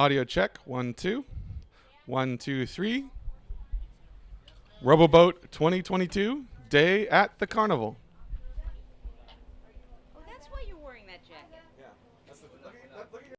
Audio check. 1, 2. 1, 2, 3. Roboboat 2022, day at the carnival. Oh, that's why you're wearing that jacket. Yeah. Look at your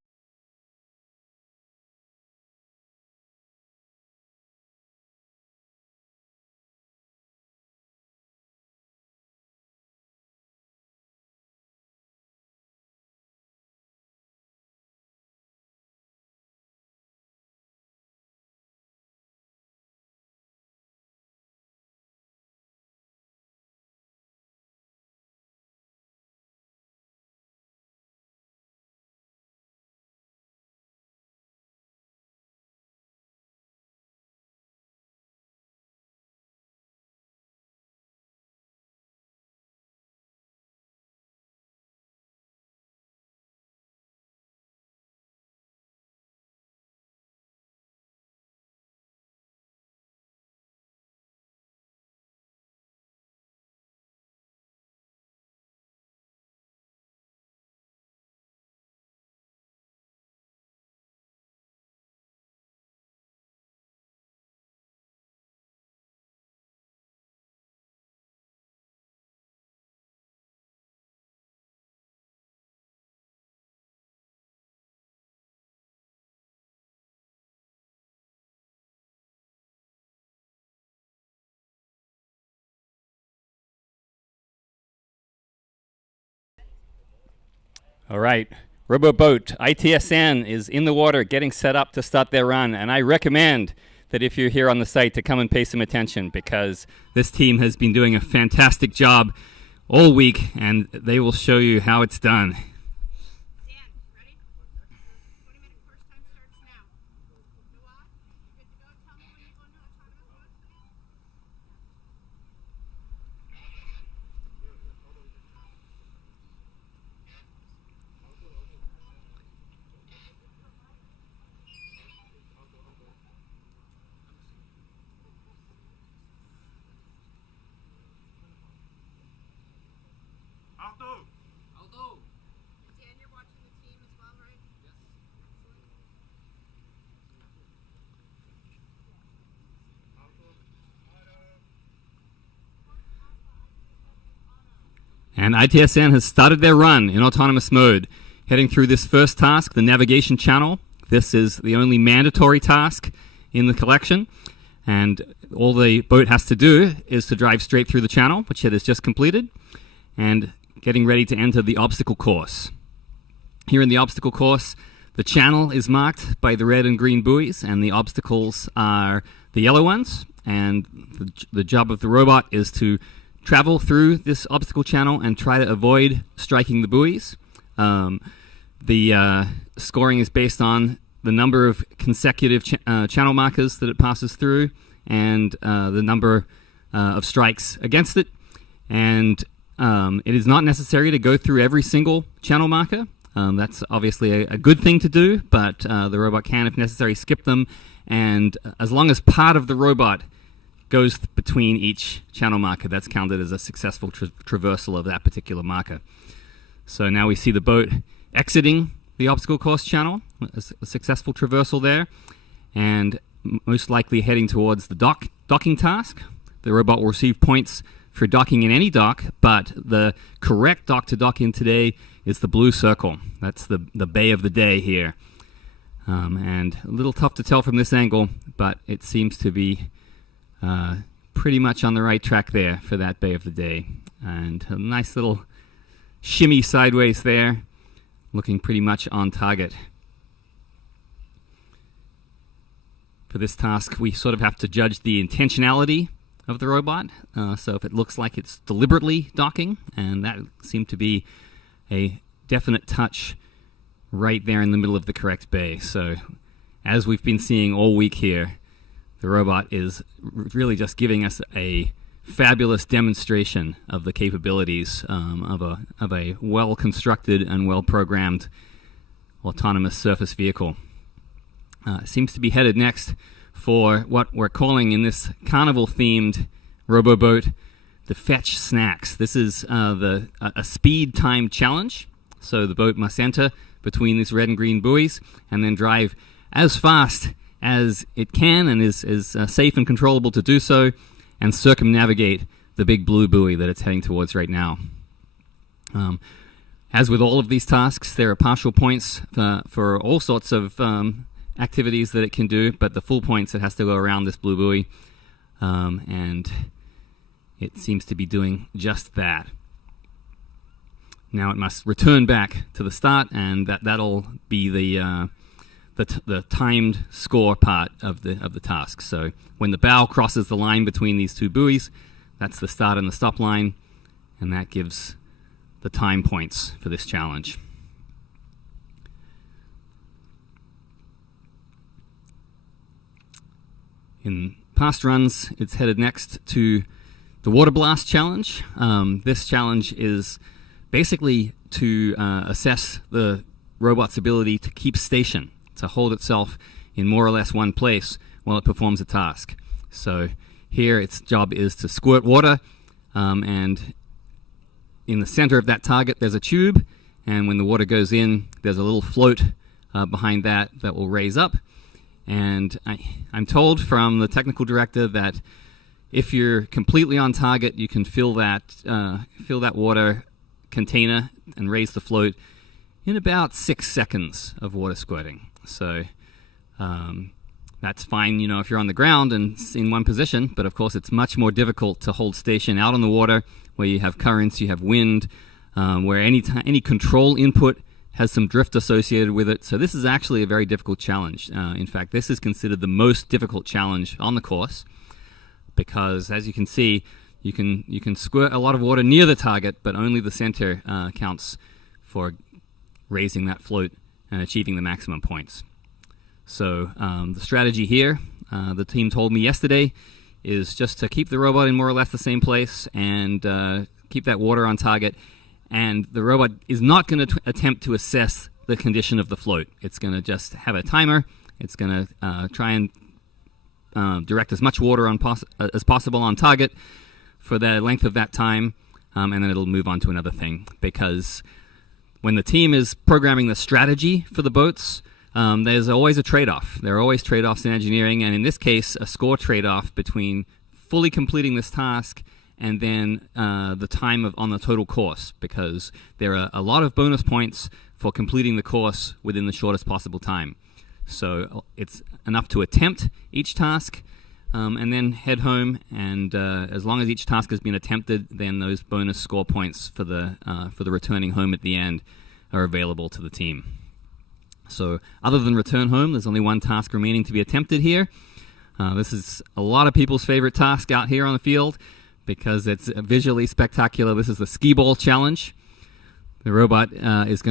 All right, Roboboat ITSN is in the water getting set up to start their run, and I recommend that if you're here on the site to come and pay some attention, because this team has been doing a fantastic job all week, and they will show you how it's done. Dan, you're watching the team as well, right? Yes. And ITSN has started their run in autonomous mode, heading through this first task, the navigation channel. This is the only mandatory task in the collection, and all the boat has to do is to drive straight through the channel, which it has just completed, and getting ready to enter the obstacle course. Here in the obstacle course, the channel is marked by the red and green buoys, and the obstacles are the yellow ones, and the job of the robot is to travel through this obstacle channel and try to avoid striking the buoys. The scoring is based on the number of consecutive channel markers that it passes through, and the number of strikes against it. And it is not necessary to go through every single channel marker. That's obviously a good thing to do, but the robot can, if necessary, skip them. And as long as part of the robot goes between each channel marker, that's counted as a successful traversal of that particular marker. So now we see the boat exiting the obstacle course channel, a successful traversal there, and most likely heading towards the docking task. The robot will receive points for docking in any dock, but the correct dock to dock in today is the blue circle. That's the bay of the day here. And a little tough to tell from this angle, but it seems to be pretty much on the right track there for that bay of the day. And a nice little shimmy sideways there, looking pretty much on target. For this task, we sort of have to judge the intentionality of the robot. So if it looks like it's deliberately docking, and that seemed to be a definite touch right there in the middle of the correct bay. So as we've been seeing all week here, the robot is really just giving us a fabulous demonstration of the capabilities of a well-constructed and well-programmed autonomous surface vehicle. Seems to be headed next for what we're calling in this carnival-themed Roboboat the Fetch Snacks. This is a speed time challenge. So the boat must enter between these red and green buoys and then drive as fast as it can and is safe and controllable to do so, and circumnavigate the big blue buoy that it's heading towards right now. As with all of these tasks, there are partial points for all sorts of activities that it can do, but the full points, it has to go around this blue buoy, and it seems to be doing just that. Now it must return back to the start, and that'll be the timed score part of the task. So when the bow crosses the line between these two buoys, that's the start and the stop line, and that gives the time points for this challenge. In past runs, it's headed next to the Water Blast Challenge. This challenge is basically to assess the robot's ability to keep station, to hold itself in more or less one place while it performs a task. So here its job is to squirt water, and in the center of that target there's a tube, and when the water goes in, there's a little float behind that will raise up. And I'm told from the technical director that if you're completely on target, you can fill that water container and raise the float in about 6 seconds of water squirting. So that's fine, if you're on the ground and in one position, but of course it's much more difficult to hold station out on the water where you have currents, you have wind, where any control input has some drift associated with it. So this is actually a very difficult challenge. In fact, this is considered the most difficult challenge on the course, because as you can see, you can squirt a lot of water near the target, but only the center counts for raising that float and achieving the maximum points. So the strategy here, the team told me yesterday, is just to keep the robot in more or less the same place and keep that water on target. And the robot is not going to attempt to assess the condition of the float. It's going to just have a timer. It's going to try and direct as much water as possible on target for the length of that time, and then it'll move on to another thing. Because when the team is programming the strategy for the boats, there's always a trade-off. There are always trade-offs in engineering, and in this case, a score trade-off between fully completing this task and then the time on the total course, because there are a lot of bonus points for completing the course within the shortest possible time. So it's enough to attempt each task and then head home, and as long as each task has been attempted, then those bonus score points for the returning home at the end are available to the team. So other than return home, there's only one task remaining to be attempted here. This is a lot of people's favorite task out here on the field, because it's visually spectacular. This is the Skee-Ball challenge. The robot has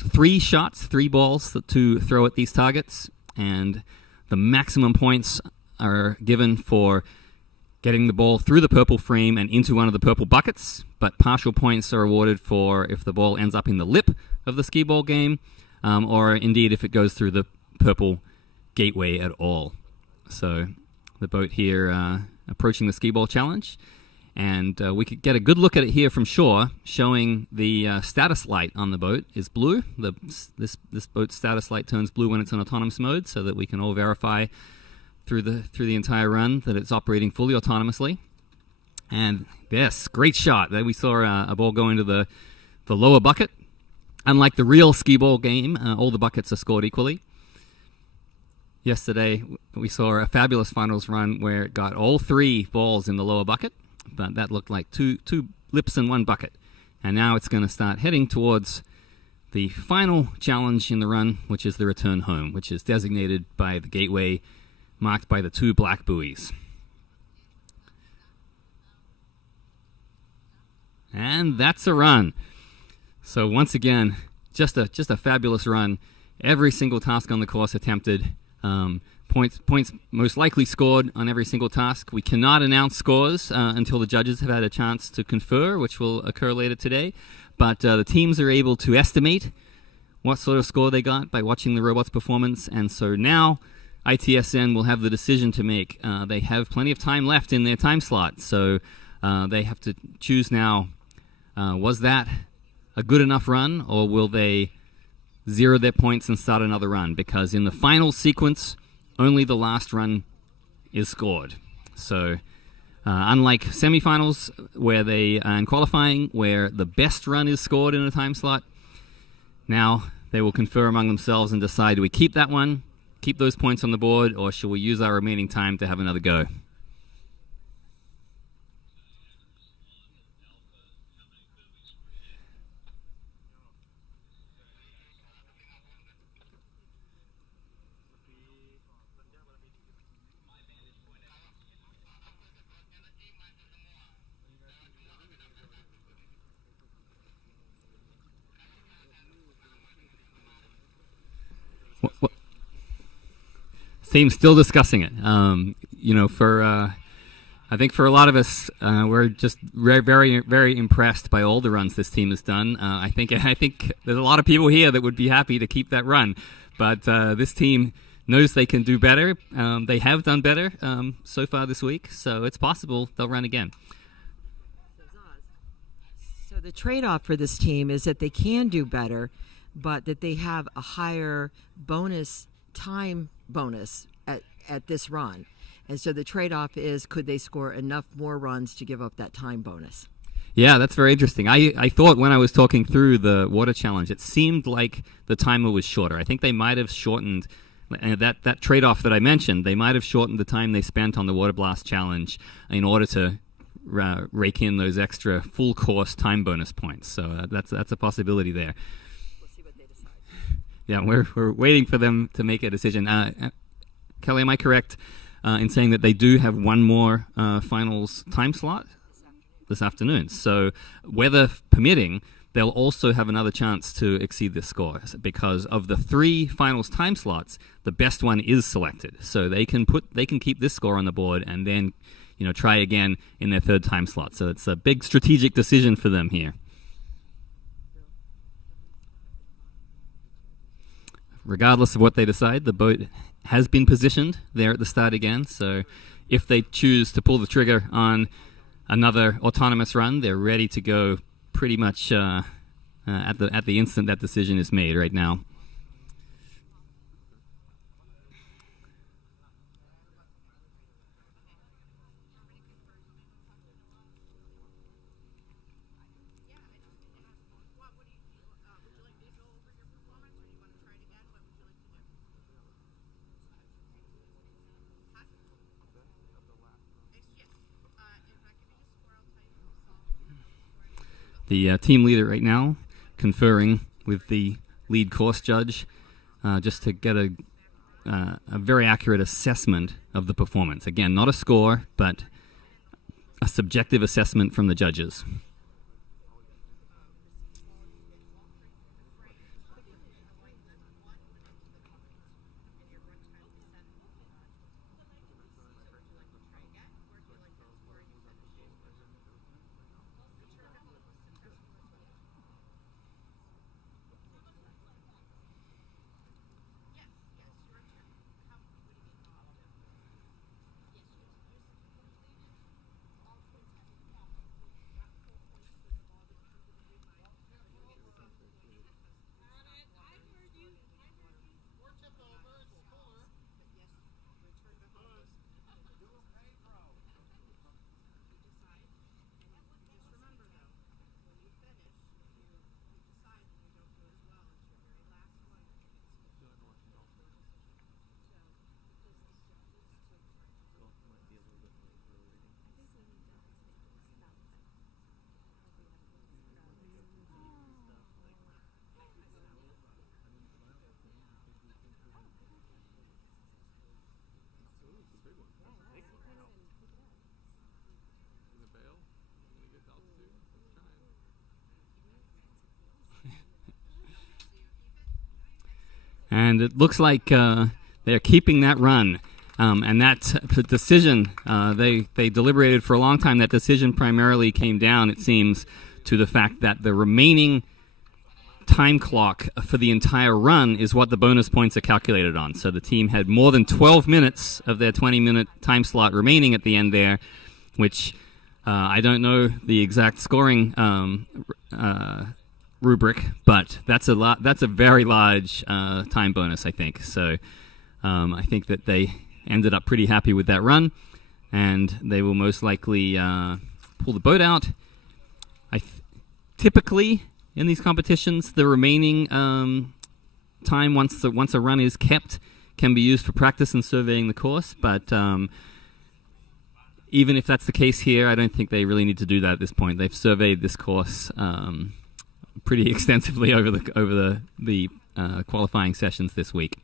3 balls to throw at these targets, and the maximum points are given for getting the ball through the purple frame and into one of the purple buckets, but partial points are awarded for if the ball ends up in the lip of the Skee-Ball game, or indeed if it goes through the purple gateway at all. So the boat here approaching the Skee-Ball challenge, and we could get a good look at it here from shore, showing the status light on the boat is blue. This boat's status light turns blue when it's in autonomous mode, so that we can all verify through the entire run that it's operating fully autonomously. And yes, great shot. There we saw a ball go into the lower bucket. Unlike the real Skee-Ball game, all the buckets are scored equally. Yesterday, we saw a fabulous finals run where it got all 3 balls in the lower bucket, but that looked like two lips in one bucket. And now it's going to start heading towards the final challenge in the run, which is the return home, which is designated by the gateway marked by the 2 black buoys. And that's a run. So once again, just a fabulous run. Every single task on the course attempted. Points most likely scored on every single task. We cannot announce scores until the judges have had a chance to confer, which will occur later today. But the teams are able to estimate what sort of score they got by watching the robot's performance. And so now ITSN will have the decision to make. They have plenty of time left in their time slot, so they have to choose now, was that a good enough run, or will they zero their points and start another run, because in the final sequence, only the last run is scored. So unlike semifinals where and qualifying, where the best run is scored in a time slot, now they will confer among themselves and decide, do we keep that one, keep those points on the board, or shall we use our remaining time to have another go? What? Team's still discussing it. I think for a lot of us, we're just very, very, very impressed by all the runs this team has done. I think there's a lot of people here that would be happy to keep that run, but this team knows they can do better. They have done better so far this week, so it's possible they'll run again. So the trade-off for this team is that they can do better, but that they have a higher time bonus at this run. And so the trade-off is, could they score enough more runs to give up that time bonus? Yeah, that's very interesting. I thought when I was talking through the water challenge, it seemed like the timer was shorter. I think they might have shortened that trade-off that I mentioned. They might have shortened the time they spent on the water blast challenge in order to rake in those extra full course time bonus points. So that's a possibility there. We'll see what they decide. Yeah, we're waiting for them to make a decision. Kelly, am I correct in saying that they do have one more finals time slot this afternoon? So weather permitting, they'll also have another chance to exceed this score, because of the 3 finals time slots, the best one is selected. So they can keep this score on the board and then try again in their 3rd time slot. So it's a big strategic decision for them here. Regardless of what they decide, the boat has been positioned there at the start again. So if they choose to pull the trigger on another autonomous run, they're ready to go pretty much at the instant that decision is made right now. The team leader right now conferring with the lead course judge just to get a very accurate assessment of the performance. Again, not a score, but a subjective assessment from the judges. And it looks like they're keeping that run. And that decision, they deliberated for a long time. That decision primarily came down, it seems, to the fact that the remaining time clock for the entire run is what the bonus points are calculated on. So the team had more than 12 minutes of their 20-minute time slot remaining at the end there, which I don't know the exact scoring rubric, but that's a very large time bonus, I think. So I think that they ended up pretty happy with that run, and they will most likely pull the boat out. Typically in these competitions, the remaining time once a run is kept can be used for practice and surveying the course, but even if that's the case here, I don't think they really need to do that at this point. They've surveyed this course pretty extensively over the qualifying sessions this week.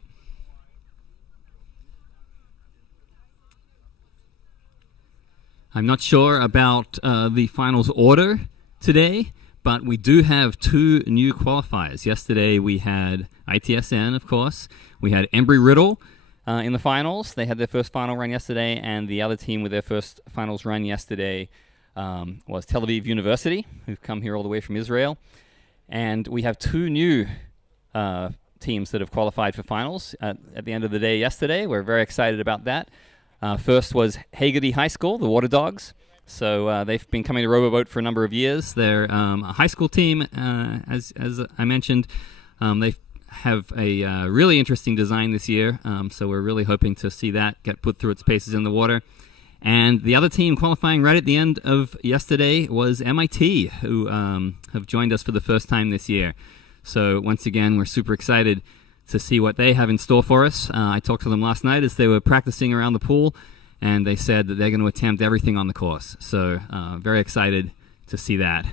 I'm not sure about the finals order today, but we do have 2 new qualifiers. Yesterday we had ITSN, of course. We had Embry-Riddle in the finals. They had their first final run yesterday, and the other team with their first finals run yesterday was Tel Aviv University, who've come here all the way from Israel. And we have 2 new teams that have qualified for finals at the end of the day yesterday. We're very excited about that. First was Hegeddy High School, the Water Dogs. So they've been coming to RoboBoat for a number of years. They're a high school team, as I mentioned. They have a really interesting design this year, so we're really hoping to see that get put through its paces in the water. And the other team qualifying right at the end of yesterday was MIT, who have joined us for the first time this year. So once again, we're super excited to see what they have in store for us. I talked to them last night as they were practicing around the pool, and they said that they're going to attempt everything on the course. So very excited to see that.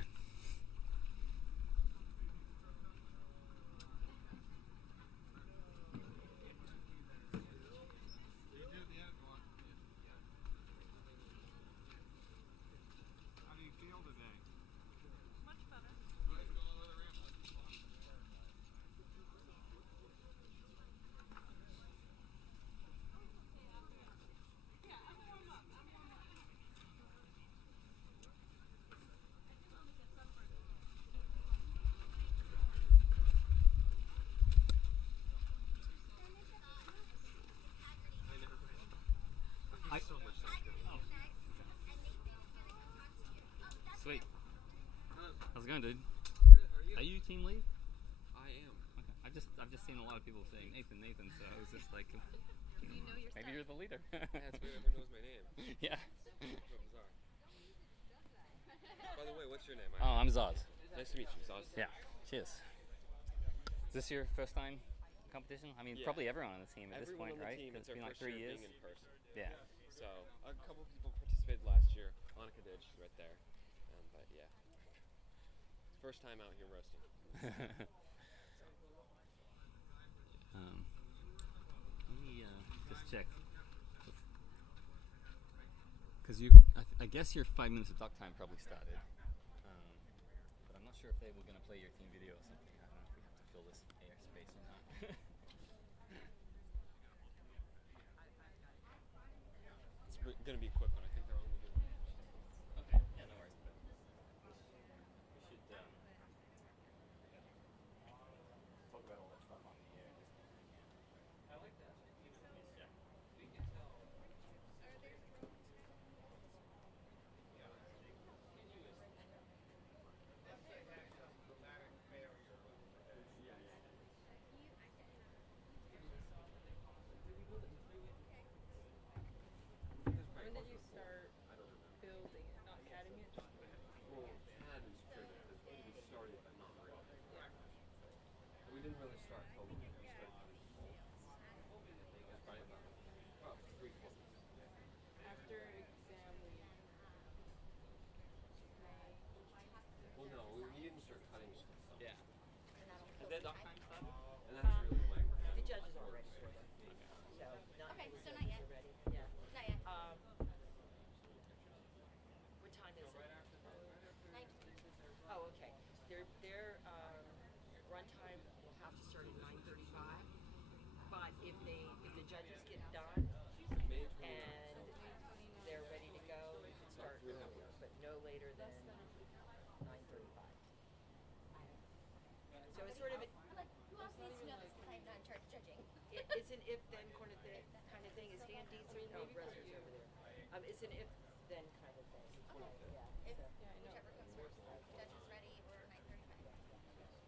Sweet. How's it going, dude? Good, how are you? Are you team lead? I am. Okay. I've just seen a lot of people saying Nathan, so I was just like, You know your maybe stuff. you're the leader. That's weird, everyone knows my name. Yeah. So bizarre. By the way, what's your name? Oh, I'm Zaz. Nice to meet you, Zaz. Yeah. Cheers. Is this your first time competition? I mean, Yeah. probably everyone on the team at this Everyone point, on the right? team, 'Cause it's it's our been like first 3 year years. being in person. Yeah. So a couple people participated last year. Annika did, she's right there. But yeah, first time out here roasting. Let me just check. Because I guess your 5 minutes of duck time probably started. But I'm not sure if they were going to play your team video or something. I don't know if we have to fill this airspace or not. It's going to be a quick one. I think they're only doing one. Okay, yeah, no worries. We should talk about all that stuff on the air. I like that. Yeah. When did you start building it? Not CADing it? Well, CAD is pretty good. We started, but not really. And we didn't really start until we started doing full. It was probably about 3 months. After exam week. Well, no, we didn't start cutting it. So. Yeah. Has that duck time started? And that's really like. The judges are ready for it. So not Okay, so not yet. ready. Yeah. Not yet. What time is it? 9. Oh, okay. Their run time will have to start at 9:35. But if the judges get done May and they're ready to go, they can start earlier, but no later than 9:35. So it's sort of Who else needs to know this because I'm not in charge of judging? it's an if-then kind of thing. Is Dan Dietz over there? It's an if-then kind of thing. If Yeah. whichever comes first, judge is ready or 9:35.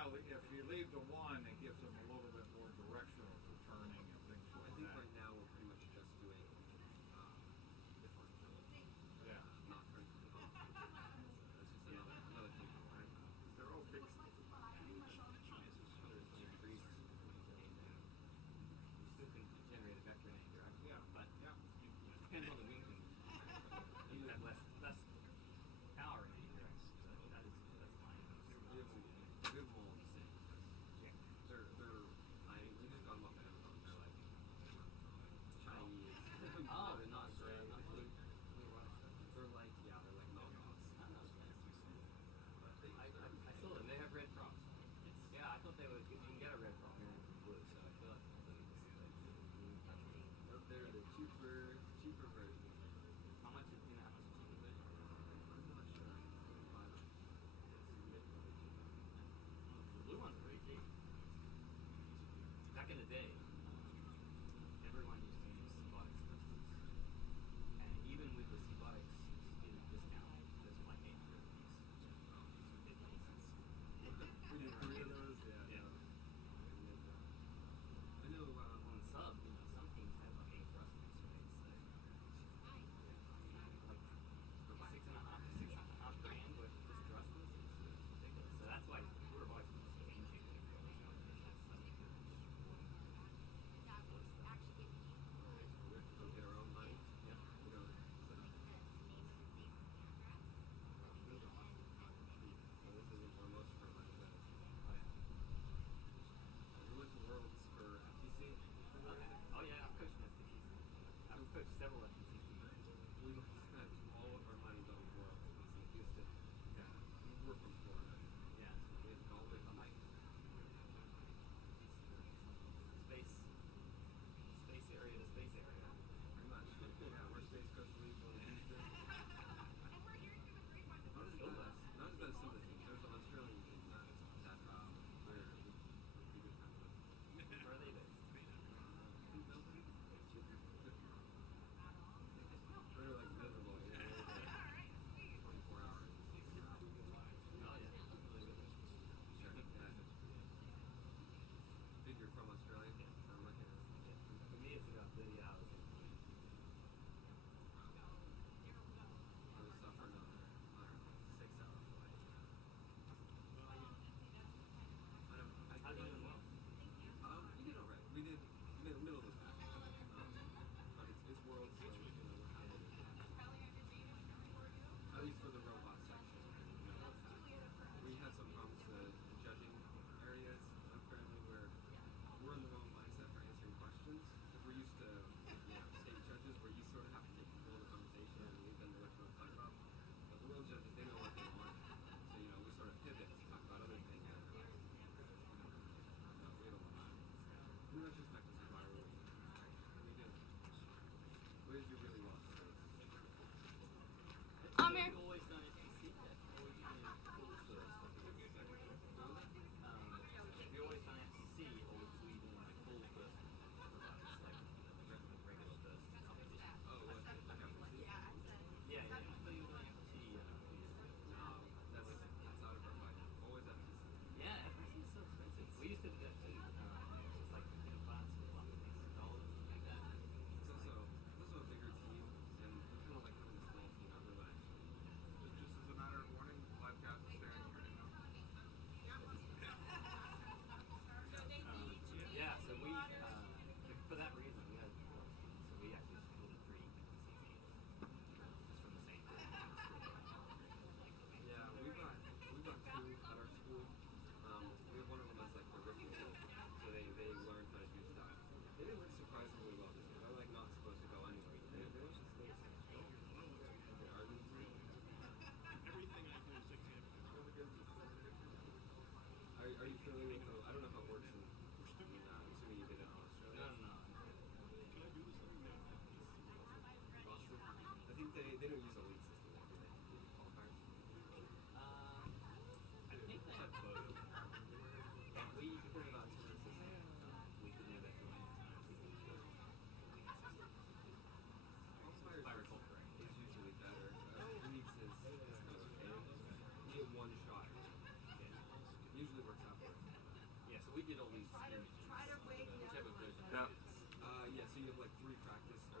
Well, if you leave the one, it gives them a little bit more directional for turning and things I like think that. right now we're pretty much just doing differential, Yeah. not principal. That's just another thing to learn. They're all fixed. There's degrees you still can generate a vector in any direction. Yeah. But Yeah. it depends on the wings and you have less power in any direction. That's fine. They're all the same. They're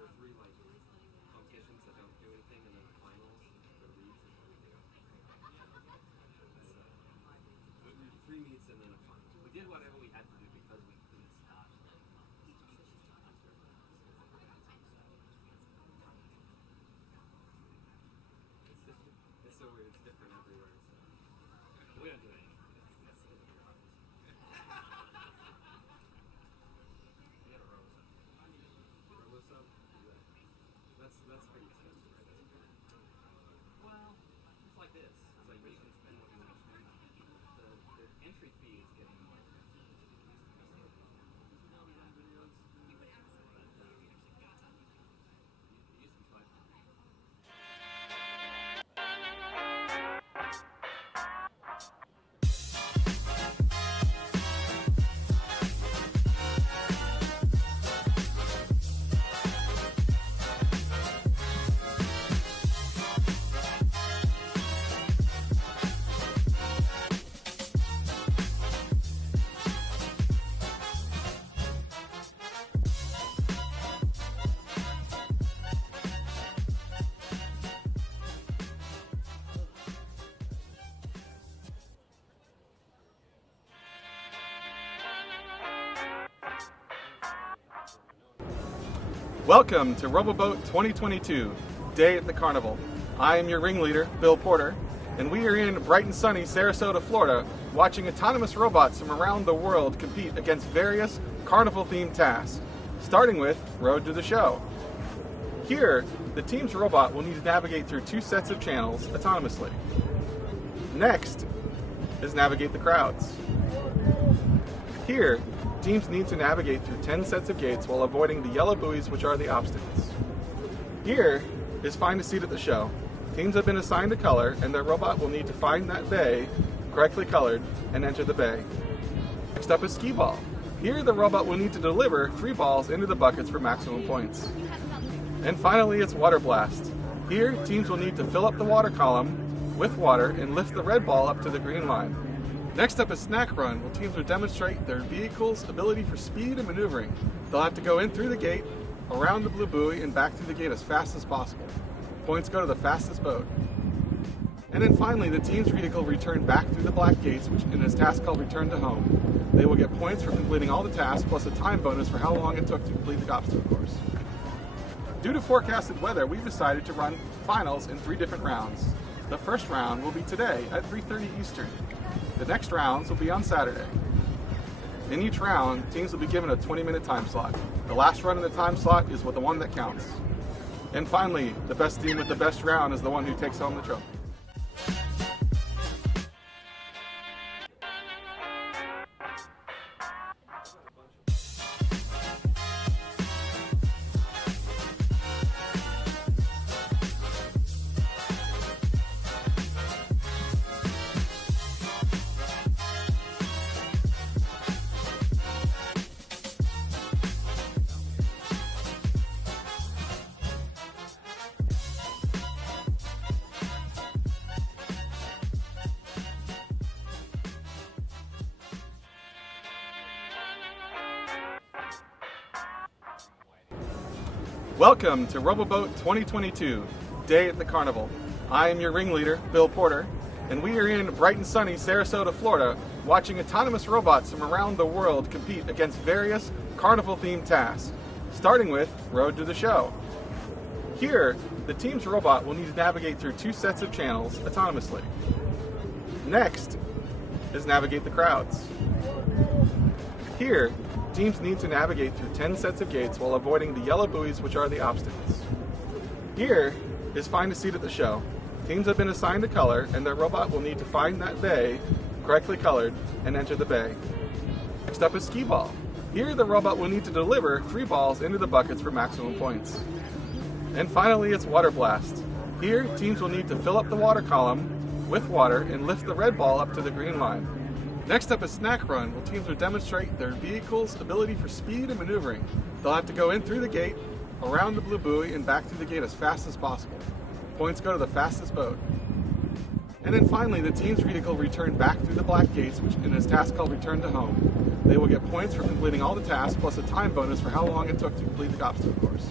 there are three like competitions that don't do anything, and then the finals, the leagues is what we do. Three meets and then a final. We did whatever we had to do because we couldn't stop. It's so weird. It's different everywhere. So. We don't do anything. That's pretty expensive, right? Well, it's like this. It's like you can spend what you want to spend on it. The entry fee is getting more expensive. It used to be $500. Welcome to Roboboat 2022, Day at the Carnival. I am your ringleader, Bill Porter, and we are in bright and sunny Sarasota, Florida, watching autonomous robots from around the world compete against various carnival-themed tasks, starting with Road to the Show. Here, the team's robot will need to navigate through 2 sets of channels autonomously. Next is navigate the crowds. Here, teams need to navigate through 10 sets of gates while avoiding the yellow buoys, which are the obstacles. Here is find a seat at the show. Teams have been assigned a color, and their robot will need to find that bay, correctly colored, and enter the bay. Next up is Skee-Ball. Here, the robot will need to deliver 3 balls into the buckets for maximum points. And finally, it's Water Blast. Here, teams will need to fill up the water column with water and lift the red ball up to the green line. Next up is Snack Run, where teams will demonstrate their vehicle's ability for speed and maneuvering. They'll have to go in through the gate, around the blue buoy, and back through the gate as fast as possible. Points go to the fastest boat. And then finally, the team's vehicle returned back through the black gates, which in this task called Return to Home. They will get points for completing all the tasks, plus a time bonus for how long it took to complete the obstacle course. Due to forecasted weather, we've decided to run finals in 3 different rounds. The first round will be today at 3:30 Eastern. The next rounds will be on Saturday. In each round, teams will be given a 20-minute time slot. The last run in the time slot is the one that counts. And finally, the best team with the best round is the one who takes home the trophy. Welcome to Roboboat 2022, Day at the Carnival. I am your ringleader, Bill Porter, and we are in bright and sunny Sarasota, Florida, watching autonomous robots from around the world compete against various carnival-themed tasks, starting with Road to the Show. Here, the team's robot will need to navigate through 2 sets of channels autonomously. Next is navigate the crowds. Here, teams need to navigate through 10 sets of gates while avoiding the yellow buoys, which are the obstacles. Here is find a seat at the show. Teams have been assigned a color, and their robot will need to find that bay, correctly colored, and enter the bay. Next up is Skee-Ball. Here, the robot will need to deliver 3 balls into the buckets for maximum points. And finally, it's Water Blast. Here, teams will need to fill up the water column with water and lift the red ball up to the green line. Next up is Snack Run, where teams will demonstrate their vehicle's ability for speed and maneuvering. They'll have to go in through the gate, around the blue buoy, and back through the gate as fast as possible. Points go to the fastest boat. And then finally, the team's vehicle returned back through the black gates, which in this task called Return to Home. They will get points for completing all the tasks, plus a time bonus for how long it took to complete the obstacle course.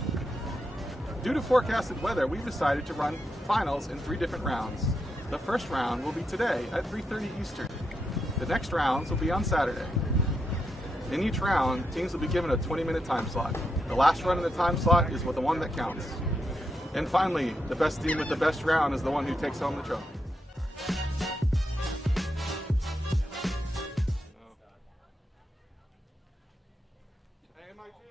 Due to forecasted weather, we've decided to run finals in 3 different rounds. The first round will be today at 3:30 Eastern. The next rounds will be on Saturday. In each round, teams will be given a 20-minute time slot. The last run in the time slot is the one that counts. And finally, the best team with the best round is the one who takes home the trophy. Hey, MIT,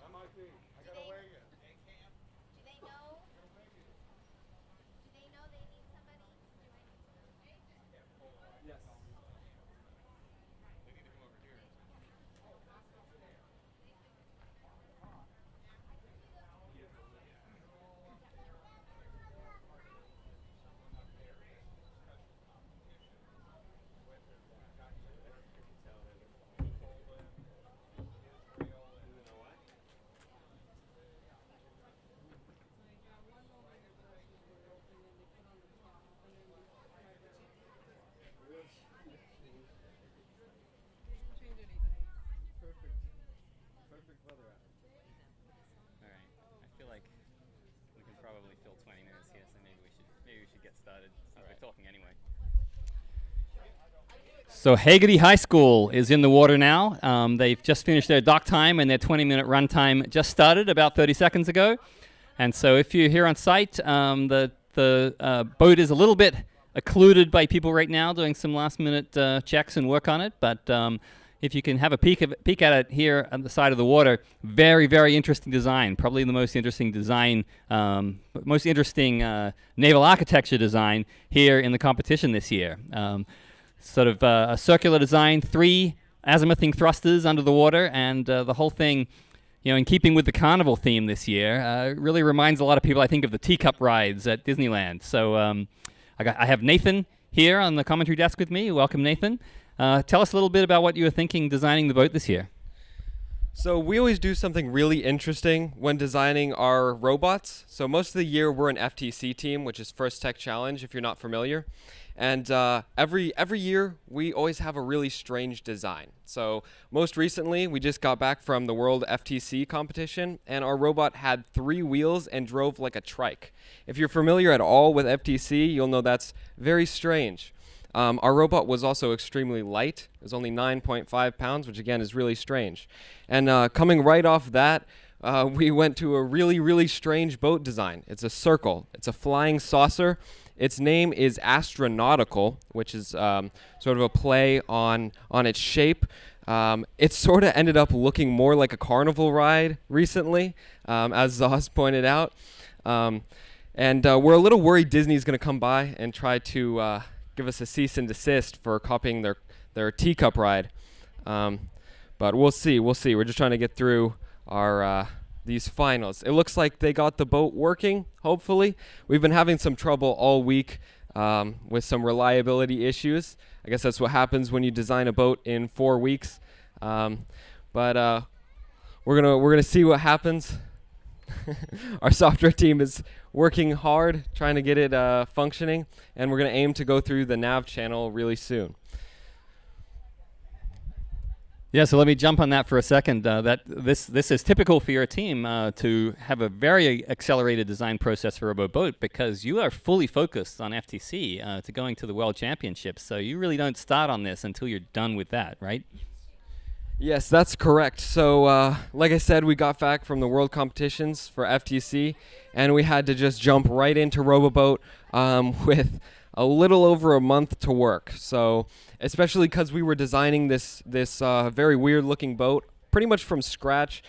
I gotta wear you. Do they know? Do they know they need somebody? Yes. They need to come over here. Perfect weather out. All right. I feel like we can probably fill 20 minutes here, so maybe we should get started since we're talking anyway. So Hegeddy High School is in the water now. They've just finished their dock time, and their 20-minute run time just started about 30 seconds ago. And so if you're here on site, the boat is a little bit occluded by people right now doing some last-minute checks and work on it. But if you can have a peek at it here on the side of the water, very, very interesting design. Probably the most interesting design, most interesting naval architecture design here in the competition this year. Sort of a circular design, 3 azimuthing thrusters under the water, and the whole thing, you know, in keeping with the carnival theme this year, really reminds a lot of people, I think, of the teacup rides at Disneyland. So I have Nathan here on the commentary desk with me. Welcome, Nathan. Tell us a little bit about what you were thinking designing the boat this year. So we always do something really interesting when designing our robots. So most of the year we're an FTC team, which is First Tech Challenge, if you're not familiar. And every year we always have a really strange design. So most recently we just got back from the World FTC competition, and our robot had 3 wheels and drove like a trike. If you're familiar at all with FTC, you'll know that's very strange. Our robot was also extremely light. It was only 9.5 pounds, which again is really strange. And coming right off that, we went to a really, really strange boat design. It's a circle. It's a flying saucer. Its name is Astronautical, which is sort of a play on its shape. It sort of ended up looking more like a carnival ride recently, as Zoz pointed out. And we're a little worried Disney's going to come by and try to give us a cease and desist for copying their teacup ride. But we'll see. We're just trying to get through our these finals. It looks like they got the boat working, hopefully. We've been having some trouble all week with some reliability issues. I guess that's what happens when you design a boat in 4 weeks. But we're gonna see what happens. Our software team is working hard trying to get it functioning, and we're going to aim to go through the nav channel really soon. Yeah, so let me jump on that for a second. That this is typical for your team to have a very accelerated design process for RoboBoat, because you are fully focused on FTC to going to the World Championships. So you really don't start on this until you're done with that, right? Yes, that's correct. So like I said, we got back from the world competitions for FTC, and we had to just jump right into RoboBoat with a little over a month to work. So especially because we were designing this very weird looking boat pretty much from scratch.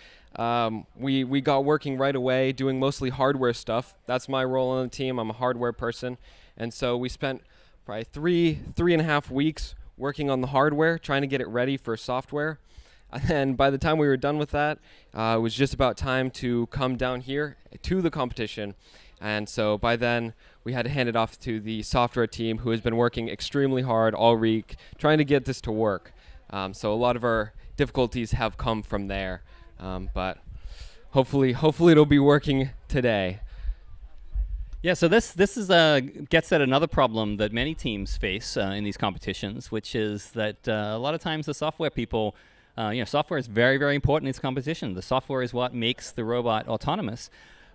We got working right away, doing mostly hardware stuff. That's my role on the team. I'm a hardware person. And so we spent probably three and a half weeks working on the hardware, trying to get it ready for software. And then by the time we were done with that, it was just about time to come down here to the competition. And so by then, we had to hand it off to the software team, who has been working extremely hard all week, trying to get this to work. So a lot of our difficulties have come from there. But hopefully it'll be working today. Yeah, so this is gets at another problem that many teams face in these competitions, which is that a lot of times the software people, software is very, very important in this competition. The software is what makes the robot autonomous.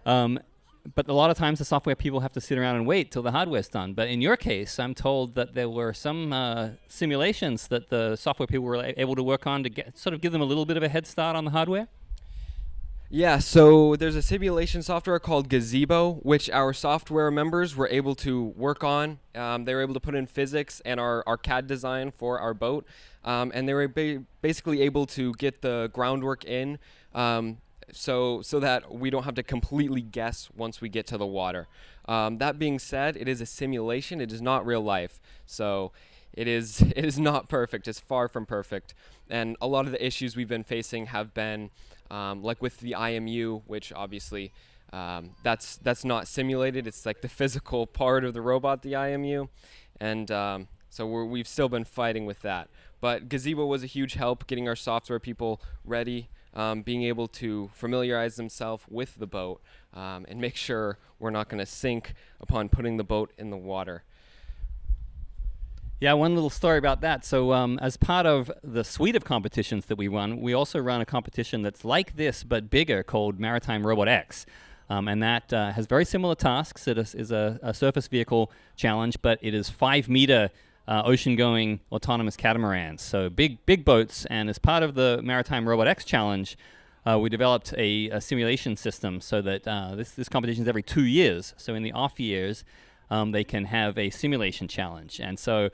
But a lot of times the software people have to sit around and wait till the hardware's done. But in your case, I'm told that there were some simulations that the software people were able to work on to sort of give them a little bit of a head start on the hardware. Yeah, so there's a simulation software called Gazebo, which our software members were able to work on. They were able to put in physics and our CAD design for our boat, and they were basically able to get the groundwork in, so that we don't have to completely guess once we get to the water. That being said, it is a simulation. It is not real life, so it is not perfect. It's far from perfect, and a lot of the issues we've been facing have been like with the IMU, which obviously that's not simulated. It's like the physical part of the robot, the IMU, and so we've still been fighting with that. But Gazebo was a huge help getting our software people ready, being able to familiarize themselves with the boat and make sure we're not going to sink upon putting the boat in the water. Yeah, one little story about that. So as part of the suite of competitions that we run, we also run a competition that's like this but bigger called Maritime Robot X. And that has very similar tasks. It is a surface vehicle challenge, but it is 5-meter ocean-going autonomous catamarans. So big boats. And as part of the Maritime Robot X challenge, we developed a simulation system so that this competition is every 2 years. So in the off years, they can have a simulation challenge. And so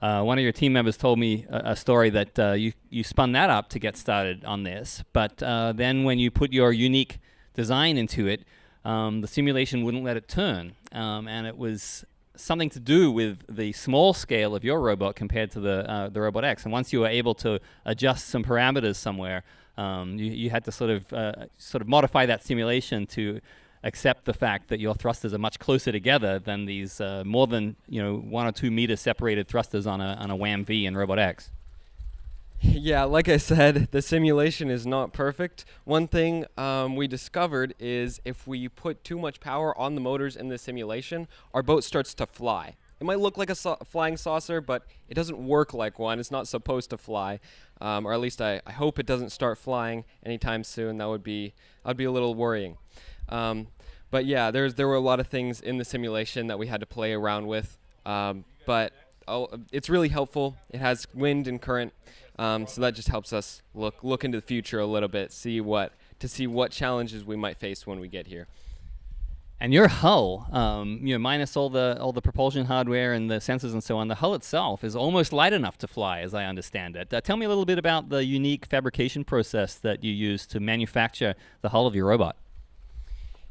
one of your team members told me a story that you spun that up to get started on this. But then when you put your unique design into it, the simulation wouldn't let it turn. And it was something to do with the small scale of your robot compared to the Robot X. And once you were able to adjust some parameters somewhere, you had to sort of modify that simulation to accept the fact that your thrusters are much closer together than these more than 1 or 2 meter separated thrusters on a Wham V in Robot X. Yeah, like I said, the simulation is not perfect. One thing we discovered is if we put too much power on the motors in the simulation, our boat starts to fly. It might look like a flying saucer, but it doesn't work like one. It's not supposed to fly, or at least I hope it doesn't start flying anytime soon. That'd be a little worrying. But yeah, there were a lot of things in the simulation that we had to play around with, but it's really helpful. It has wind and current, so that just helps us look into the future a little bit, see what challenges we might face when we get here. And your hull, minus all the propulsion hardware and the sensors and so on, the hull itself is almost light enough to fly, as I understand it. Tell me a little bit about the unique fabrication process that you use to manufacture the hull of your robot.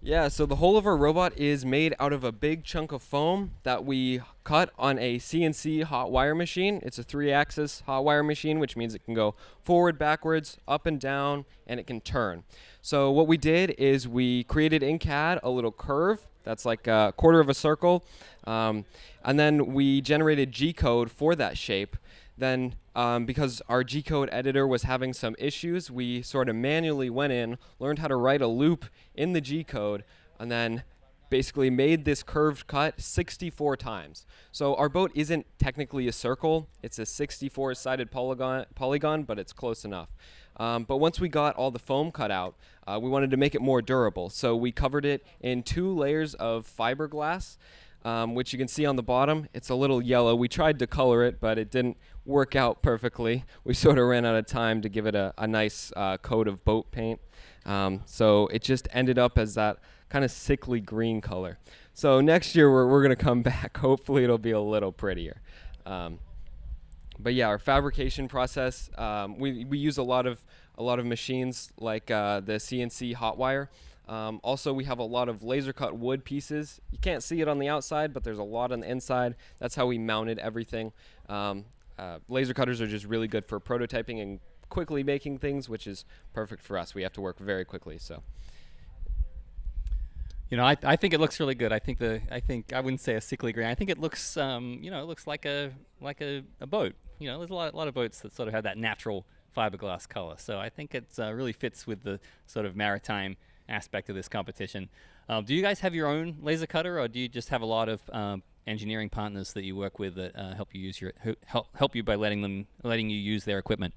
Yeah, so the whole of our robot is made out of a big chunk of foam that we cut on a CNC hot wire machine. It's a 3-axis hot wire machine, which means it can go forward, backwards, up and down, and it can turn. So what we did is we created in CAD a little curve that's like a quarter of a circle, and then we generated G-code for that shape. Then because our G-code editor was having some issues, we sort of manually went in, learned how to write a loop in the G-code, and then basically made this curved cut 64 times. So our boat isn't technically a circle. It's a 64-sided polygon, but it's close enough. But once we got all the foam cut out, we wanted to make it more durable. So we covered it in 2 layers of fiberglass, which you can see on the bottom. It's a little yellow. We tried to color it, but it didn't work out perfectly. We sort of ran out of time to give it a nice coat of boat paint. So it just ended up as that kind of sickly green color. So next year we're going to come back. Hopefully it'll be a little prettier. But yeah, our fabrication process, we use a lot of machines like the CNC hot wire. Also, we have a lot of laser cut wood pieces. You can't see it on the outside, but there's a lot on the inside. That's how we mounted everything. Laser cutters are just really good for prototyping and quickly making things, which is perfect for us. We have to work very quickly, so. I think it looks really good. I think I wouldn't say a sickly green. I think it looks, it looks like a boat. There's a lot of boats that sort of have that natural fiberglass color. So I think it really fits with the sort of maritime aspect of this competition. Do you guys have your own laser cutter, or do you just have a lot of engineering partners that you work with that help you by letting you use their equipment?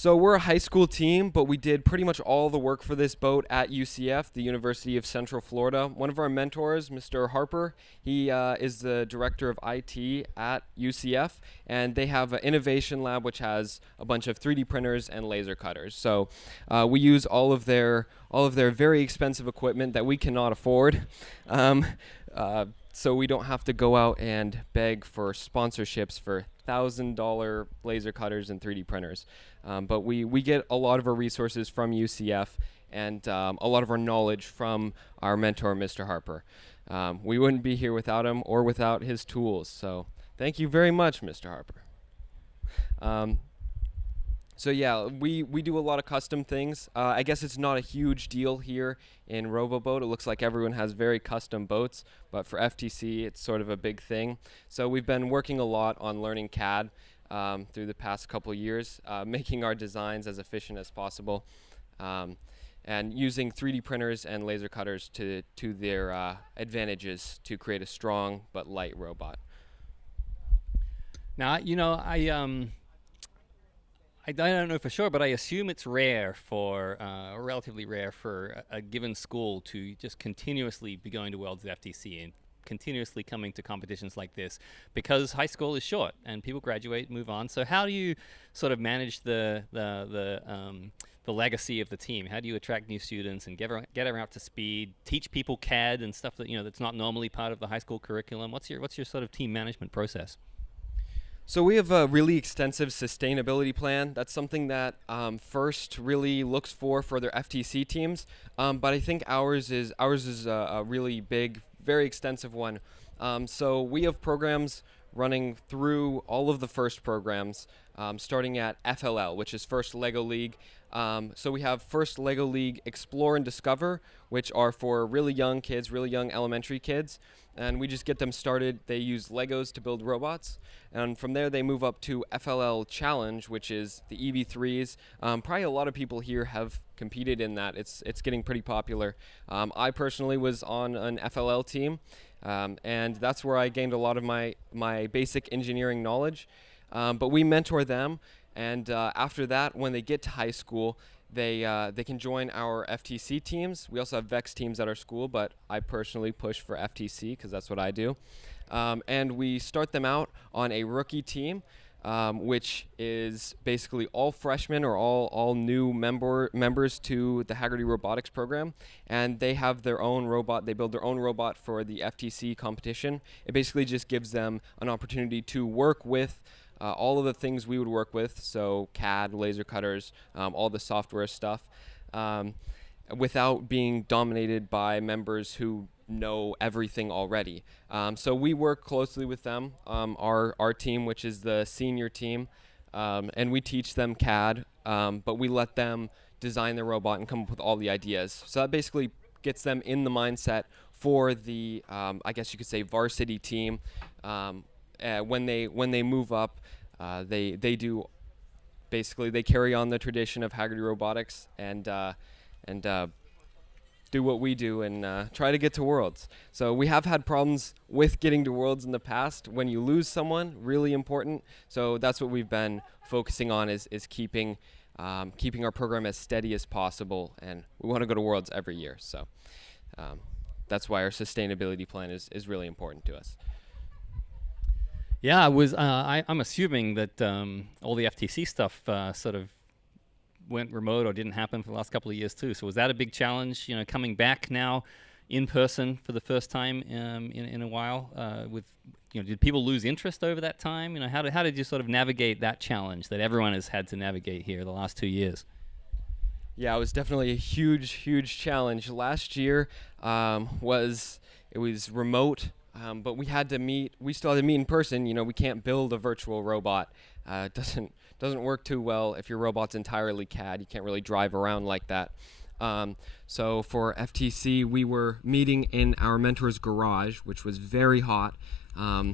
So we're a high school team, but we did pretty much all the work for this boat at UCF, the University of Central Florida. One of our mentors, Mr. Harper, he is the director of IT at UCF, and they have an innovation lab which has a bunch of 3D printers and laser cutters. So we use all of their very expensive equipment that we cannot afford. So we don't have to go out and beg for sponsorships for $1,000 laser cutters and 3D printers. But we get a lot of our resources from UCF and a lot of our knowledge from our mentor, Mr. Harper. We wouldn't be here without him or without his tools. So thank you very much, Mr. Harper. So yeah, we do a lot of custom things. I guess it's not a huge deal here in Roboboat. It looks like everyone has very custom boats, but for FTC, it's sort of a big thing. So we've been working a lot on learning CAD through the past couple years, making our designs as efficient as possible, and using 3D printers and laser cutters to their advantages to create a strong but light robot. Now, I don't know for sure, but I assume it's rare for, relatively rare for a given school to just continuously be going to Worlds at FTC and continuously coming to competitions like this, because high school is short and people graduate, move on. So how do you sort of manage the legacy of the team? How do you attract new students and get everyone up to speed, teach people CAD and stuff that that's not normally part of the high school curriculum? What's your sort of team management process? So we have a really extensive sustainability plan. That's something that FIRST really looks for their FTC teams. But I think ours is a really big, very extensive one. So we have programs running through all of the FIRST programs, starting at FLL, which is First Lego League. So we have First Lego League Explore and Discover, which are for really young kids, really young elementary kids. And we just get them started. They use Legos to build robots. And from there, they move up to FLL Challenge, which is the EV3s. Probably a lot of people here have competed in that. It's getting pretty popular. I personally was on an FLL team, and that's where I gained a lot of my basic engineering knowledge. But we mentor them, and after that, when they get to high school, they can join our FTC teams. We also have VEX teams at our school, but I personally push for FTC because that's what I do. And we start them out on a rookie team, which is basically all freshmen or all new members to the Hegeddy Robotics program. And they have their own robot. They build their own robot for the FTC competition. It basically just gives them an opportunity to work with all of the things we would work with, so CAD, laser cutters, all the software stuff, without being dominated by members who know everything already. So we work closely with them, our team, which is the senior team, and we teach them CAD, but we let them design their robot and come up with all the ideas. So that basically gets them in the mindset for the, I guess you could say, varsity team. When they move up, they do basically they carry on the tradition of Hegeddy Robotics and do what we do and try to get to Worlds. So we have had problems with getting to Worlds in the past. When you lose someone, really important. So that's what we've been focusing on is keeping our program as steady as possible, and we want to go to Worlds every year. So that's why our sustainability plan is really important to us. Yeah, I'm assuming that all the FTC stuff sort of went remote or didn't happen for the last couple of years too. So was that a big challenge? Coming back now in person for the first time in a while. Did people lose interest over that time? How did you sort of navigate that challenge that everyone has had to navigate here the last 2 years? Yeah, it was definitely a huge challenge. Last year was remote. But we had to meet. We still had to meet in person. We can't build a virtual robot. It doesn't work too well if your robot's entirely CAD. You can't really drive around like that. So for FTC, we were meeting in our mentor's garage, which was very hot. We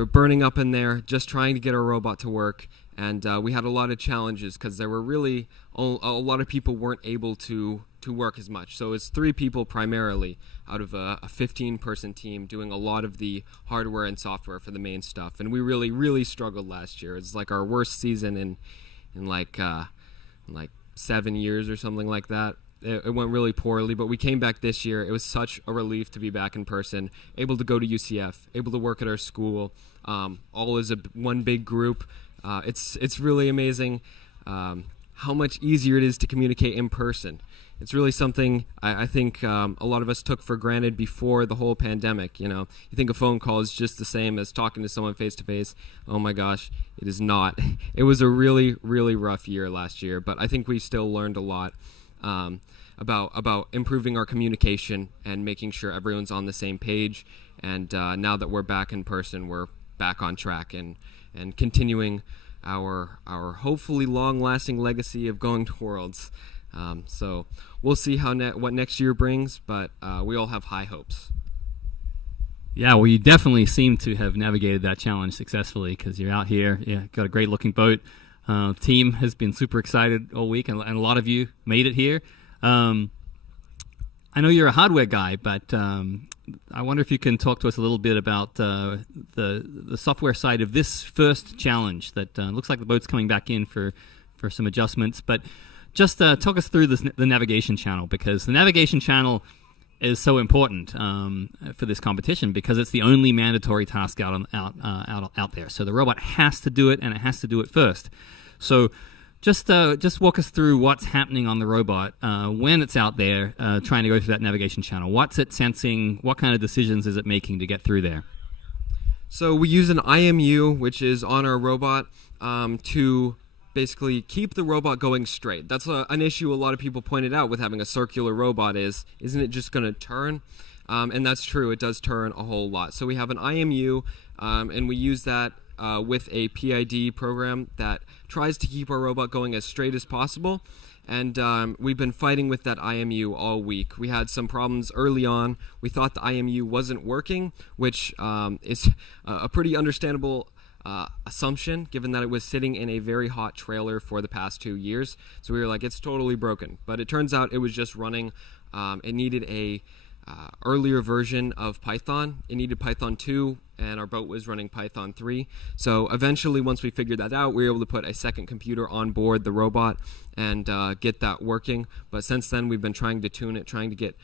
were burning up in there, just trying to get our robot to work. And we had a lot of challenges because there were really a lot of people weren't able to work as much. So it's 3 people primarily out of a 15-person team doing a lot of the hardware and software for the main stuff. And we really struggled last year. It's like our worst season in like like 7 years or something like that. It went really poorly, but we came back this year. It was such a relief to be back in person, able to go to UCF, able to work at our school, all as one big group. It's really amazing how much easier it is to communicate in person. It's really something I think a lot of us took for granted before the whole pandemic. You think a phone call is just the same as talking to someone face to face. Oh my gosh, it is not. It was a really, really rough year last year, but I think we still learned a lot about improving our communication and making sure everyone's on the same page. And now that we're back in person, we're back on track and continuing our hopefully long-lasting legacy of going to Worlds. So we'll see what next year brings, but we all have high hopes. Yeah, well, you definitely seem to have navigated that challenge successfully because you're out here. Yeah, got a great looking boat. Team has been super excited all week, and a lot of you made it here. I know you're a hardware guy, but I wonder if you can talk to us a little bit about the software side of this first challenge that looks like the boat's coming back in for some adjustments. But just talk us through the navigation channel, because the navigation channel is so important for this competition because it's the only mandatory task out there. So the robot has to do it, and it has to do it first. So just walk us through what's happening on the robot when it's out there trying to go through that navigation channel. What's it sensing? What kind of decisions is it making to get through there? So we use an IMU, which is on our robot, to basically keep the robot going straight. That's an issue a lot of people pointed out with having a circular robot isn't it just going to turn? And that's true. It does turn a whole lot. So we have an IMU, and we use that with a PID program that tries to keep our robot going as straight as possible. And we've been fighting with that IMU all week. We had some problems early on. We thought the IMU wasn't working, which is a pretty understandable assumption, given that it was sitting in a very hot trailer for the past 2 years. So we were like, it's totally broken. But it turns out it was just running. It needed a earlier version of Python. It needed Python 2, and our boat was running Python 3. So eventually, once we figured that out, we were able to put a second computer on board the robot and get that working. But since then, we've been trying to tune it, trying to get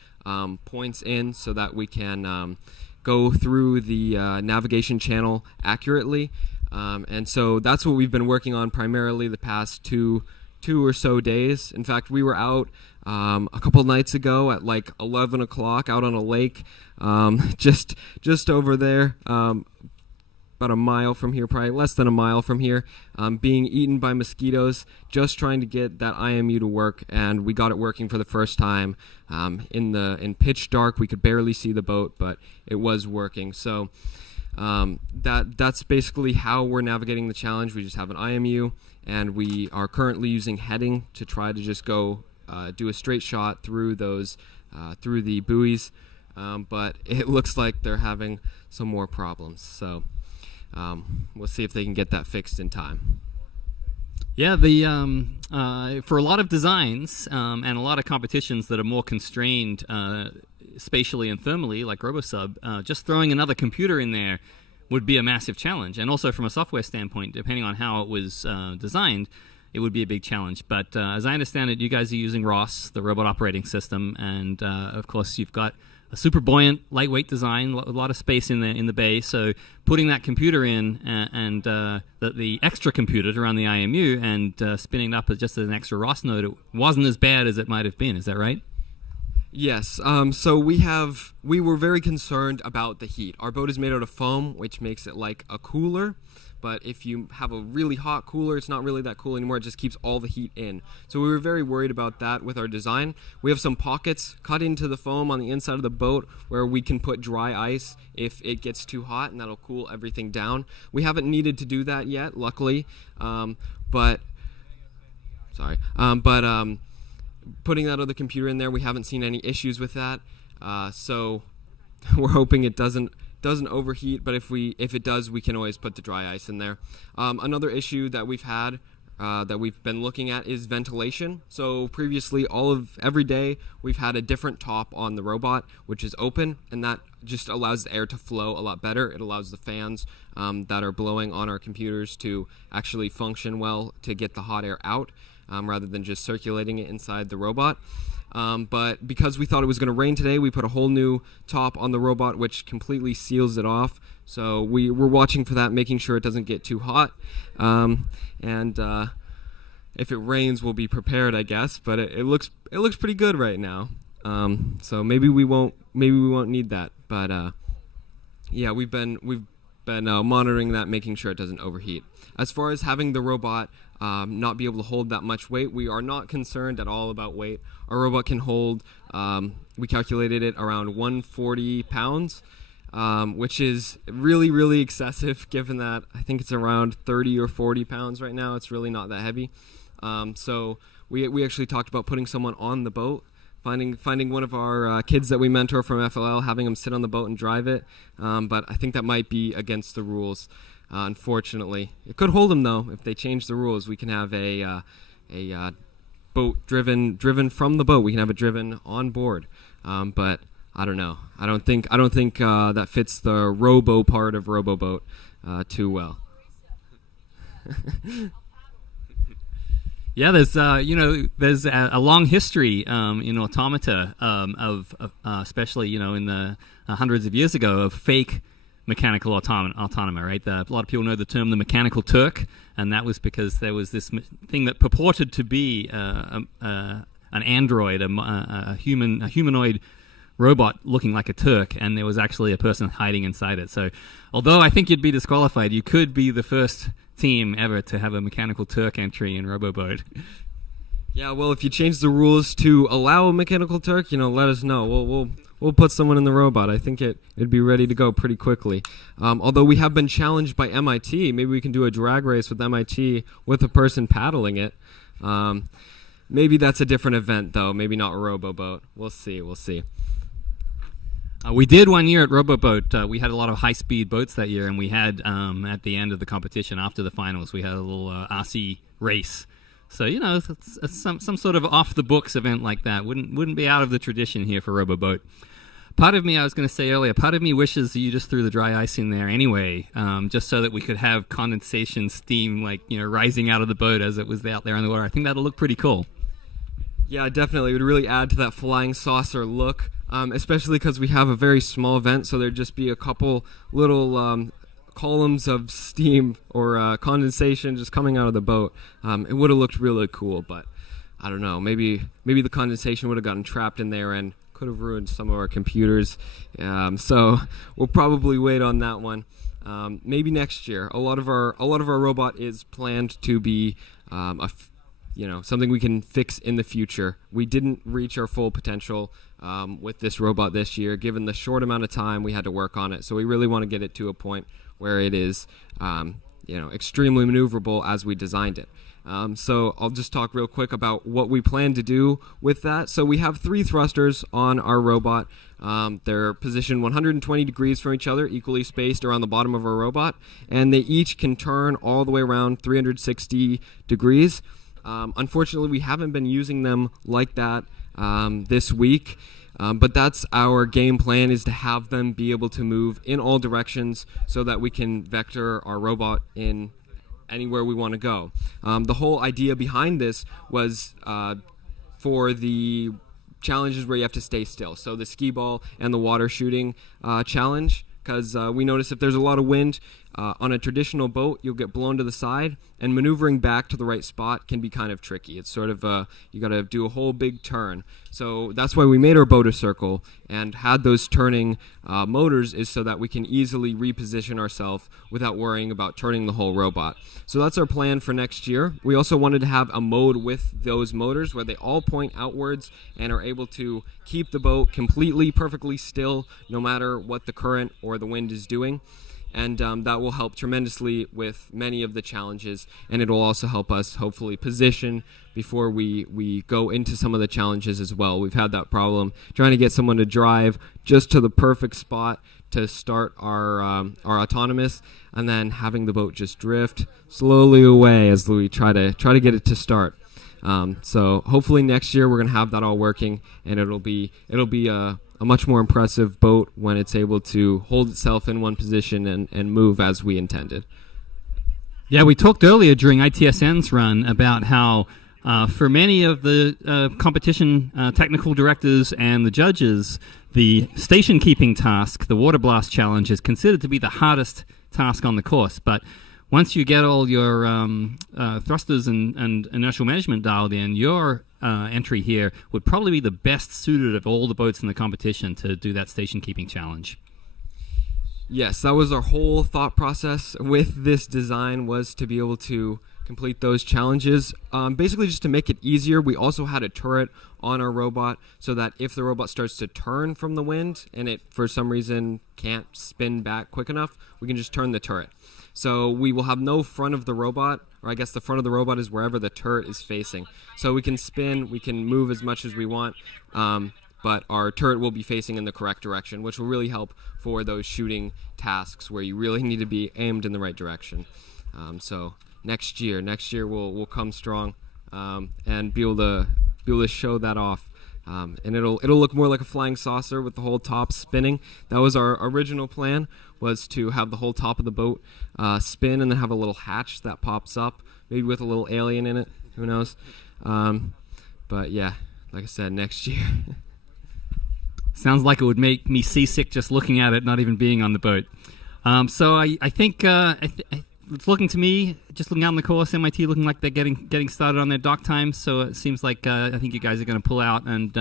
points in so that we can go through the navigation channel accurately. And so that's what we've been working on primarily the past two or so days. In fact, we were out a couple nights ago at like 11 o'clock out on a lake, just over there, about a mile from here, probably less than a mile from here, being eaten by mosquitoes, just trying to get that IMU to work. And we got it working for the first time in pitch dark. We could barely see the boat, but it was working. So that's basically how we're navigating the challenge. We just have an IMU, and we are currently using heading to try to just go do a straight shot through through the buoys, but it looks like they're having some more problems. So we'll see if they can get that fixed in time. Yeah, for a lot of designs and a lot of competitions that are more constrained spatially and thermally, like RoboSub, just throwing another computer in there would be a massive challenge. And also from a software standpoint, depending on how it was designed, it would be a big challenge. But as I understand it, you guys are using ROS, the robot operating system, and of course you've got a super buoyant, lightweight design, a lot of space in the bay. So putting that computer in and the extra computer to run the IMU and spinning it up as just an extra ROS node, it wasn't as bad as it might have been. Is that right? Yes. So we were very concerned about the heat. Our boat is made out of foam, which makes it like a cooler. But if you have a really hot cooler, it's not really that cool anymore. It just keeps all the heat in. So we were very worried about that with our design. We have some pockets cut into the foam on the inside of the boat where we can put dry ice if it gets too hot, and that'll cool everything down. We haven't needed to do that yet, luckily. But putting that other computer in there, we haven't seen any issues with that. So we're hoping it doesn't overheat, but if it does, we can always put the dry ice in there. Another issue that we've had that we've been looking at is ventilation. So previously, every day we've had a different top on the robot, which is open, and that just allows the air to flow a lot better. It allows the fans that are blowing on our computers to actually function well to get the hot air out. rather than just circulating it inside the robot. But because we thought it was going to rain today, we put a whole new top on the robot, which completely seals it off. So we're watching for that, making sure it doesn't get too hot. If it rains, we'll be prepared, I guess. But it looks pretty good right now. So maybe we won't need that. But yeah, we've been monitoring that, making sure it doesn't overheat. As far as having the robot not be able to hold that much weight, we are not concerned at all about weight. Our robot can hold, we calculated it around 140 pounds, which is really, really excessive given that I think it's around 30 or 40 pounds right now. It's really not that heavy. So we actually talked about putting someone on the boat, finding one of our kids that we mentor from FLL, having them sit on the boat and drive it. But I think that might be against the rules. Unfortunately, it could hold them though. If they change the rules, we can have a boat driven from the boat. We can have it driven on board. But I don't know. I don't think that fits the robo part of RoboBoat too well. Yeah, there's a long history in automata of especially in the hundreds of years ago of fake mechanical autonoma, right? A lot of people know the term the mechanical Turk, and that was because there was this thing that purported to be an android, a humanoid robot looking like a Turk, and there was actually a person hiding inside it. So although I think you'd be disqualified, you could be the first team ever to have a mechanical Turk entry in RoboBoat. Yeah, well, if you change the rules to allow a mechanical Turk, let us know. We'll put someone in the robot. I think it'd be ready to go pretty quickly. Although we have been challenged by MIT, maybe we can do a drag race with MIT with a person paddling it. Maybe that's a different event, though. Maybe not RoboBoat. We'll see. We did one year at RoboBoat. We had a lot of high-speed boats that year, and we had, at the end of the competition, after the finals, we had a little RC race. So, it's some sort of off-the-books event like that. Wouldn't be out of the tradition here for RoboBoat. Part of me, I was going to say earlier, part of me wishes you just threw the dry ice in there anyway, just so that we could have condensation steam, rising out of the boat as it was out there in the water. I think that'll look pretty cool. Yeah, definitely. It would really add to that flying saucer look, especially because we have a very small vent, so there'd just be a couple little columns of steam or condensation just coming out of the boat. It would have looked really cool, but I don't know. Maybe the condensation would have gotten trapped in there and could have ruined some of our computers. So we'll probably wait on that one. Maybe next year. A lot of our robot is planned to be something we can fix in the future. We didn't reach our full potential with this robot this year, given the short amount of time we had to work on it. So we really want to get it to a point where it is, extremely maneuverable as we designed it. So I'll just talk real quick about what we plan to do with that. So we have 3 thrusters on our robot. They're positioned 120 degrees from each other, equally spaced around the bottom of our robot, and they each can turn all the way around 360 degrees. Unfortunately, we haven't been using them like that this week, but that's our game plan, is to have them be able to move in all directions so that we can vector our robot in anywhere we want to go. The whole idea behind this was for the challenges where you have to stay still. So the Skee-Ball and the water shooting challenge, because we notice if there's a lot of wind on a traditional boat, you'll get blown to the side, and maneuvering back to the right spot can be kind of tricky. It's sort of you got to do a whole big turn. So that's why we made our boat a circle and had those turning motors, is so that we can easily reposition ourselves without worrying about turning the whole robot. So that's our plan for next year. We also wanted to have a mode with those motors where they all point outwards and are able to keep the boat completely, perfectly still, no matter what the current or the wind is doing. And that will help tremendously with many of the challenges, and it will also help us hopefully position before we go into some of the challenges as well. We've had that problem trying to get someone to drive just to the perfect spot to start our autonomous, and then having the boat just drift slowly away as we try to get it to start. So hopefully next year we're going to have that all working, and it'll be a much more impressive boat when it's able to hold itself in one position and move as we intended. Yeah, we talked earlier during ITSN's run about how For many of the competition technical directors and the judges, the station keeping task, the water blast challenge, is considered to be the hardest task on the course. But once you get all your thrusters and inertial management dialed in, your entry here would probably be the best suited of all the boats in the competition to do that station keeping challenge. Yes, that was our whole thought process with this design, was to be able to complete those challenges. Basically just to make it easier, we also had a turret on our robot so that if the robot starts to turn from the wind and it for some reason can't spin back quick enough, we can just turn the turret. So we will have no front of the robot, or I guess the front of the robot is wherever the turret is facing. So we can spin, we can move as much as we want, but our turret will be facing in the correct direction, which will really help for those shooting tasks where you really need to be aimed in the right direction. So next year we'll come strong and be able to show that off. And it'll look more like a flying saucer with the whole top spinning. That was our original plan, was to have the whole top of the boat spin and then have a little hatch that pops up, maybe with a little alien in it, who knows. But yeah, like I said, next year. Sounds like it would make me seasick just looking at it, not even being on the boat. So I think it's looking to me, just looking out on the course, MIT looking like they're getting started on their dock time. So it seems like I think you guys are going to pull out and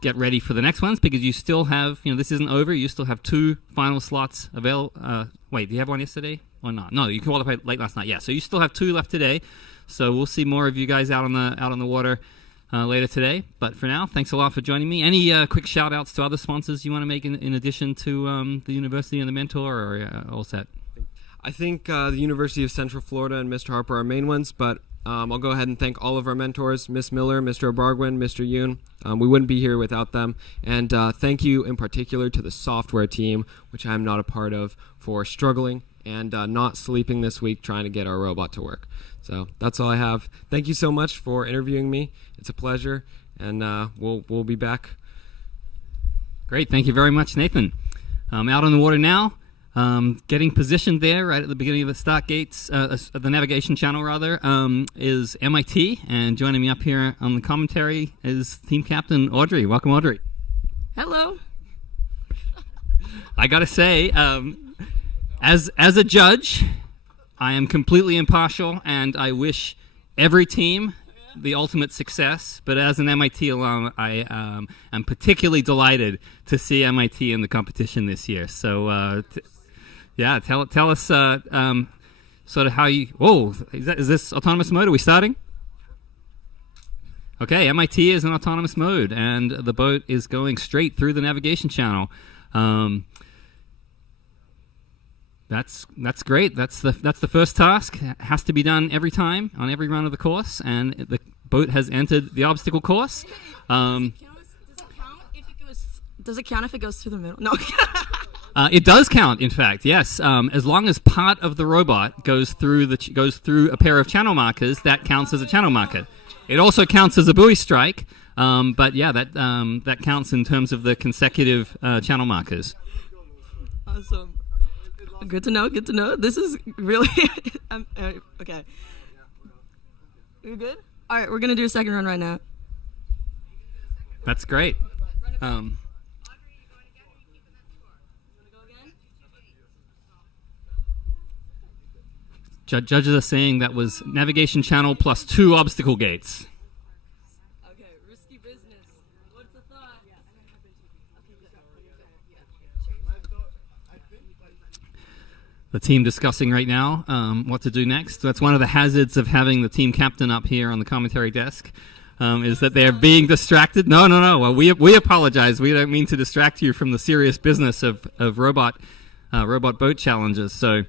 get ready for the next ones, because you still have, this isn't over. You still have 2 final slots available. Wait, do you have one yesterday or not? No, you qualified late last night. Yeah, so you still have 2 left today. So we'll see more of you guys out on the water later today. But for now, thanks a lot for joining me. Any quick shout outs to other sponsors you want to make in addition to the university and the mentor, or all set? I think the University of Central Florida and Mr. Harper are main ones, but I'll go ahead and thank all of our mentors, Miss Miller, Mr. Bargwin, Mr. Yoon. We wouldn't be here without them. And thank you in particular to the software team, which I'm not a part of, for struggling and not sleeping this week trying to get our robot to work. So that's all I have. Thank you so much for interviewing me. It's a pleasure, and we'll be back. Great. Thank you very much, Nathan. Out on the water now. Getting positioned there right at the beginning of the start gates, the navigation channel rather, is MIT, and joining me up here on the commentary is team captain Audrey. Welcome, Audrey. Hello. I gotta say, as a judge, I am completely impartial, and I wish every team the ultimate success. But as an MIT alum, I am particularly delighted to see MIT in the competition this year. So. Yeah, tell us sort of how you... Whoa, is this autonomous mode? Are we starting? Okay, MIT is in autonomous mode, and the boat is going straight through the navigation channel. That's great. That's the first task. It has to be done every time on every run of the course, and the boat has entered the obstacle course. Does it count if it goes through the middle? No. It does count, in fact, yes. As long as part of the robot goes through a pair of channel markers, that counts as a channel marker. It also counts as a buoy strike, but yeah, that counts in terms of the consecutive channel markers. Awesome. Good to know. Good to know. This is really okay. You good? All right, we're gonna do a second run right now. That's great. Judges are saying that was navigation channel plus 2 obstacle gates. Okay, risky business. What's the thought? The team discussing right now what to do next. That's one of the hazards of having the team captain up here on the commentary desk, is that they're being distracted. No. Well, we apologize. We don't mean to distract you from the serious business of robot boat challenges. So.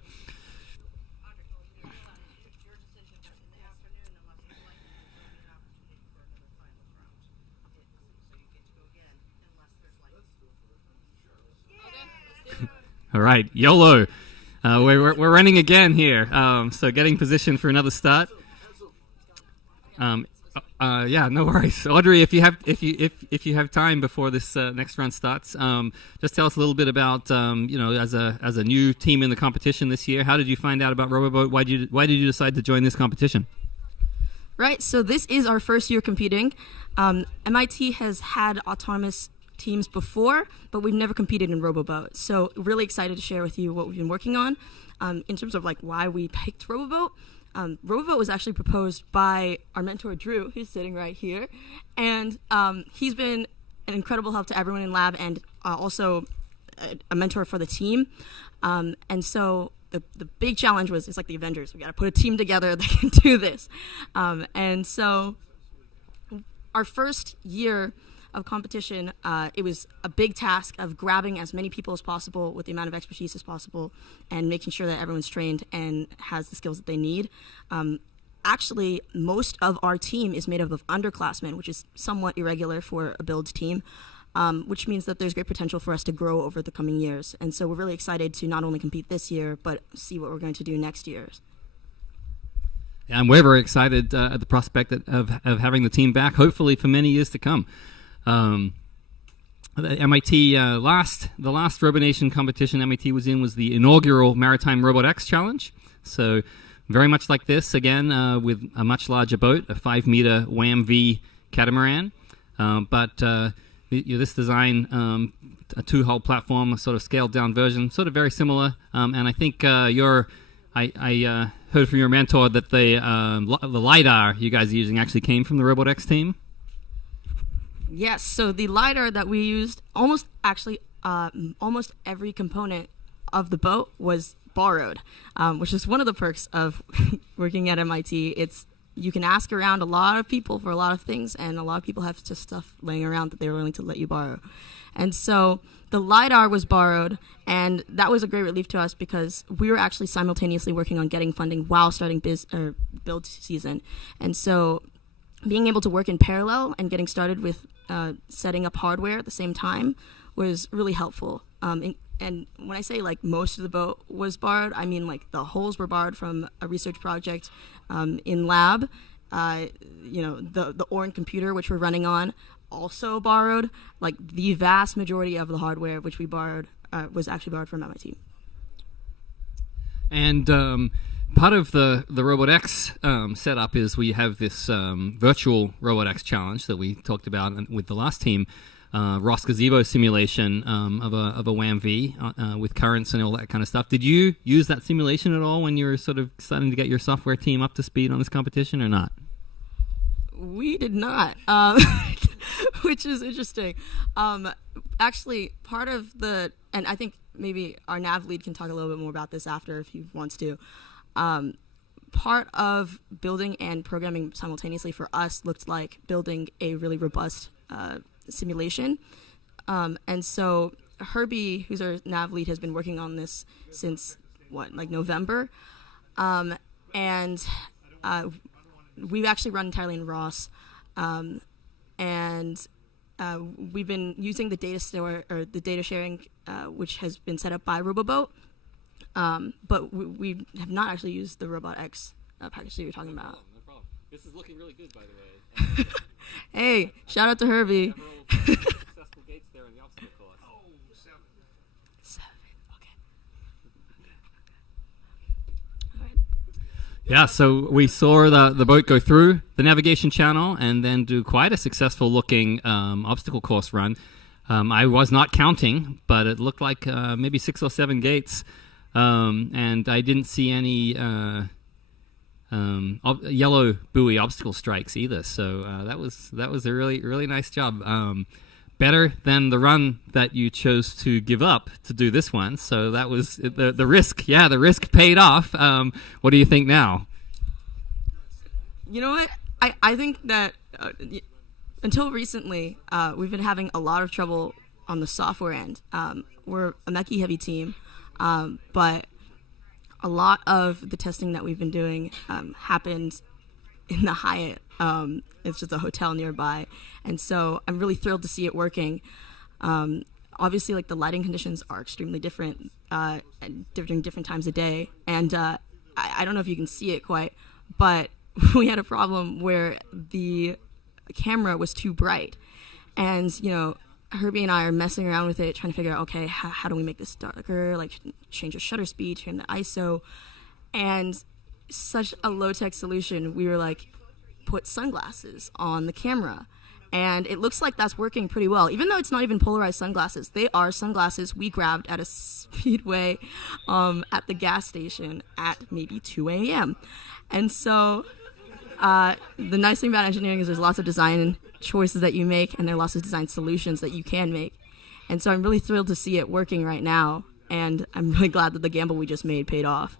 All right, YOLO. We're running again here. So getting positioned for another start. Yeah, no worries. Audrey, if you have time before this next run starts, just tell us a little bit about as a new team in the competition this year. How did you find out about RoboBoat? Why did you decide to join this competition? Right, so this is our first year competing. MIT has had autonomous teams before, but we've never competed in RoboBoat. So really excited to share with you what we've been working on in terms of like why we picked RoboBoat. RoboBoat was actually proposed by our mentor Drew, who's sitting right here, and he's been an incredible help to everyone in lab and also a mentor for the team. And so the big challenge was, it's like the Avengers. We got to put a team together that can do this. And so our first year of competition, it was a big task of grabbing as many people as possible with the amount of expertise as possible and making sure that everyone's trained and has the skills that they need. Actually, most of our team is made up of underclassmen, which is somewhat irregular for a build team. Which means that there's great potential for us to grow over the coming years. And so we're really excited to not only compete this year, but see what we're going to do next year. Yeah, and we're very excited at the prospect of having the team back, hopefully for many years to come. The MIT, the last RoboNation competition MIT was in was the inaugural Maritime Robot X challenge. So very much like this, again, with a much larger boat, a 5-meter WAM-V catamaran. This design, a 2-hull platform, a sort of scaled-down version, sort of very similar. And I think I heard from your mentor that the LiDAR you guys are using actually came from the Robot X team. Yes, so the LiDAR that we used, almost every component of the boat was borrowed, which is one of the perks of working at MIT. You can ask around a lot of people for a lot of things, and a lot of people have just stuff laying around that they're willing to let you borrow. And so the LiDAR was borrowed, and that was a great relief to us because we were actually simultaneously working on getting funding while starting build season. And so being able to work in parallel and getting started with setting up hardware at the same time was really helpful. And when I say like most of the boat was borrowed, I mean like the hulls were borrowed from a research project in lab. The Orin computer, which we're running on, also borrowed. Like the vast majority of the hardware which we borrowed was actually borrowed from MIT. And part of the Robot X setup is we have this virtual Robot X challenge that we talked about with the last team. Ross Gazebo simulation of a WAM-V with currents and all that kind of stuff. Did you use that simulation at all when you were sort of starting to get your software team up to speed on this competition or not? We did not, which is interesting. Actually, part of and I think maybe our nav lead can talk a little bit more about this after if he wants to. Part of building and programming simultaneously for us looked like building a really robust simulation. And so Herbie, who's our nav lead, has been working on this since November. We've actually run entirely in ROS. We've been using the data store or the data sharing, which has been set up by RoboBoat. But we have not actually used the Robot X package that you're talking about. No problem. This is looking really good, by the way. Hey, shout out to Herbie. Successful gates there in the obstacle course. Oh, 7. 7, okay. Yeah, so we saw the boat go through the navigation channel and then do quite a successful looking obstacle course run. I was not counting, but it looked like maybe 6 or 7 gates, and I didn't see any yellow buoy obstacle strikes either. So that was a really nice job. Better than the run that you chose to give up to do this one. So that was the risk. Yeah, the risk paid off. What do you think now? You know what? I think that until recently, we've been having a lot of trouble on the software end. We're a mechie heavy team, but a lot of the testing that we've been doing happened in the Hyatt. It's just a hotel nearby, and so I'm really thrilled to see it working. Obviously, like the lighting conditions are extremely different during different times of day, and I don't know if you can see it quite, but we had a problem where the camera was too bright, and Herbie and I are messing around with it, trying to figure out, okay, how do we make this darker, like change the shutter speed, change the ISO, and such a low-tech solution. We were like, put sunglasses on the camera. And it looks like that's working pretty well. Even though it's not even polarized sunglasses, they are sunglasses we grabbed at a Speedway at the gas station at maybe 2 a.m. And so the nice thing about engineering is there's lots of design choices that you make, and there are lots of design solutions that you can make. And so I'm really thrilled to see it working right now, and I'm really glad that the gamble we just made paid off.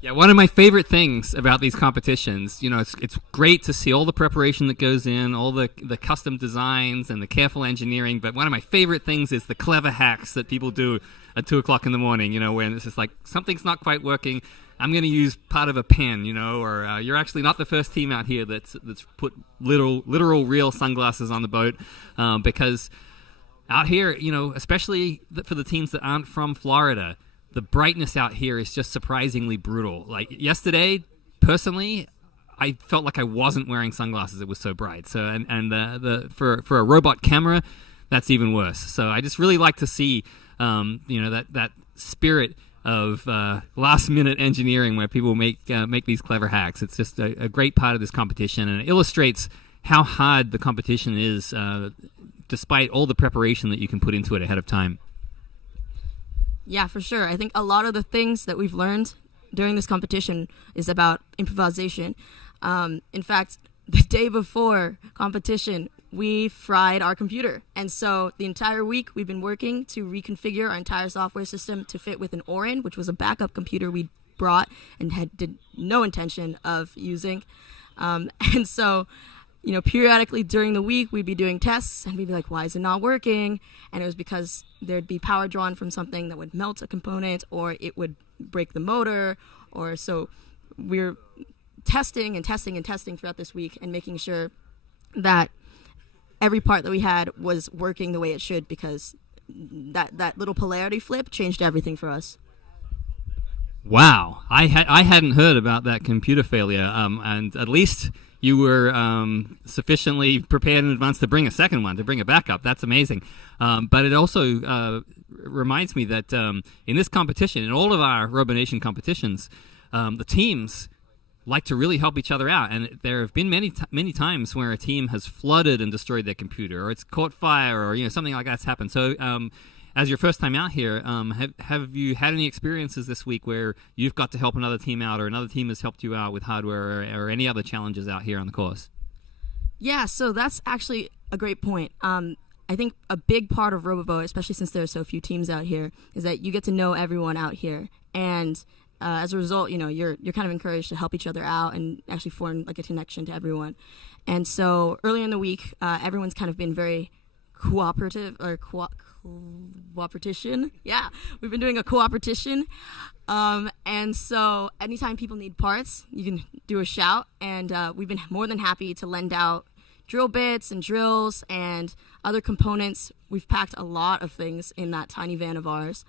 Yeah, one of my favorite things about these competitions, it's great to see all the preparation that goes in, all the custom designs and the careful engineering, but one of my favorite things is the clever hacks that people do at 2 o'clock in the morning, when it's just like, something's not quite working, I'm going to use part of a pen, or you're actually not the first team out here that's put literal real sunglasses on the boat, because out here, especially for the teams that aren't from Florida, the brightness out here is just surprisingly brutal. Like yesterday, personally, I felt like I wasn't wearing sunglasses. It was so bright. So, and for a robot camera, that's even worse. So I just really like to see, that spirit of last minute engineering where people make these clever hacks. It's just a great part of this competition, and it illustrates how hard the competition is, despite all the preparation that you can put into it ahead of time. Yeah, for sure. I think a lot of the things that we've learned during this competition is about improvisation. In fact, the day before competition, we fried our computer. And so the entire week we've been working to reconfigure our entire software system to fit with an Orin, which was a backup computer we brought and did no intention of using. And so, periodically during the week, we'd be doing tests, and we'd be like, why is it not working? And it was because there'd be power drawn from something that would melt a component, or it would break the motor, or so we're testing and testing and testing throughout this week and making sure that every part that we had was working the way it should, because that little polarity flip changed everything for us. Wow. I hadn't heard about that computer failure, and at least you were sufficiently prepared in advance to bring a second one, to bring a backup. That's amazing. But it also reminds me that in this competition, in all of our RoboNation competitions, the teams like to really help each other out. And there have been many times where a team has flooded and destroyed their computer, or it's caught fire, or something like that's happened. So as your first time out here, have you had any experiences this week where you've got to help another team out, or another team has helped you out with hardware, or any other challenges out here on the course? Yeah, so that's actually a great point. I think a big part of RoboBoat, especially since there are so few teams out here, is that you get to know everyone out here. And as a result, you're kind of encouraged to help each other out and actually form like a connection to everyone. And so earlier in the week, everyone's kind of been very cooperative, or cooperation. Yeah, we've been doing a cooperation. And so anytime people need parts, you can do a shout, and we've been more than happy to lend out drill bits and drills and other components. We've packed a lot of things in that tiny van of ours.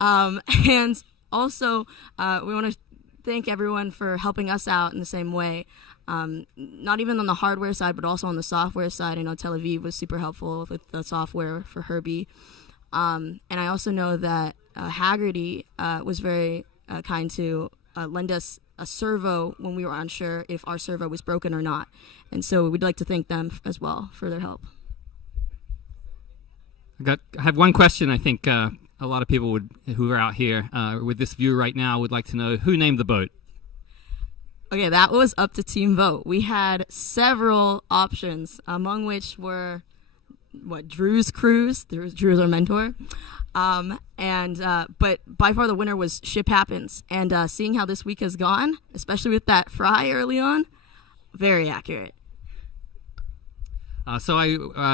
And also, we want to thank everyone for helping us out in the same way. Not even on the hardware side, but also on the software side. I know Tel Aviv was super helpful with the software for Herbie. And I also know that Hegeddy was very kind to lend us a servo when we were unsure if our servo was broken or not. And so we'd like to thank them as well for their help. I have one question. I think a lot of people who are out here with this view right now would like to know, who named the boat? Okay, that was up to team vote. We had several options, among which were Drew's cruise. Drew's our mentor. But by far the winner was Ship Happens. And seeing how this week has gone, especially with that fry early on, very accurate. So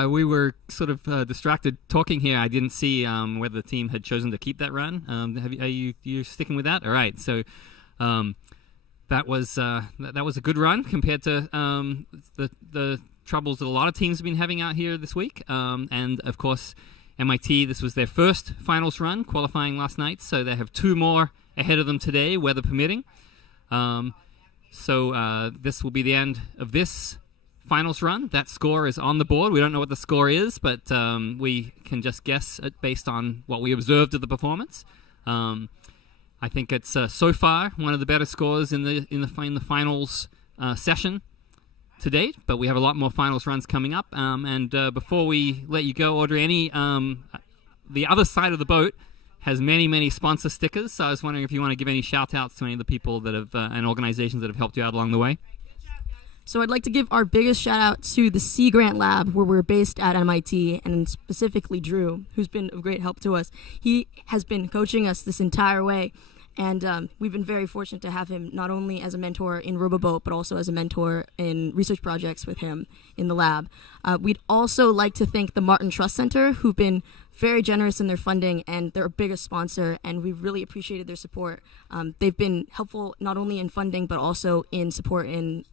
we were sort of distracted talking here. I didn't see whether the team had chosen to keep that run. Are you sticking with that? All right. So that was a good run compared to the troubles that a lot of teams have been having out here this week. And of course, MIT, this was their first finals run, qualifying last night. So they have 2 more ahead of them today, weather permitting. So this will be the end of this finals run. That score is on the board. We don't know what the score is, but we can just guess it based on what we observed of the performance. I think it's so far one of the better scores in the finals session to date, but we have a lot more finals runs coming up. And before we let you go, Audrey, the other side of the boat has many, many sponsor stickers. So I was wondering if you want to give any shout-outs to any of the people that have and organizations that have helped you out along the way. So I'd like to give our biggest shout out to the Sea Grant Lab, where we're based at MIT, and specifically Drew, who's been of great help to us. He has been coaching us this entire way, and we've been very fortunate to have him not only as a mentor in RoboBoat, but also as a mentor in research projects with him in the lab. We'd also like to thank the Martin Trust Center, who've been very generous in their funding, and they're our biggest sponsor, and we've really appreciated their support. They've been helpful not only in funding, but also in support in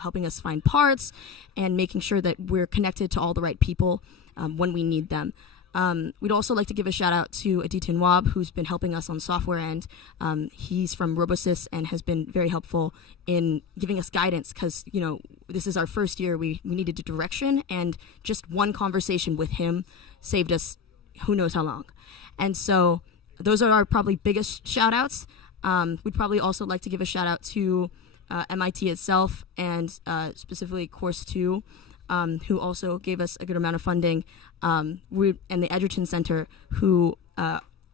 helping us find parts and making sure that we're connected to all the right people when we need them. We'd also like to give a shout out to Adit Nwab, who's been helping us on software end. He's from RoboSys and has been very helpful in giving us guidance because, this is our first year. We needed a direction, and just one conversation with him saved us who knows how long. And so those are our probably biggest shout outs. We'd probably also like to give a shout out to MIT itself and specifically Course 2, who also gave us a good amount of funding, and the Edgerton Center, who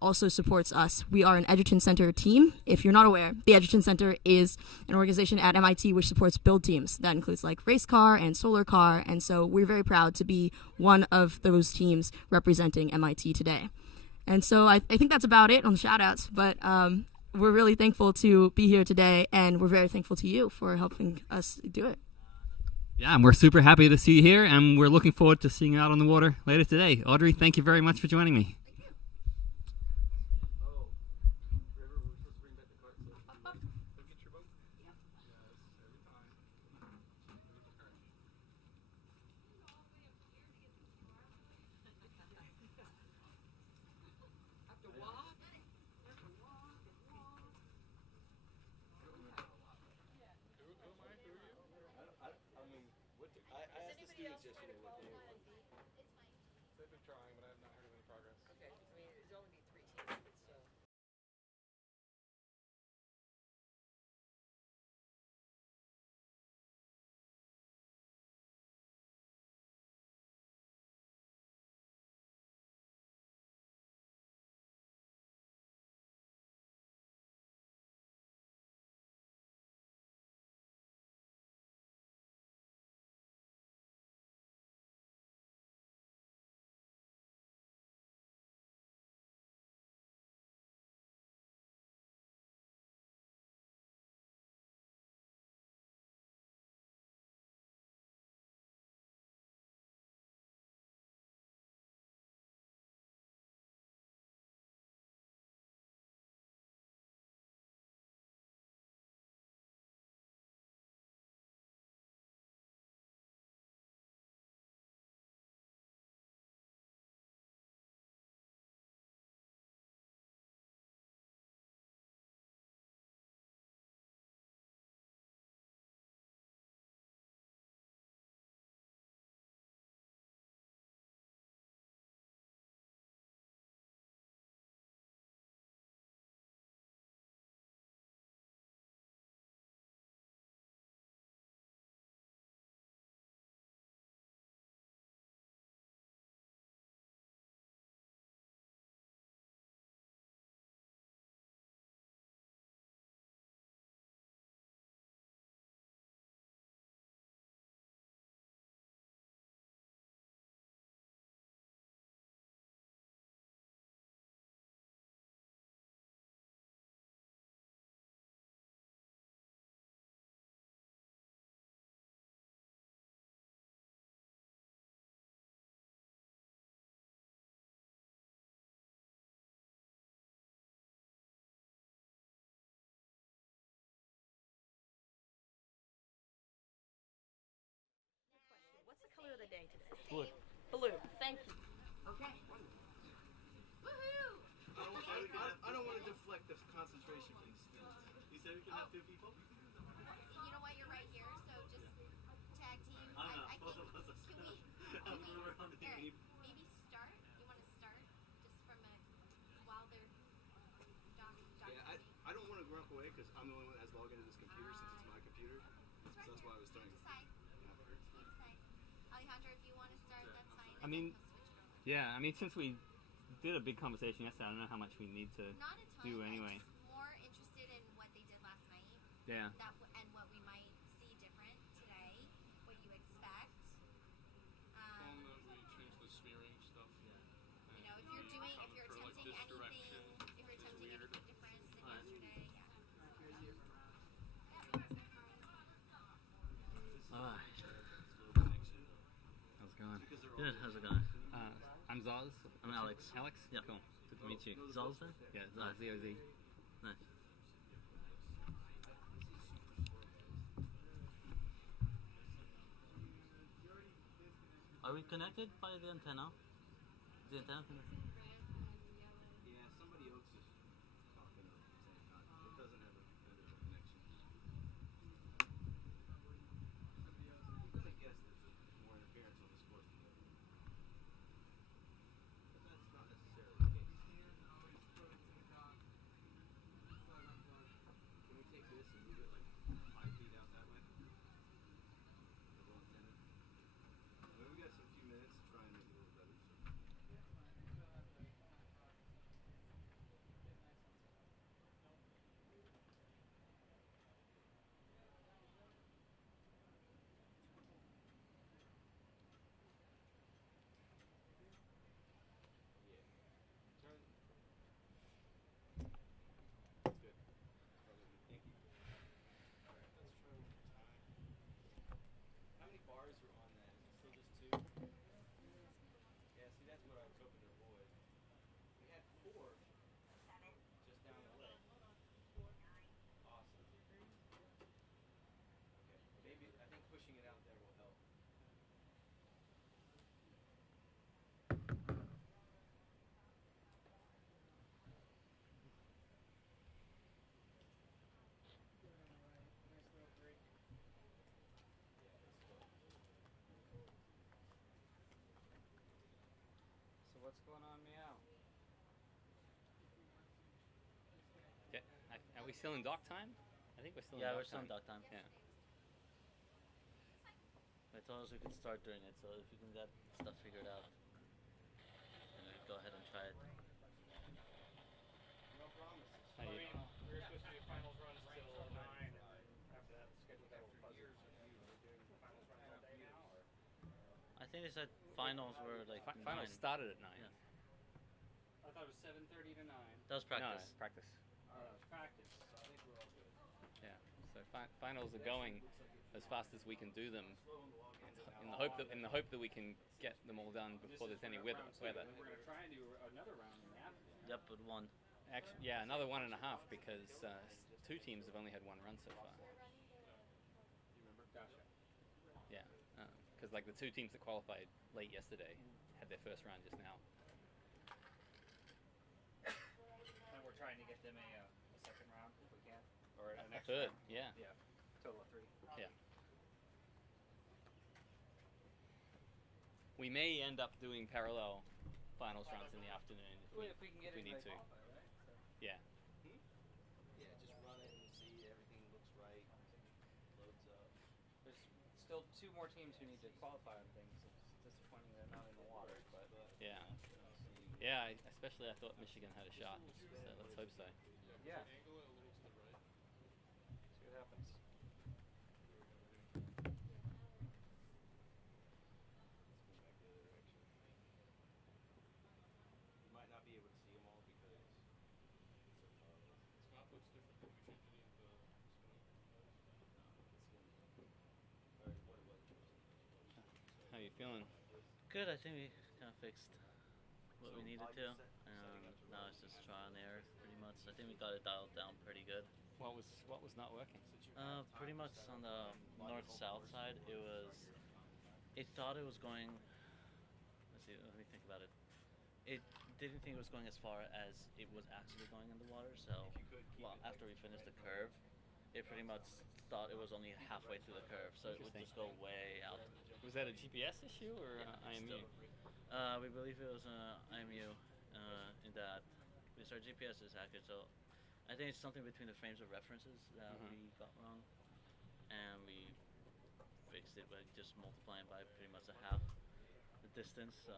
also supports us. We are an Edgerton Center team. If you're not aware, the Edgerton Center is an organization at MIT which supports build teams. That includes like race car and solar car, and so we're very proud to be one of those teams representing MIT today. And so I think that's about it on the shout-outs, but we're really thankful to be here today, and we're very thankful to you for helping us do it. Yeah, and we're super happy to see you here, and we're looking forward to seeing you out on the water later today. Audrey, thank you very much for joining me. They've been trying, but I have not heard of any progress. Okay, I mean, there's only been 3 teams, so. What's the color of the day today? Blue. Blue. Thank you. Okay. Woohoo! I don't want to deflect the concentration from the students. You said we can have 2 people? You know what? You're right here, so just tag team. I think. Can we? Eric, maybe start. You want to start just from while they're documenting. I don't want to run away because I'm the only one that has logged into this computer since it's my computer. It's right so that's here. why I was starting. Decide. Yeah. mean, yeah, I mean, since we did a big conversation yesterday, I don't know how much we need to Not a ton, do I'm anyway. just more interested in what they did last night. Yeah. And what we might see different today. What you expect. Tell them that we changed the smearing stuff. You know, if you're attempting anything, if you're attempting anything different than yesterday, yeah. Alright. How's it going? Good, how's it going? I'm Zaz. I'm Alex. Alex? Yep. Cool. Good to meet you. Zaz then? Yeah, Zaz, Z-O-Z. Nice. Are we connected by the antenna? Is the antenna connected? Yeah, somebody else is talking at the same time. It doesn't have a connection. I guess there's more interference on the sports field. But that's not necessarily the case. Can we take this and move it like 5 feet out that way? The little antenna? Well, we got some few minutes to try and make it a little better. Good. Thank you. Alright, let's try one more time. How many bars are on that? Is it still just 2? Yeah, see, that's what I was hoping to avoid. We had 4 just down the way. Awesome. Okay, maybe, I think pushing it out there will help. So what's going on, Meow? Yeah, are we still in dock time? I think we're still in dock time. Yeah, we're still in dock time. Yeah. They told us we could start doing it, so if you can get stuff figured out, then we go ahead and try it. No promises. How you- We were supposed to do finals runs till 9, and after that, the schedule got fuzzy. Are you doing finals runs all day now, or? I think they said finals were like Finals 9. started at 9. Yeah. I thought it was 7:30 to 9. That was practice. No, practice. That was practice. So I think we're all good. Yeah. So finals are going as fast as we can do them, in the hope that we can get them all done before there's any weather. We're going to try and do another round in the afternoon. Yep, but 1. Actually, yeah, another 1.5 because 2 teams have only had 1 run so far. You remember? Gotcha. Yeah, because like the 2 teams that qualified late yesterday had their first run just now. And we're trying to get them a second round if we can, or an A extra third, round. yeah. Yeah, total of 3. Yeah. We may end up doing parallel finals runs in the afternoon If we can get if we it, need like, to. qualified, right? So. Yeah. Yeah, just run it and see everything looks right, loads up. There's still 2 more teams who need to qualify on things. It's disappointing they're not in the water, but Yeah. Yeah, especially I thought Michigan had a shot, so let's hope so. yeah. Angle it a little to the right. See what happens. You might not be able to see them all because it's so far away. Scott looks different. Did we change any of the spinning? Or what it was. How you feeling? Good, I think we kind of fixed what we So needed while to. you're setting up to Now run, it's just trial and error, pretty much. I think we got it dialed down pretty good. What was not working? Pretty much on the north-south side, it thought it was going, let me think about it. It didn't think it was going as far as it was actually going in the water, so after we finished the curve, it pretty much thought it was only halfway through the curve, so it would just go way out. Was that a GPS issue or IMU? We believe it was an IMU in that because our GPS is accurate, so I think it's something between the frames of references that we got wrong, and we fixed it by just multiplying by pretty much a half the the distance. So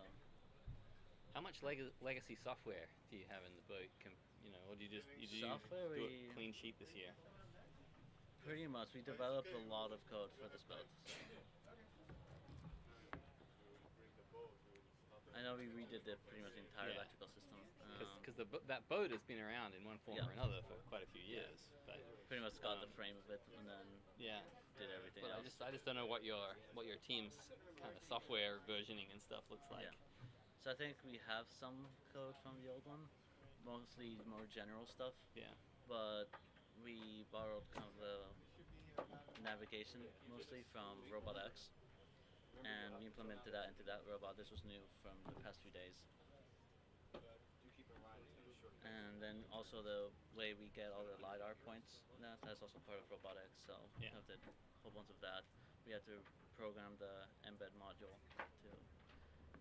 How much legacy software do you have in the boat? Or do you just software, do we a clean sheet this year? pretty much we developed a lot of code for this boat. So. I know we redid pretty much the entire electrical system. Because that boat has been around in one form or another for quite a few years. But pretty much got the frame of it and then did everything but else. I just don't know what your team's kind of software versioning and stuff looks like. Yeah. So I think we have some code from the old one, mostly more general stuff. Yeah. But we borrowed kind of the navigation mostly from Robot X, and we implemented that into that robot. This was new from the past few days. And then also the way we get all the LiDAR points, that's also part of Robotics, so we have a whole bunch of that. We had to program the embed module to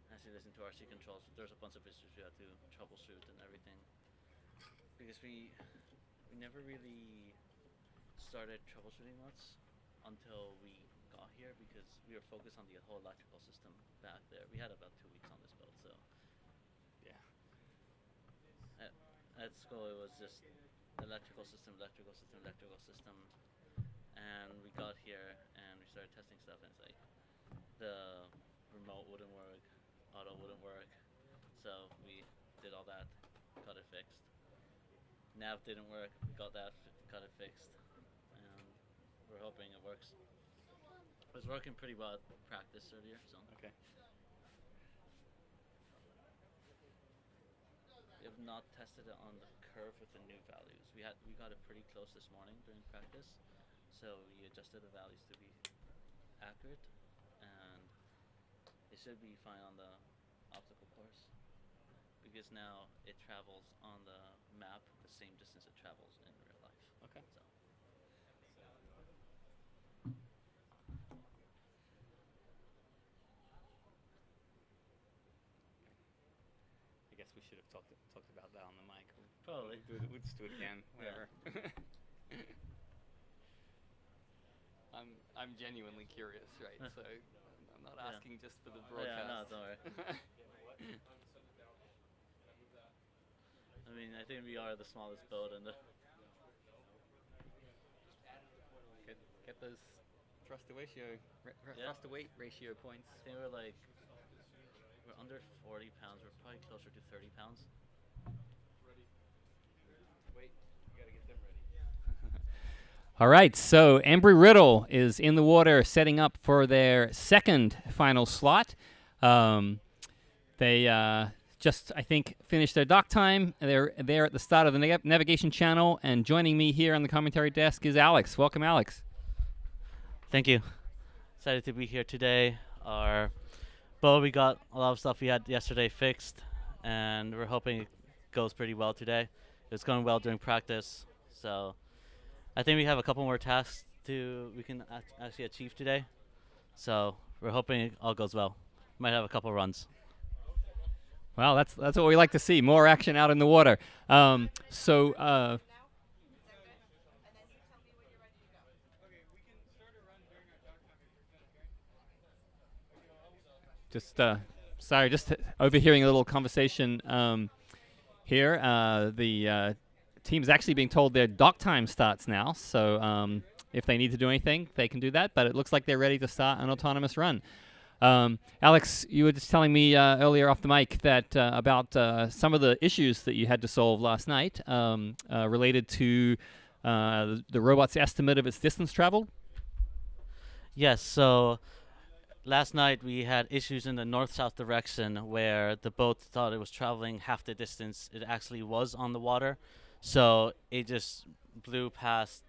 actually listen to RC controls. There's a bunch of issues we had to troubleshoot and everything. Because we never really started troubleshooting much until we got here, because we were focused on the whole electrical system back there. We had about 2 weeks on this boat, so yeah. At school it was just electrical system, and we got here and we started testing stuff, and it's like the remote wouldn't work, auto wouldn't work, so we did all that, got it fixed. Nav didn't work, got that, got it fixed, and we're hoping it works. It was working pretty well at practice earlier, so. Okay. We have not tested it on the curve with the new values. We got it pretty close this morning during practice, so we adjusted the values to be accurate, and it should be fine on the obstacle course, because now it travels on the map the same distance it travels in real life. Okay. So. I guess we should have talked about that on the mic. Probably. We'll just do it again. Whatever. I'm genuinely curious, right? So I'm not asking just for the broadcast. Yeah, no, don't worry. I mean, I think we are the smallest boat in the. Get those thrust to ratio, thrust to weight ratio points. I think we're under 40 pounds. We're probably closer to 30 pounds. Ready. Wait, you gotta get them ready. All right, so Embry-Riddle is in the water setting up for their second final slot. They just, I think, finished their dock time. They're there at the start of the navigation channel, and joining me here on the commentary desk is Alex. Welcome, Alex. Thank you. Excited to be here today. We got a lot of stuff we had yesterday fixed, and we're hoping it goes pretty well today. It's going well during practice, so I think we have a couple more tasks we can actually achieve today. So we're hoping it all goes well. Might have a couple runs. Well, that's what we like to see, more action out in the water. Just overhearing a little conversation here. The team's actually being told their dock time starts now, so if they need to do anything, they can do that, but it looks like they're ready to start an autonomous run. Alex, you were just telling me earlier off the mic that about some of the issues that you had to solve last night related to the robot's estimate of its distance traveled. Yes, so last night we had issues in the north-south direction where the boat thought it was traveling half the distance it actually was on the water. So it just blew past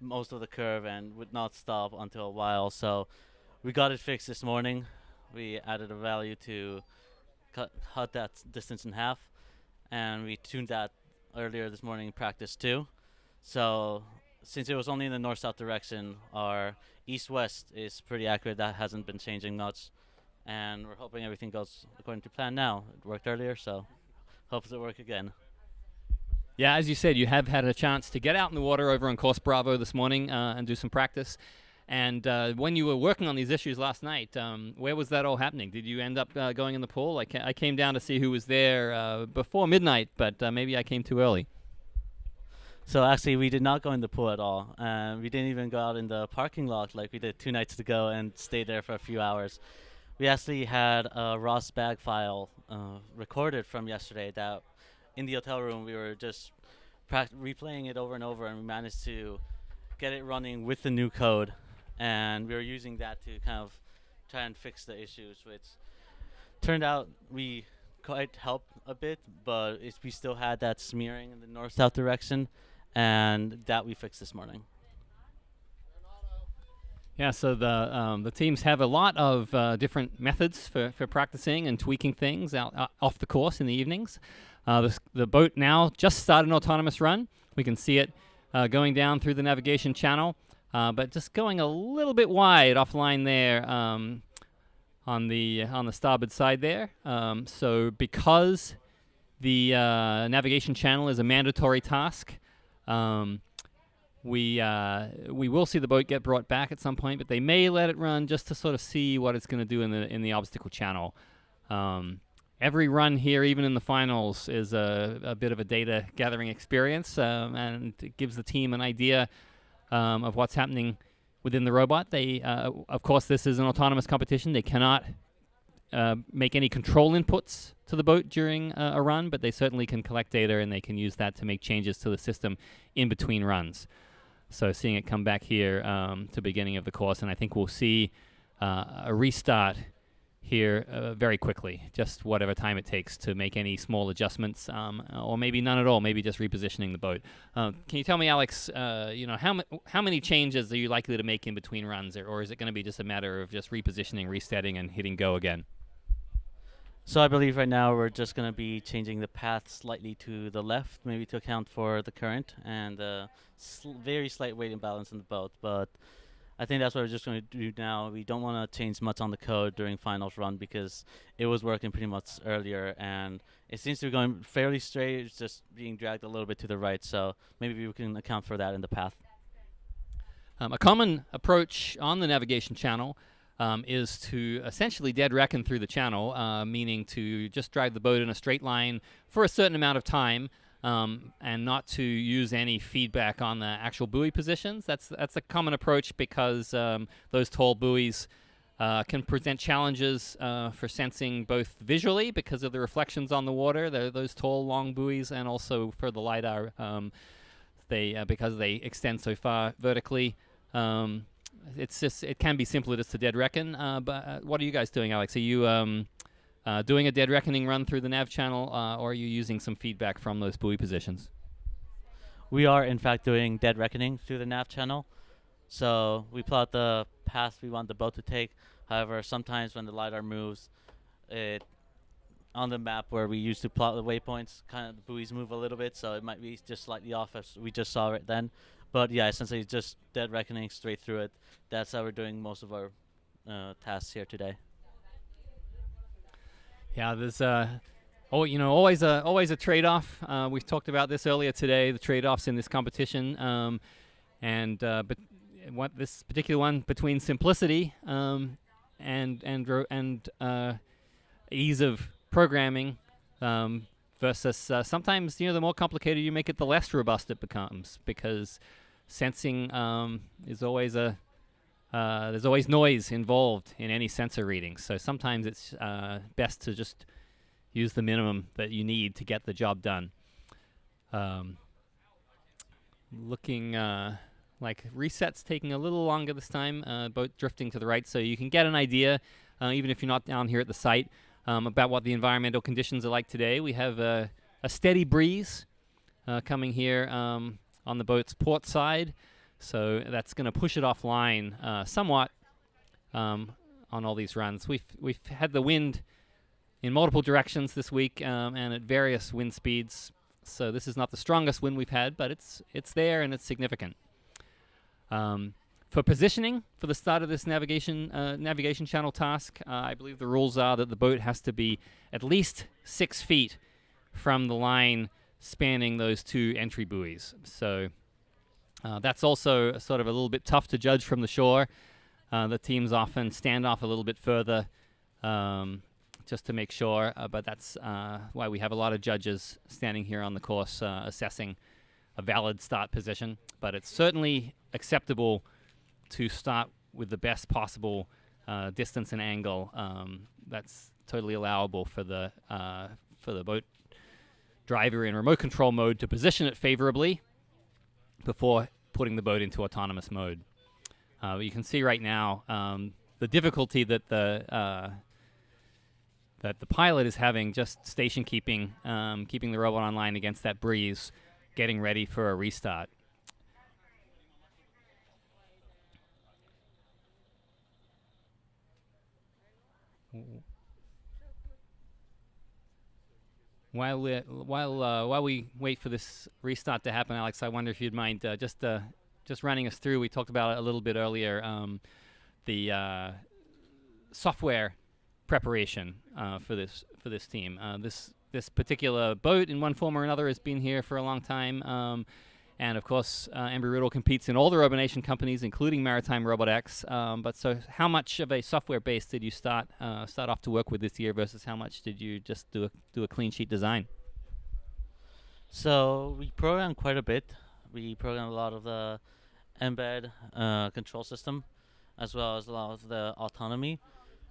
most of the curve and would not stop until a while. So we got it fixed this morning. We added a value to cut that distance in half, and we tuned that earlier this morning in practice too. So since it was only in the north-south direction, our east-west is pretty accurate. That hasn't been changing much, and we're hoping everything goes according to plan now. It worked earlier, so hope it'll work again. Yeah, as you said, you have had a chance to get out in the water over on Course Bravo this morning and do some practice. And when you were working on these issues last night, where was that all happening? Did you end up going in the pool? I came down to see who was there before midnight, but maybe I came too early. So actually, we did not go in the pool at all. We didn't even go out in the parking lot like we did 2 nights ago and stay there for a few hours. We actually had a Ross bag file recorded from yesterday that in the hotel room we were just replaying it over and over, and we managed to get it running with the new code. And we were using that to kind of try and fix the issues, which turned out we quite helped a bit, but we still had that smearing in the north-south direction, and that we fixed this morning. Yeah, so the teams have a lot of different methods for practicing and tweaking things out off the course in the evenings. The boat now just started an autonomous run. We can see it going down through the navigation channel, but just going a little bit wide offline there on the starboard side there. So because the navigation channel is a mandatory task, we will see the boat get brought back at some point, but they may let it run just to sort of see what it's going to do in the obstacle channel. Every run here, even in the finals, is a bit of a data gathering experience, and it gives the team an idea of what's happening within the robot. They, of course, this is an autonomous competition. They cannot make any control inputs to the boat during a run, but they certainly can collect data, and they can use that to make changes to the system in between runs. So seeing it come back here to the beginning of the course, and I think we'll see a restart here very quickly, just whatever time it takes to make any small adjustments, or maybe none at all, maybe just repositioning the boat. Can you tell me, Alex, how many changes are you likely to make in between runs, or is it going to be just a matter of just repositioning, resetting, and hitting go again? So I believe right now we're just going to be changing the path slightly to the left, maybe to account for the current and very slight weight imbalance in the boat. But I think that's what we're just going to do now. We don't want to change much on the code during finals run because it was working pretty much earlier, and it seems to be going fairly straight. It's just being dragged a little bit to the right, so maybe we can account for that in the path. A common approach on the navigation channel is to essentially dead reckon through the channel, meaning to just drive the boat in a straight line for a certain amount of time, and not to use any feedback on the actual buoy positions. That's a common approach because those tall buoys can present challenges for sensing both visually because of the reflections on the water. Those tall, long buoys, and also for the LiDAR, because they extend so far vertically. It can be simpler just to dead reckon. But what are you guys doing, Alex? Are you doing a dead reckoning run through the nav channel, or are you using some feedback from those buoy positions? We are, in fact, doing dead reckoning through the nav channel. So we plot the path we want the boat to take. However, sometimes when the LiDAR moves, on the map where we used to plot the waypoints, kind of the buoys move a little bit, so it might be just slightly off as we just saw it then. But yeah, essentially just dead reckoning straight through it. That's how we're doing most of our tasks here today. Yeah, there's always a trade-off. We've talked about this earlier today, the trade-offs in this competition, but what this particular one between simplicity and ease of programming versus sometimes the more complicated you make it, the less robust it becomes, because sensing is always there's always noise involved in any sensor reading. So sometimes it's best to just use the minimum that you need to get the job done. Looking like reset's taking a little longer this time, boat drifting to the right, so you can get an idea, even if you're not down here at the site, about what the environmental conditions are like today. We have a steady breeze coming here on the boat's port side, so that's going to push it offline somewhat on all these runs. We've had the wind in multiple directions this week and at various wind speeds, so this is not the strongest wind we've had, but it's there and it's significant. For positioning, for the start of this navigation channel task, I believe the rules are that the boat has to be at least 6 feet from the line spanning those two entry buoys. So That's also sort of a little bit tough to judge from the shore. The teams often stand off a little bit further just to make sure, but that's why we have a lot of judges standing here on the course assessing a valid start position. But it's certainly acceptable to start with the best possible distance and angle. That's totally allowable for the boat driver in remote control mode to position it favorably before putting the boat into autonomous mode. You can see right now the difficulty that the pilot is having just station keeping the robot online against that breeze, getting ready for a restart. While we wait for this restart to happen, Alex, I wonder if you'd mind just running us through. We talked about it a little bit earlier. The software preparation for this team. This particular boat, in one form or another, has been here for a long time. And of course, Embry-Riddle competes in all the RoboNation companies, including Maritime Robot X. But so, how much of a software base did you start off to work with this year, versus how much did you just do a clean sheet design? So we programmed quite a bit. We programmed a lot of the embed control system, as well as a lot of the autonomy.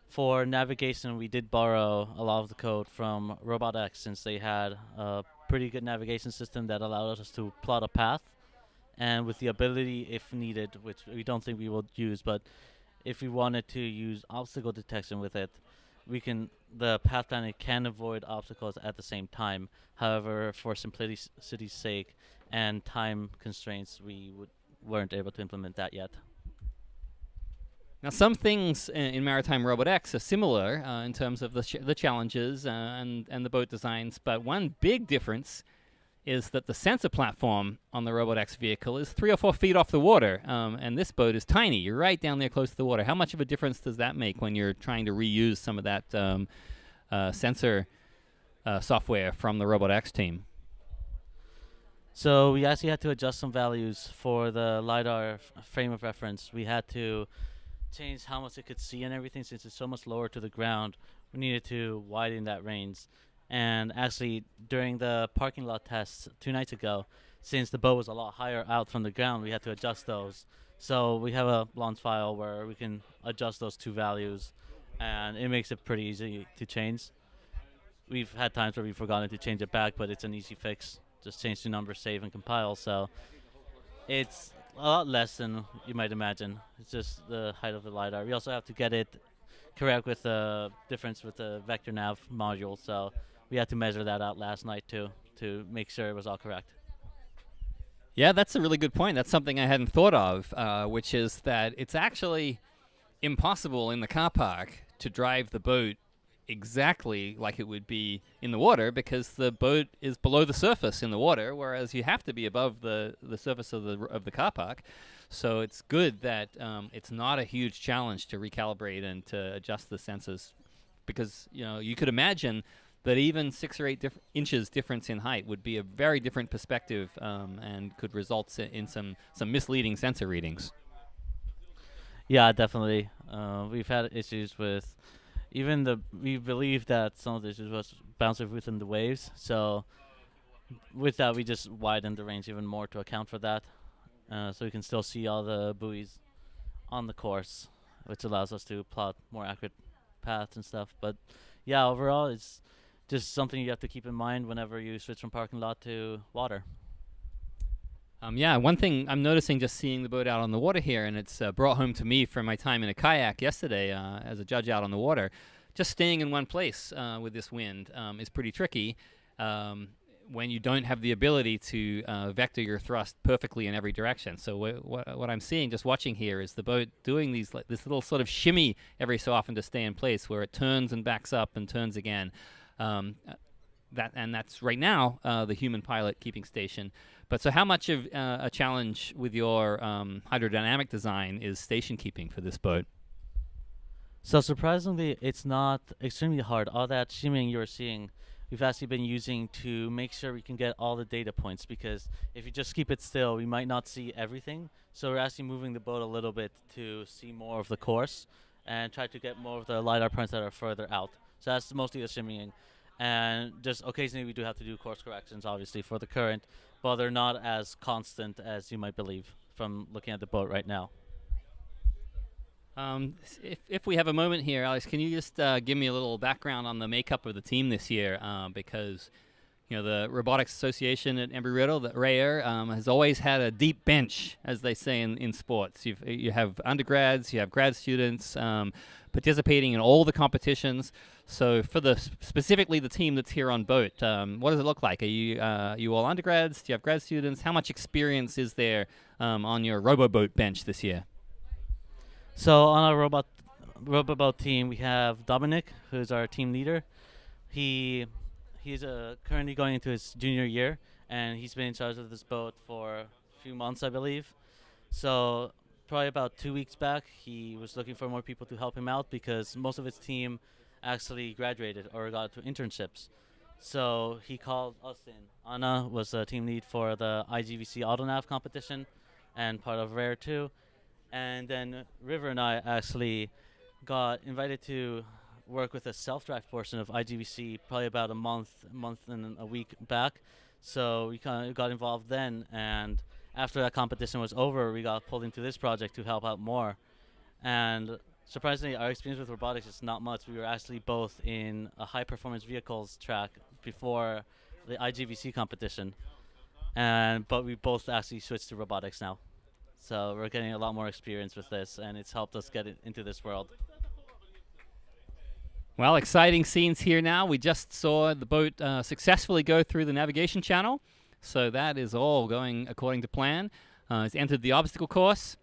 For navigation, we did borrow a lot of the code from Robot X, since they had a pretty good navigation system that allowed us to plot a path, and with the ability, if needed, which we don't think we will use, but if we wanted to use obstacle detection with it, the path planning can avoid obstacles at the same time. However, for simplicity's sake and time constraints, we weren't able to implement that yet. Now, some things in Maritime Robot X are similar in terms of the challenges and the boat designs, but one big difference is that the sensor platform on the Robot X vehicle is 3 or 4 feet off the water, and this boat is tiny. You're right down there close to the water. How much of a difference does that make when you're trying to reuse some of that sensor software from the Robot X team? So we actually had to adjust some values for the LiDAR frame of reference. We had to change how much it could see and everything, since it's so much lower to the ground. We needed to widen that range. And actually, during the parking lot tests 2 nights ago, since the boat was a lot higher out from the ground, we had to adjust those. So we have a launch file where we can adjust those 2 values, and it makes it pretty easy to change. We've had times where we've forgotten to change it back, but it's an easy fix. Just change the number, save, and compile. So it's a lot less than you might imagine. It's just the height of the LiDAR. We also have to get it correct with the difference with the vector nav module, so we had to measure that out last night too, to make sure it was all correct. Yeah, that's a really good point. That's something I hadn't thought of, which is that it's actually impossible in the car park to drive the boat exactly like it would be in the water, because the boat is below the surface in the water, whereas you have to be above the surface of the car park. So it's good that it's not a huge challenge to recalibrate and to adjust the sensors, because you could imagine that even 6 or 8 inches difference in height would be a very different perspective, and could result in some misleading sensor readings. Yeah, definitely. We've had issues with we believe that some of the issues was bouncing within the waves. So with that, we just widened the range even more to account for that. So we can still see all the buoys on the course, which allows us to plot more accurate paths and stuff. But yeah, overall, it's just something you have to keep in mind whenever you switch from parking lot to water. Yeah, one thing I'm noticing just seeing the boat out on the water here, and it's brought home to me from my time in a kayak yesterday as a judge out on the water, just staying in one place with this wind is pretty tricky when you don't have the ability to vector your thrust perfectly in every direction. So what I'm seeing, just watching here, is the boat doing this little sort of shimmy every so often to stay in place, where it turns and backs up and turns again. That's right now the human pilot keeping station. But so how much of a challenge with your hydrodynamic design is station keeping for this boat? So surprisingly, it's not extremely hard. All that shimmying you're seeing we've actually been using to make sure we can get all the data points, because if you just keep it still, we might not see everything. So we're actually moving the boat a little bit to see more of the course and try to get more of the LiDAR points that are further out. So that's mostly the shimmying. And just occasionally we do have to do course corrections, obviously, for the current, but they're not as constant as you might believe from looking at the boat right now. If we have a moment here, Alex, can you just give me a little background on the makeup of the team this year? Because the Robotics Association at Embry-Riddle, the RAYER, has always had a deep bench, as they say in sports. You have undergrads, you have grad students participating in all the competitions. So for specifically the team that's here on boat, what does it look like? Are you all undergrads? Do you have grad students? How much experience is there on your RoboBoat bench this year? So on our RoboBoat team, we have Dominic, who's our team leader. He's currently going into his junior year, and he's been in charge of this boat for a few months, I believe. So probably about 2 weeks back, he was looking for more people to help him out because most of his team actually graduated or got to internships. So he called us in. Anna was the team lead for the IGVC AutoNav competition and part of RARE too. And then River and I actually got invited to work with the self-drive portion of IGVC probably about a month and a week back. So we kind of got involved then, and after that competition was over, we got pulled into this project to help out more. And surprisingly, our experience with robotics is not much. We were actually both in a high-performance vehicles track before the IGVC competition, but we both actually switched to robotics now. So we're getting a lot more experience with this, and it's helped us get into this world. Well, exciting scenes here now. We just saw the boat successfully go through the navigation channel, so that is all going according to plan. It's entered the obstacle course,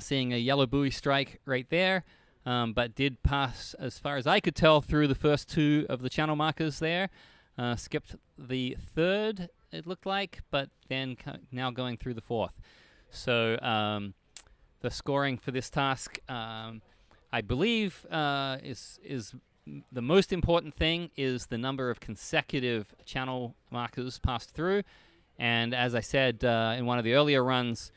seeing a yellow buoy strike right there, but did pass, as far as I could tell, through the first two of the channel markers there. Skipped the third, it looked like, but then now going through the fourth. So the scoring for this task, I believe, is the most important thing is the number of consecutive channel markers passed through. And as I said in one of the earlier runs,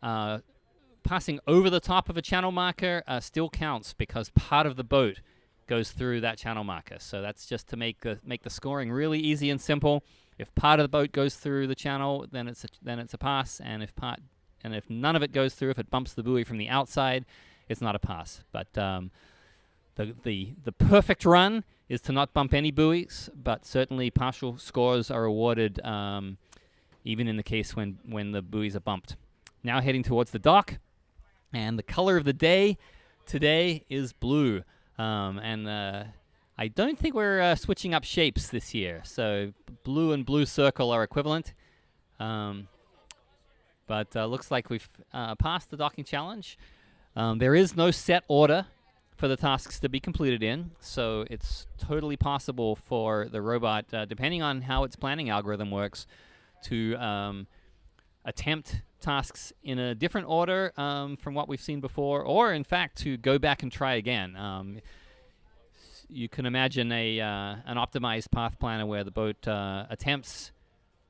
passing over the top of a channel marker still counts because part of the boat goes through that channel marker. So that's just to make the scoring really easy and simple. If part of the boat goes through the channel, then it's a pass, and if none of it goes through, if it bumps the buoy from the outside, it's not a pass. But the perfect run is to not bump any buoys, but certainly partial scores are awarded even in the case when the buoys are bumped. Now heading towards the dock, and the color of the day today is blue, and I don't think we're switching up shapes this year, so blue and blue circle are equivalent. But looks like we've passed the docking challenge. There is no set order for the tasks to be completed in, so it's totally possible for the robot, depending on how its planning algorithm works, to attempt tasks in a different order from what we've seen before, or in fact to go back and try again. You can imagine an optimized path planner where the boat attempts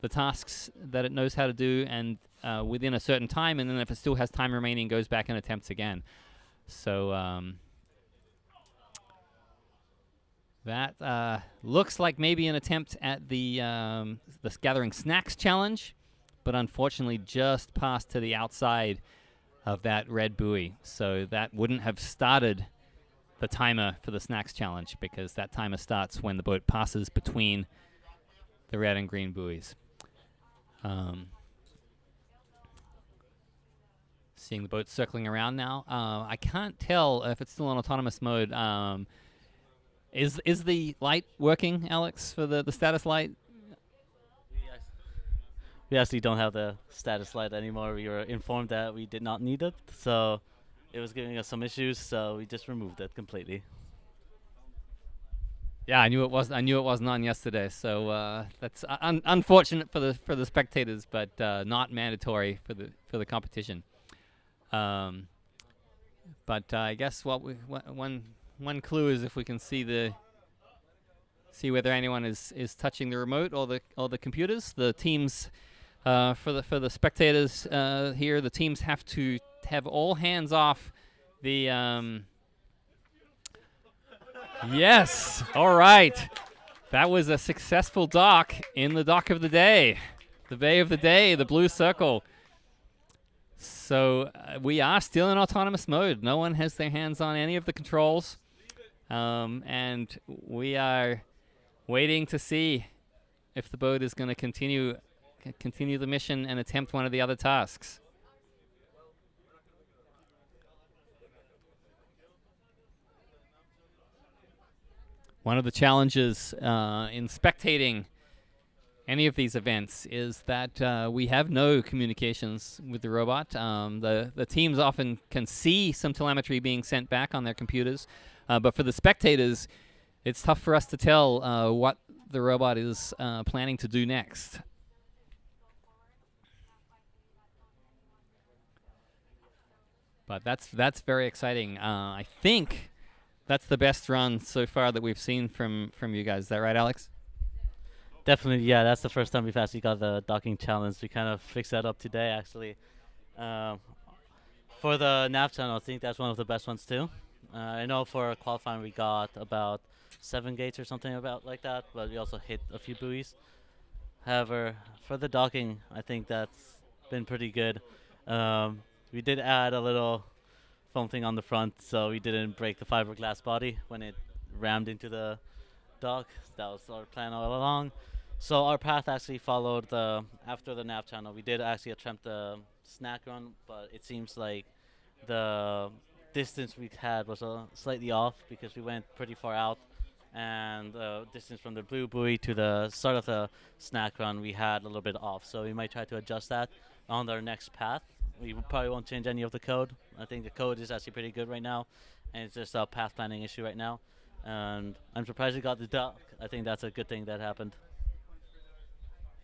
the tasks that it knows how to do and within a certain time, and then if it still has time remaining, goes back and attempts again. So that looks like maybe an attempt at the Gathering Snacks challenge, but unfortunately just passed to the outside of that red buoy. So that wouldn't have started the timer for the Snacks challenge, because that timer starts when the boat passes between the red and green buoys. Seeing the boat circling around now. I can't tell if it's still in autonomous mode. Is the light working, Alex, for the status light? We actually don't have the status light anymore. We were informed that we did not need it, so it was giving us some issues, so we just removed it completely. Yeah, I knew it wasn't on yesterday, so that's unfortunate for the spectators, but not mandatory for the competition. But I guess one clue is if we can see see whether anyone is touching the remote or the computers. The teams for the spectators here, the teams have to have all hands off the. Yes. All right. That was a successful dock in the dock of the day, the bay of the day, the blue circle. So we are still in autonomous mode. No one has their hands on any of the controls. And we are waiting to see if the boat is going to continue the mission and attempt one of the other tasks. One of the challenges in spectating any of these events is that we have no communications with the robot. The teams often can see some telemetry being sent back on their computers, but for the spectators, it's tough for us to tell what the robot is planning to do next. But that's very exciting. I think that's the best run so far that we've seen from you guys. Is that right, Alex? Definitely, yeah. That's the first time we've actually got the docking challenge. We kind of fixed that up today, actually. For the nav channel, I think that's one of the best ones too. I know for qualifying we got about 7 gates or something about like that, but we also hit a few buoys. However, for the docking, I think that's been pretty good. We did add a little foam thing on the front, so we didn't break the fiberglass body when it rammed into the dock. That was our plan all along. So our path actually followed after the nav channel. We did actually attempt the snack run, but it seems like the distance we had was slightly off because we went pretty far out, and the distance from the blue buoy to the start of the snack run we had a little bit off. So we might try to adjust that on our next path. We probably won't change any of the code. I think the code is actually pretty good right now, and it's just a path planning issue right now. And I'm surprised we got the dock. I think that's a good thing that happened.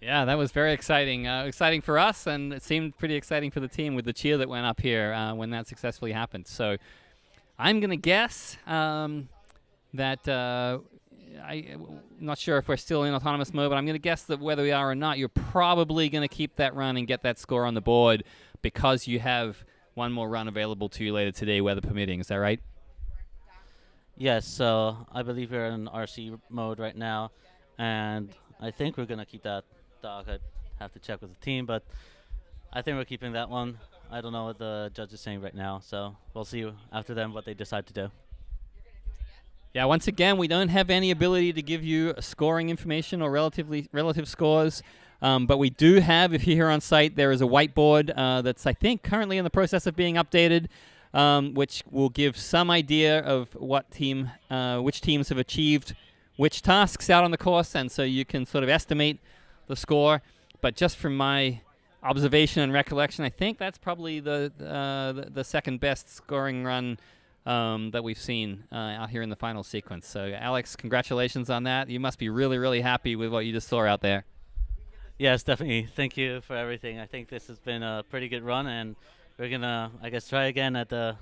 Yeah, that was very exciting. Exciting for us, and it seemed pretty exciting for the team with the cheer that went up here when that successfully happened. So I'm going to guess that I'm not sure if we're still in autonomous mode, but I'm going to guess that whether we are or not, you're probably going to keep that run and get that score on the board because you have one more run available to you later today, weather permitting. Is that right? Yes, so I believe we're in RC mode right now, and I think we're going to keep that dock. I'd have to check with the team, but I think we're keeping that one. I don't know what the judge is saying right now, so we'll see after them what they decide to do. Yeah, once again, we don't have any ability to give you scoring information or relative scores, but we do have, if you're here on site, there is a whiteboard that's, I think, currently in the process of being updated, which will give some idea of which teams have achieved which tasks out on the course, and so you can sort of estimate the score. But just from my observation and recollection, I think that's probably the second best scoring run that we've seen out here in the final sequence. So, Alex, congratulations on that. You must be really, really happy with what you just saw out there. Yes, definitely. Thank you for everything. I think this has been a pretty good run, and we're going to, I guess, try again at the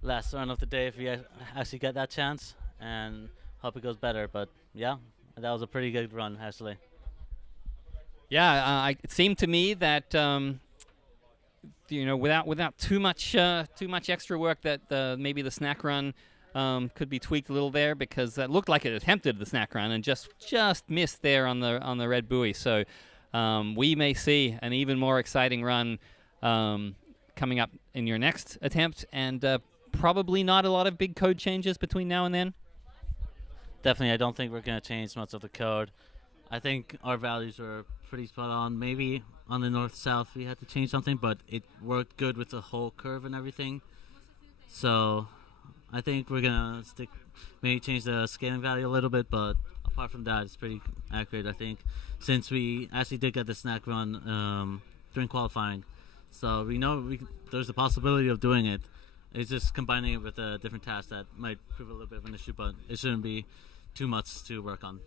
last run of the day if we actually get that chance, and hope it goes better. But, yeah, that was a pretty good run, actually. Yeah, it seemed to me that without too much extra work, that maybe the snack run could be tweaked a little there, because it looked like it attempted the snack run and just missed there on the red buoy. So we may see an even more exciting run coming up in your next attempt, and probably not a lot of big code changes between now and then. Definitely, I don't think we're going to change much of the code. I think our values are pretty spot on. Maybe on the north-south we had to change something, but it worked good with the whole curve and everything. So I think we're going to maybe change the scaling value a little bit, but apart from that, it's pretty accurate, I think, since we actually did get the snack run during qualifying. So we know there's a possibility of doing it. It's just combining it with a different task that might prove a little bit of an issue, but it shouldn't be too much to work on.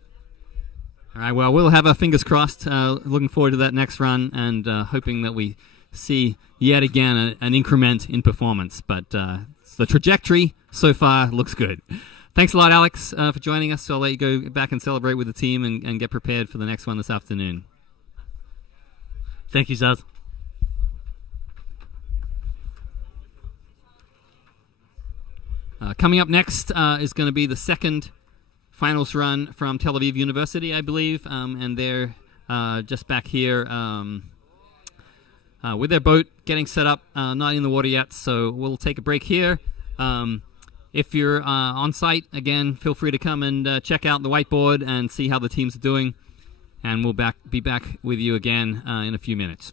All right, well, we'll have our fingers crossed, looking forward to that next run, and hoping that we see yet again an increment in performance. But the trajectory so far looks good. Thanks a lot, Alex, for joining us. So I'll let you go back and celebrate with the team and get prepared for the next one this afternoon. Thank you, Zaz. Coming up next is going to be the second finals run from Tel Aviv University, I believe, and they're just back here with their boat getting set up, not in the water yet, so we'll take a break here. If you're on site, again, feel free to come and check out the whiteboard and see how the teams are doing, and we'll be back with you again in a few minutes.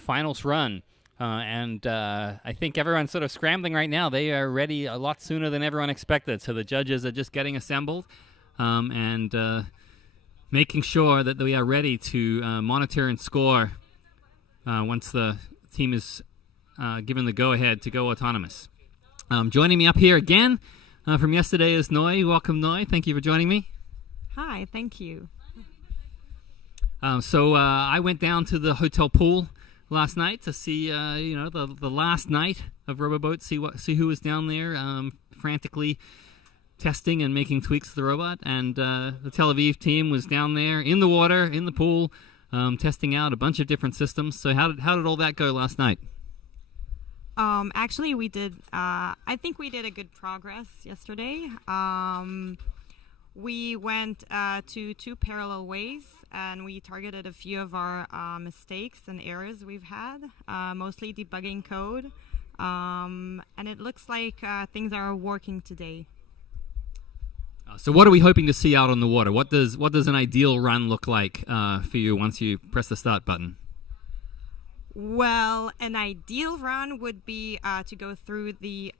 finals run. And I think everyone's sort of scrambling right now. They are ready a lot sooner than everyone expected. So the judges are just getting assembled and making sure that we are ready to monitor and score once the team is given the go-ahead to go autonomous. Joining me up here again from yesterday is Noi. Welcome, Noi. Thank you for joining me. Hi, thank you. So I went down to the hotel pool last night to see, the last night of Roboboat, see who was down there frantically testing and making tweaks to the robot. And the Tel Aviv team was down there in the water, in the pool, testing out a bunch of different systems. So how did all that go last night? Actually, we did. I think we did a good progress yesterday. We went to 2 parallel ways, and we targeted a few of our mistakes and errors we've had, mostly debugging code. And it looks like things are working today. So what are we hoping to see out on the water? What does an ideal run look like for you once you press the start button? Well, an ideal run would be to go through the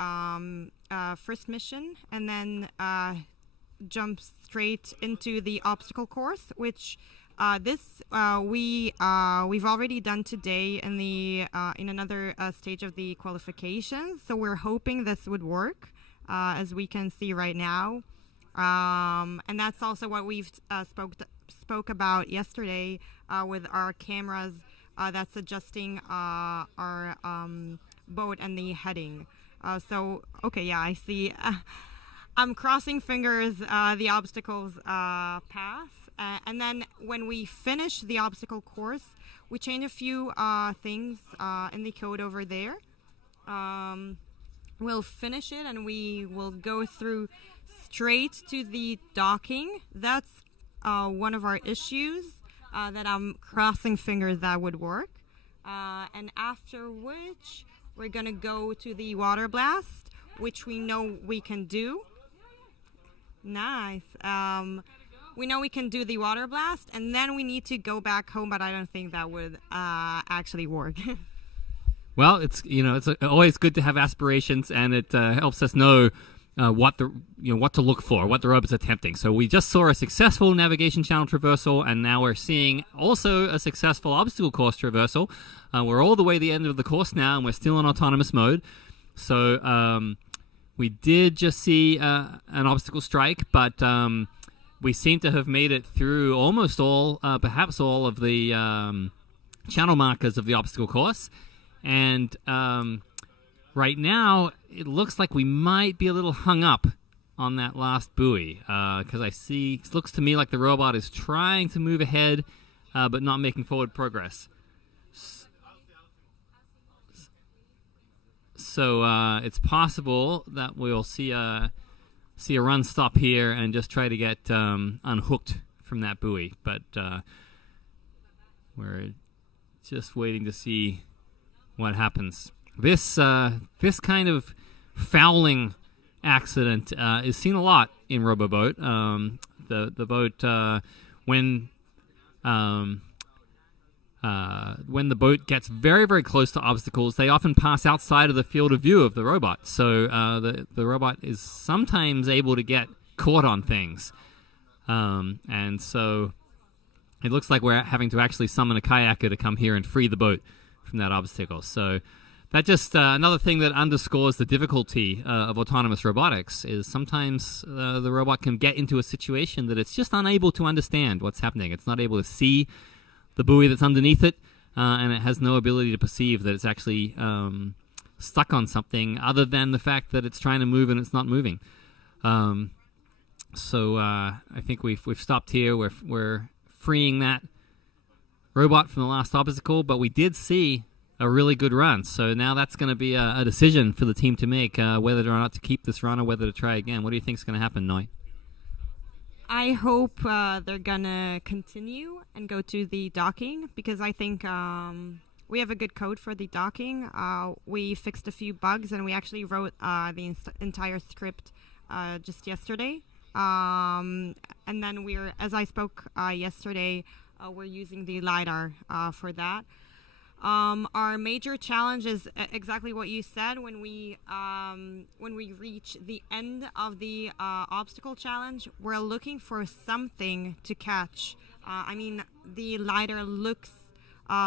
first mission and then jump straight into the obstacle course, which we've already done today in another stage of the qualifications. So we're hoping this would work, as we can see right now. And that's also what we've spoke about yesterday with our cameras that's adjusting our boat and the heading. I see. I'm crossing fingers the obstacles pass. And then when we finish the obstacle course, we change a few things in the code over there. We'll finish it and we will go through straight to the docking. That's one of our issues that I'm crossing fingers that would work. And after which, we're going to go to the water blast, which we know we can do. Nice. We know we can do the water blast, and then we need to go back home, but I don't think that would actually work. Well, it's always good to have aspirations, and it helps us know what to look for, what the robot's attempting. So we just saw a successful navigation channel traversal, and now we're seeing also a successful obstacle course traversal. We're all the way to the end of the course now, and we're still in autonomous mode. So we did just see an obstacle strike, but we seem to have made it through almost all, perhaps all of the channel markers of the obstacle course. And right now, it looks like we might be a little hung up on that last buoy, because it looks to me like the robot is trying to move ahead, but not making forward progress. So it's possible that we'll see a run stop here and just try to get unhooked from that buoy, but we're just waiting to see what happens. This kind of fouling accident is seen a lot in Roboboat. The boat when the boat gets very, very close to obstacles, they often pass outside of the field of view of the robot. So the robot is sometimes able to get caught on things. And so it looks like we're having to actually summon a kayaker to come here and free the boat from that obstacle. So that just another thing that underscores the difficulty of autonomous robotics is sometimes the robot can get into a situation that it's just unable to understand what's happening. It's not able to see the buoy that's underneath it, and it has no ability to perceive that it's actually stuck on something other than the fact that it's trying to move and it's not moving. So I think we've stopped here. We're freeing that robot from the last obstacle, but we did see a really good run. So now that's going to be a decision for the team to make, whether or not to keep this run or whether to try again. What do you think is going to happen, Noi? I hope they're gonna continue and go to the docking, because I think we have a good code for the docking. We fixed a few bugs, and we actually wrote the entire script just yesterday. And then as I spoke yesterday, we're using the LiDAR for that. Our major challenge is exactly what you said. When we reach the end of the obstacle challenge, we're looking for something to catch. I mean, the lidar looks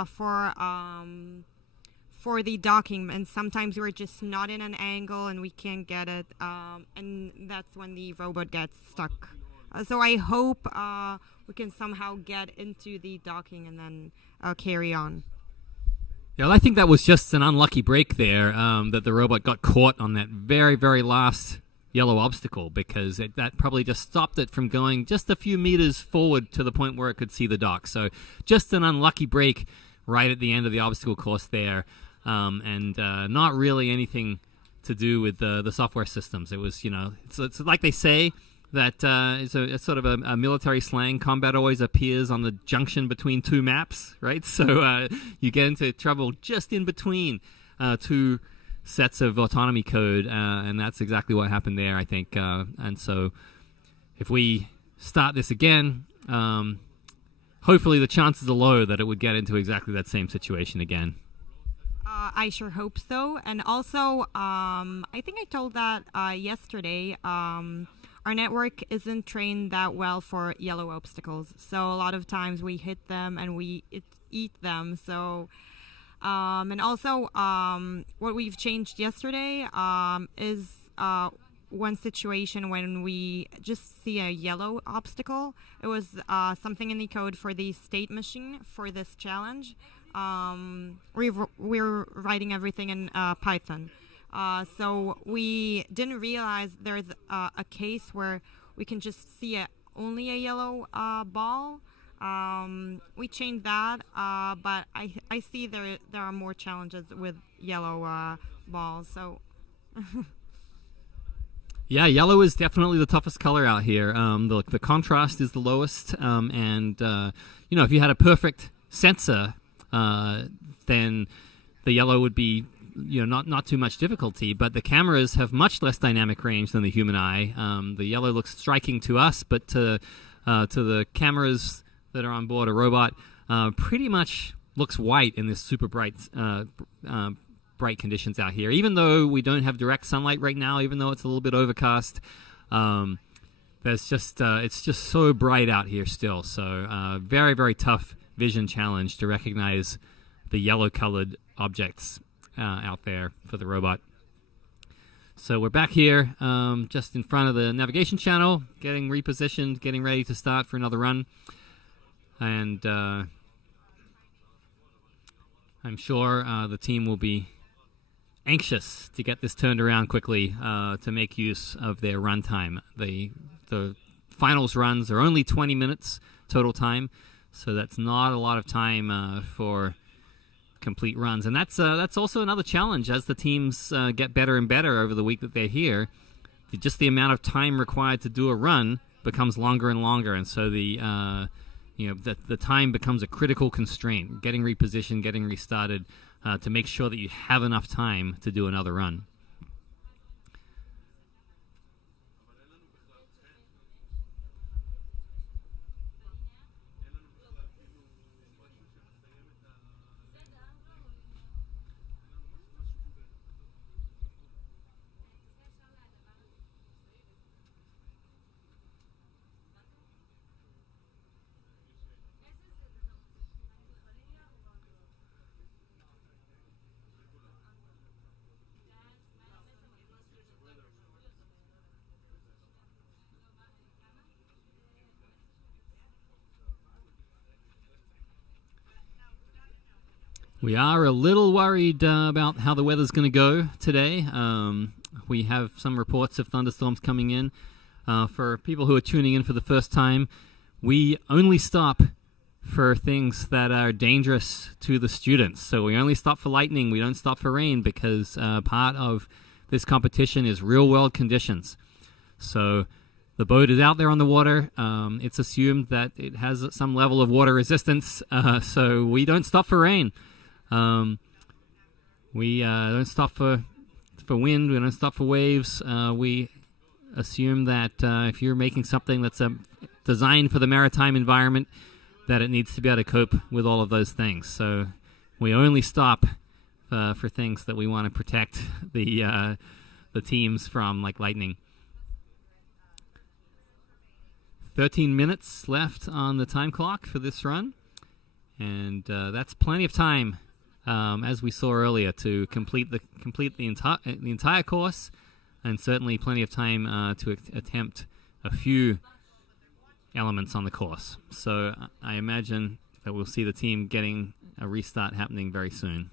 for the docking, and sometimes we're just not in an angle and we can't get it, and that's when the robot gets stuck. So I hope we can somehow get into the docking and then carry on. Yeah, well, I think that was just an unlucky break there, that the robot got caught on that very, very last yellow obstacle, because that probably just stopped it from going just a few meters forward to the point where it could see the dock. So just an unlucky break right at the end of the obstacle course there, and not really anything to do with the software systems. It was, it's like they say, that it's a sort of a military slang. Combat always appears on the junction between two maps, right? So you get into trouble just in between two sets of autonomy code, and that's exactly what happened there, I think. And so if we start this again, hopefully the chances are low that it would get into exactly that same situation again. I sure hope so. And also, I think I told that yesterday, our network isn't trained that well for yellow obstacles. So a lot of times we hit them and we eat them. So, and also what we've changed yesterday is one situation when we just see a yellow obstacle. It was something in the code for the state machine for this challenge. We're writing everything in Python. So we didn't realize there's a case where we can just see only a yellow ball. We changed that, but I see there are more challenges with yellow balls. So yeah, yellow is definitely the toughest color out here. The contrast is the lowest, and if you had a perfect sensor, then the yellow would be not too much difficulty, but the cameras have much less dynamic range than the human eye. The yellow looks striking to us, but to the cameras that are on board a robot, pretty much looks white in this super bright conditions out here. Even though we don't have direct sunlight right now, even though it's a little bit overcast, it's just so bright out here still. So very, very tough vision challenge to recognize the yellow-colored objects out there for the robot. So we're back here just in front of the navigation channel, getting repositioned, getting ready to start for another run. And I'm sure the team will be anxious to get this turned around quickly to make use of their runtime. The finals runs are only 20 minutes total time, so that's not a lot of time for complete runs. And that's also another challenge as the teams get better and better over the week that they're here. Just the amount of time required to do a run becomes longer and longer, and so the time becomes a critical constraint. Getting repositioned, getting restarted, to make sure that you have enough time to do another run. We are a little worried about how the weather's going to go today. We have some reports of thunderstorms coming in. For people who are tuning in for the first time, we only stop for things that are dangerous to the students. So we only stop for lightning. We don't stop for rain because part of this competition is real-world conditions. So the boat is out there on the water. It's assumed that it has some level of water resistance, so we don't stop for rain. We don't stop for wind. We don't stop for waves. We assume that if you're making something that's designed for the maritime environment, that it needs to be able to cope with all of those things. So we only stop for things that we want to protect the teams from, like lightning. 13 minutes left on the time clock for this run, and that's plenty of time, as we saw earlier, to complete the entire course, and certainly plenty of time to attempt a few elements on the course. So I imagine that we'll see the team getting a restart happening very soon.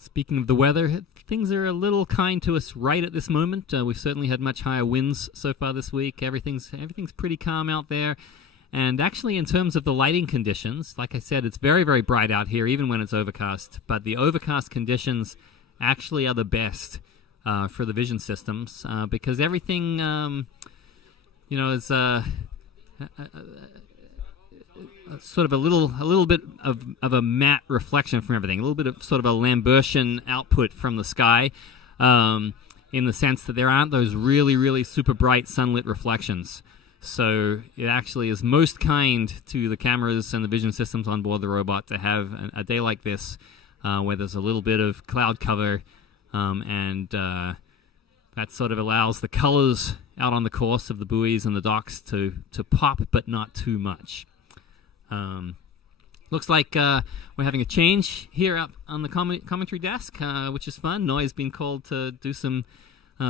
Speaking of the weather, things are a little kind to us right at this moment. We've certainly had much higher winds so far this week. Everything's pretty calm out there. And actually, in terms of the lighting conditions, like I said, it's very, very bright out here, even when it's overcast. But the overcast conditions actually are the best for the vision systems, because everything, is sort of a little bit of a matte reflection from everything, a little bit of sort of a Lambertian output from the sky, in the sense that there aren't those really, really super bright sunlit reflections. So it actually is most kind to the cameras and the vision systems on board the robot to have a day like this, where there's a little bit of cloud cover, and that sort of allows the colors out on the course of the buoys and the docks to pop, but not too much. Looks like we're having a change here up on the commentary desk, which is fun. Noy's been called to do some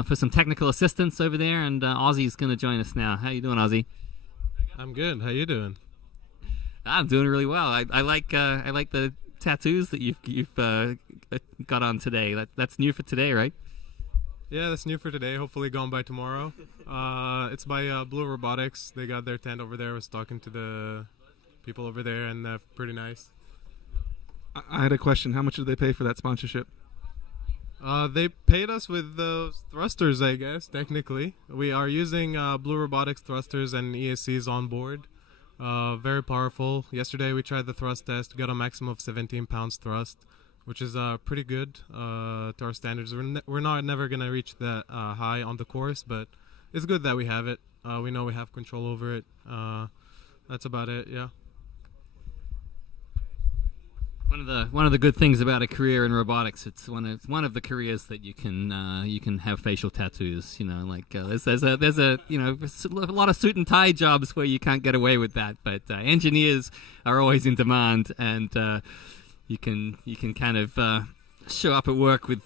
for some technical assistance over there, and Ozzy's going to join us now. How you doing, Ozzy? I'm good. How you doing? I'm doing really well. I like the tattoos that you've got on today. That's new for today, right? Yeah, that's new for today. Hopefully gone by tomorrow. It's by Blue Robotics. They got their tent over there. I was talking to the people over there, and they're pretty nice. I had a question. How much did they pay for that sponsorship? They paid us with those thrusters, I guess, technically. We are using Blue Robotics thrusters and ESCs on board. Very powerful. Yesterday we tried the thrust test. We got a maximum of 17 pounds thrust, which is pretty good to our standards. We're not never going to reach that high on the course, but it's good that we have it. We know we have control over it. That's about it, yeah. One of the good things about a career in robotics, it's one of the careers that you can have facial tattoos. There's a lot of suit and tie jobs where you can't get away with that, but engineers are always in demand, and you can kind of show up at work with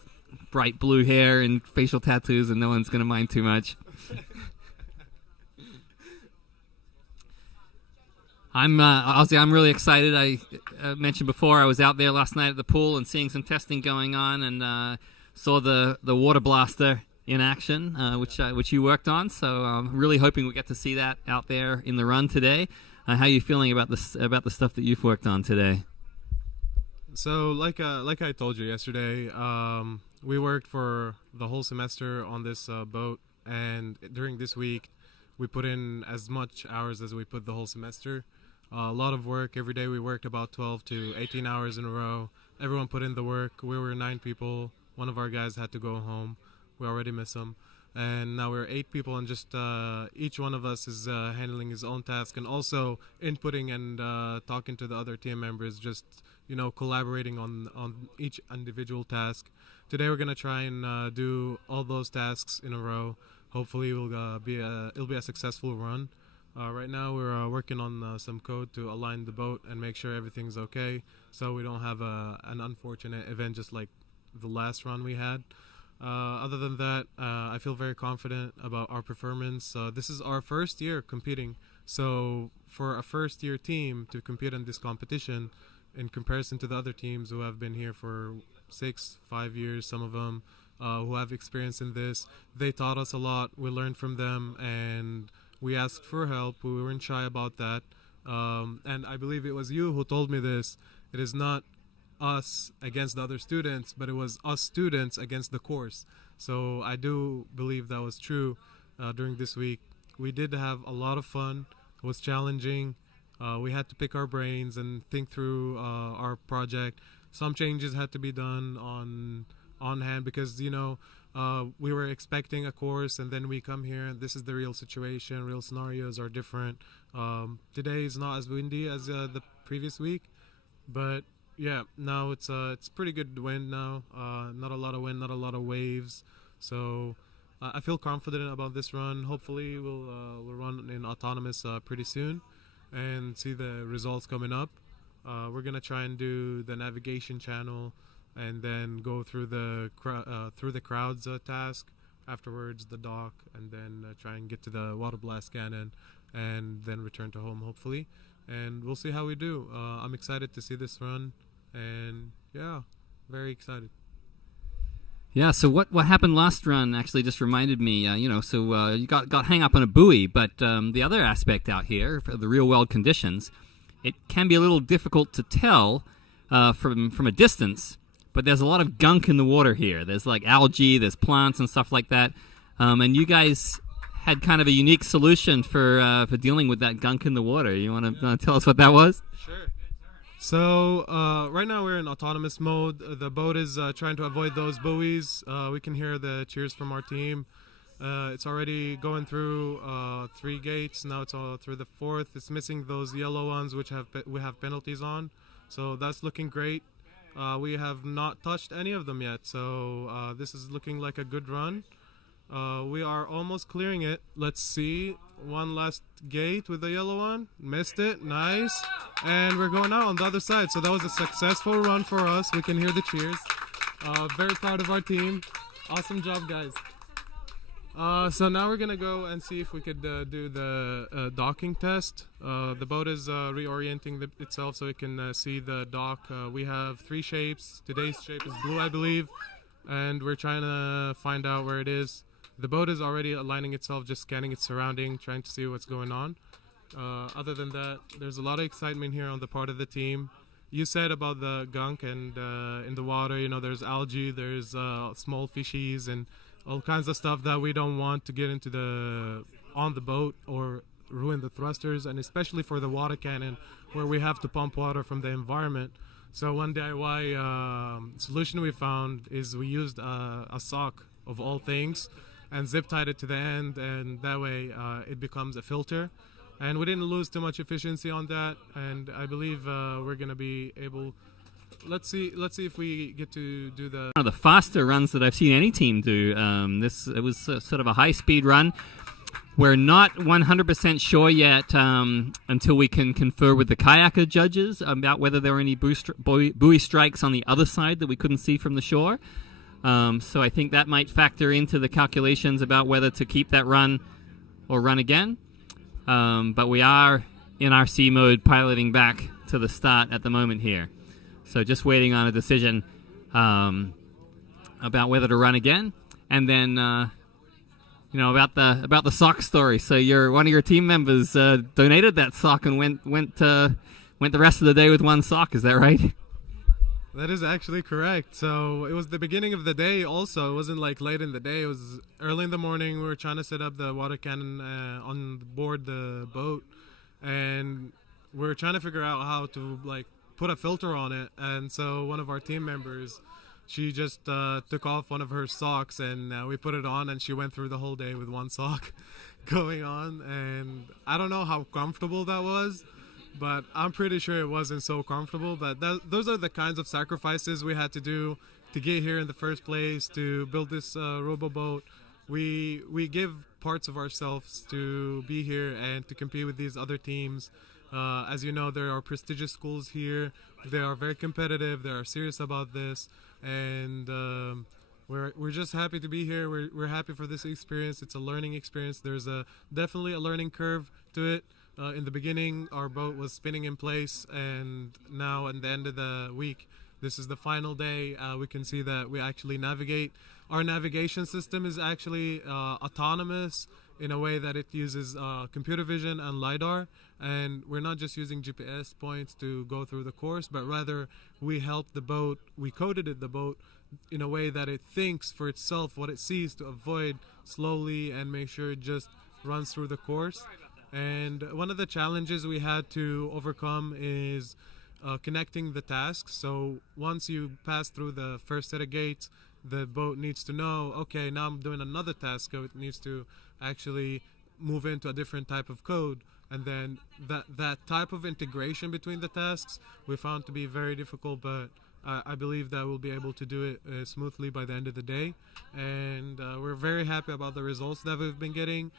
bright blue hair and facial tattoos, and no one's going to mind too much. I'm really excited. I mentioned before I was out there last night at the pool and seeing some testing going on, and saw the water blaster in action, which you worked on. So I'm really hoping we get to see that out there in the run today. How are you feeling about the stuff that you've worked on today? So like I told you yesterday, we worked for the whole semester on this boat, and during this week we put in as much hours as we put the whole semester. A lot of work. Every day we worked about 12 to 18 hours in a row. Everyone put in the work. We were 9 people. One of our guys had to go home. We already miss him. And now we're 8 people, and just each one of us is handling his own task, and also inputting and talking to the other team members, just collaborating on each individual task. Today we're gonna try and do all those tasks in a row. Hopefully it'll be a successful run. Right now we're working on some code to align the boat and make sure everything's okay, so we don't have an unfortunate event just like the last run we had. Other than that, I feel very confident about our performance. This is our first year competing, so for a first year team to compete in this competition, in comparison to the other teams who have been here for 5 years, some of them who have experience in this, they taught us a lot. We learned from them, and we asked for help. We weren't shy about that. And I believe it was you who told me this. It is not us against the other students, but it was us students against the course. So I do believe that was true during this week. We did have a lot of fun. It was challenging. we had to pick our brains and think through our project. Some changes had to be done on hand because, we were expecting a course and then we come here and this is the real situation. Real scenarios are different. Today is not as windy as the previous week, but yeah, now it's pretty good wind now. Not a lot of wind, not a lot of waves. So I feel confident about this run. Hopefully we'll run in autonomous pretty soon and see the results coming up. We're gonna try and do the navigation channel and then go through the crowds task, afterwards the dock, and then try and get to the water blast cannon and then return to home hopefully, and we'll see how we do. I'm excited to see this run, and yeah, very excited. Yeah, so what happened last run actually just reminded me, you got hang up on a buoy, but the other aspect out here, for the real world conditions, it can be a little difficult to tell from a distance, but there's a lot of gunk in the water here. There's like algae, there's plants and stuff like that, and you guys had kind of a unique solution for dealing with that gunk in the water. You want to tell us what that was? Sure. So right now we're in autonomous mode. The boat is trying to avoid those buoys. We can hear the cheers from our team. It's already going through 3 gates. Now it's all through the 4th. It's missing those yellow ones, which we have penalties on. So that's looking great. We have not touched any of them yet. So this is looking like a good run. We are almost clearing it. Let's see. One last gate with the yellow one. Missed it. Nice. And we're going out on the other side. So that was a successful run for us. We can hear the cheers. Very proud of our team. Awesome job, guys. So now we're gonna go and see if we could do the docking test. The boat is reorienting itself so it can see the dock. We have 3 shapes. Today's shape is blue, I believe, and we're trying to find out where it is. The boat is already aligning itself, just scanning its surrounding, trying to see what's going on. Other than that, there's a lot of excitement here on the part of the team. You said about the gunk and in the water, there's algae, there's small fishies and all kinds of stuff that we don't want to get into on the boat or ruin the thrusters, and especially for the water cannon where we have to pump water from the environment. So one DIY solution we found is we used a sock of all things and zip tied it to the end, and that way it becomes a filter. And we didn't lose too much efficiency on that, and I believe we're gonna be able. Let's see if we get to do one of the faster runs that I've seen any team do. It was sort of a high-speed run. We're not 100% sure yet until we can confer with the kayaker judges about whether there were any buoy strikes on the other side that we couldn't see from the shore. So I think that might factor into the calculations about whether to keep that run or run again. But we are in RC mode piloting back to the start at the moment here. So just waiting on a decision about whether to run again, and then about the sock story. So one of your team members donated that sock and went the rest of the day with one sock. Is that right? That is actually correct. So it was the beginning of the day. Also, it wasn't like late in the day. It was early in the morning. We were trying to set up the water cannon on board the boat, and we were trying to figure out how to put a filter on it. And so one of our team members, she just took off one of her socks, and we put it on, and she went through the whole day with one sock going on. And I don't know how comfortable that was, but I'm pretty sure it wasn't so comfortable. But those are the kinds of sacrifices we had to do to get here in the first place, to build this roboboat. We give parts of ourselves to be here and to compete with these other teams. As you know, there are prestigious schools here. They are very competitive. They are serious about this, and we're just happy to be here. We're happy for this experience. It's a learning experience. There's definitely a learning curve to it. In the beginning, our boat was spinning in place, and now at the end of the week, this is the final day. We can see that we actually navigate. Our navigation system is actually autonomous in a way that it uses computer vision and LiDAR, and we're not just using GPS points to go through the course, but rather we help the boat, we coded the boat in a way that it thinks for itself what it sees to avoid slowly and make sure it just runs through the course. And one of the challenges we had to overcome is connecting the tasks. So once you pass through the first set of gates, the boat needs to know, okay, now I'm doing another task, so it needs to actually move into a different type of code. And then that type of integration between the tasks we found to be very difficult, but I believe that we'll be able to do it smoothly by the end of the day. And we're very happy about the results that we've been getting.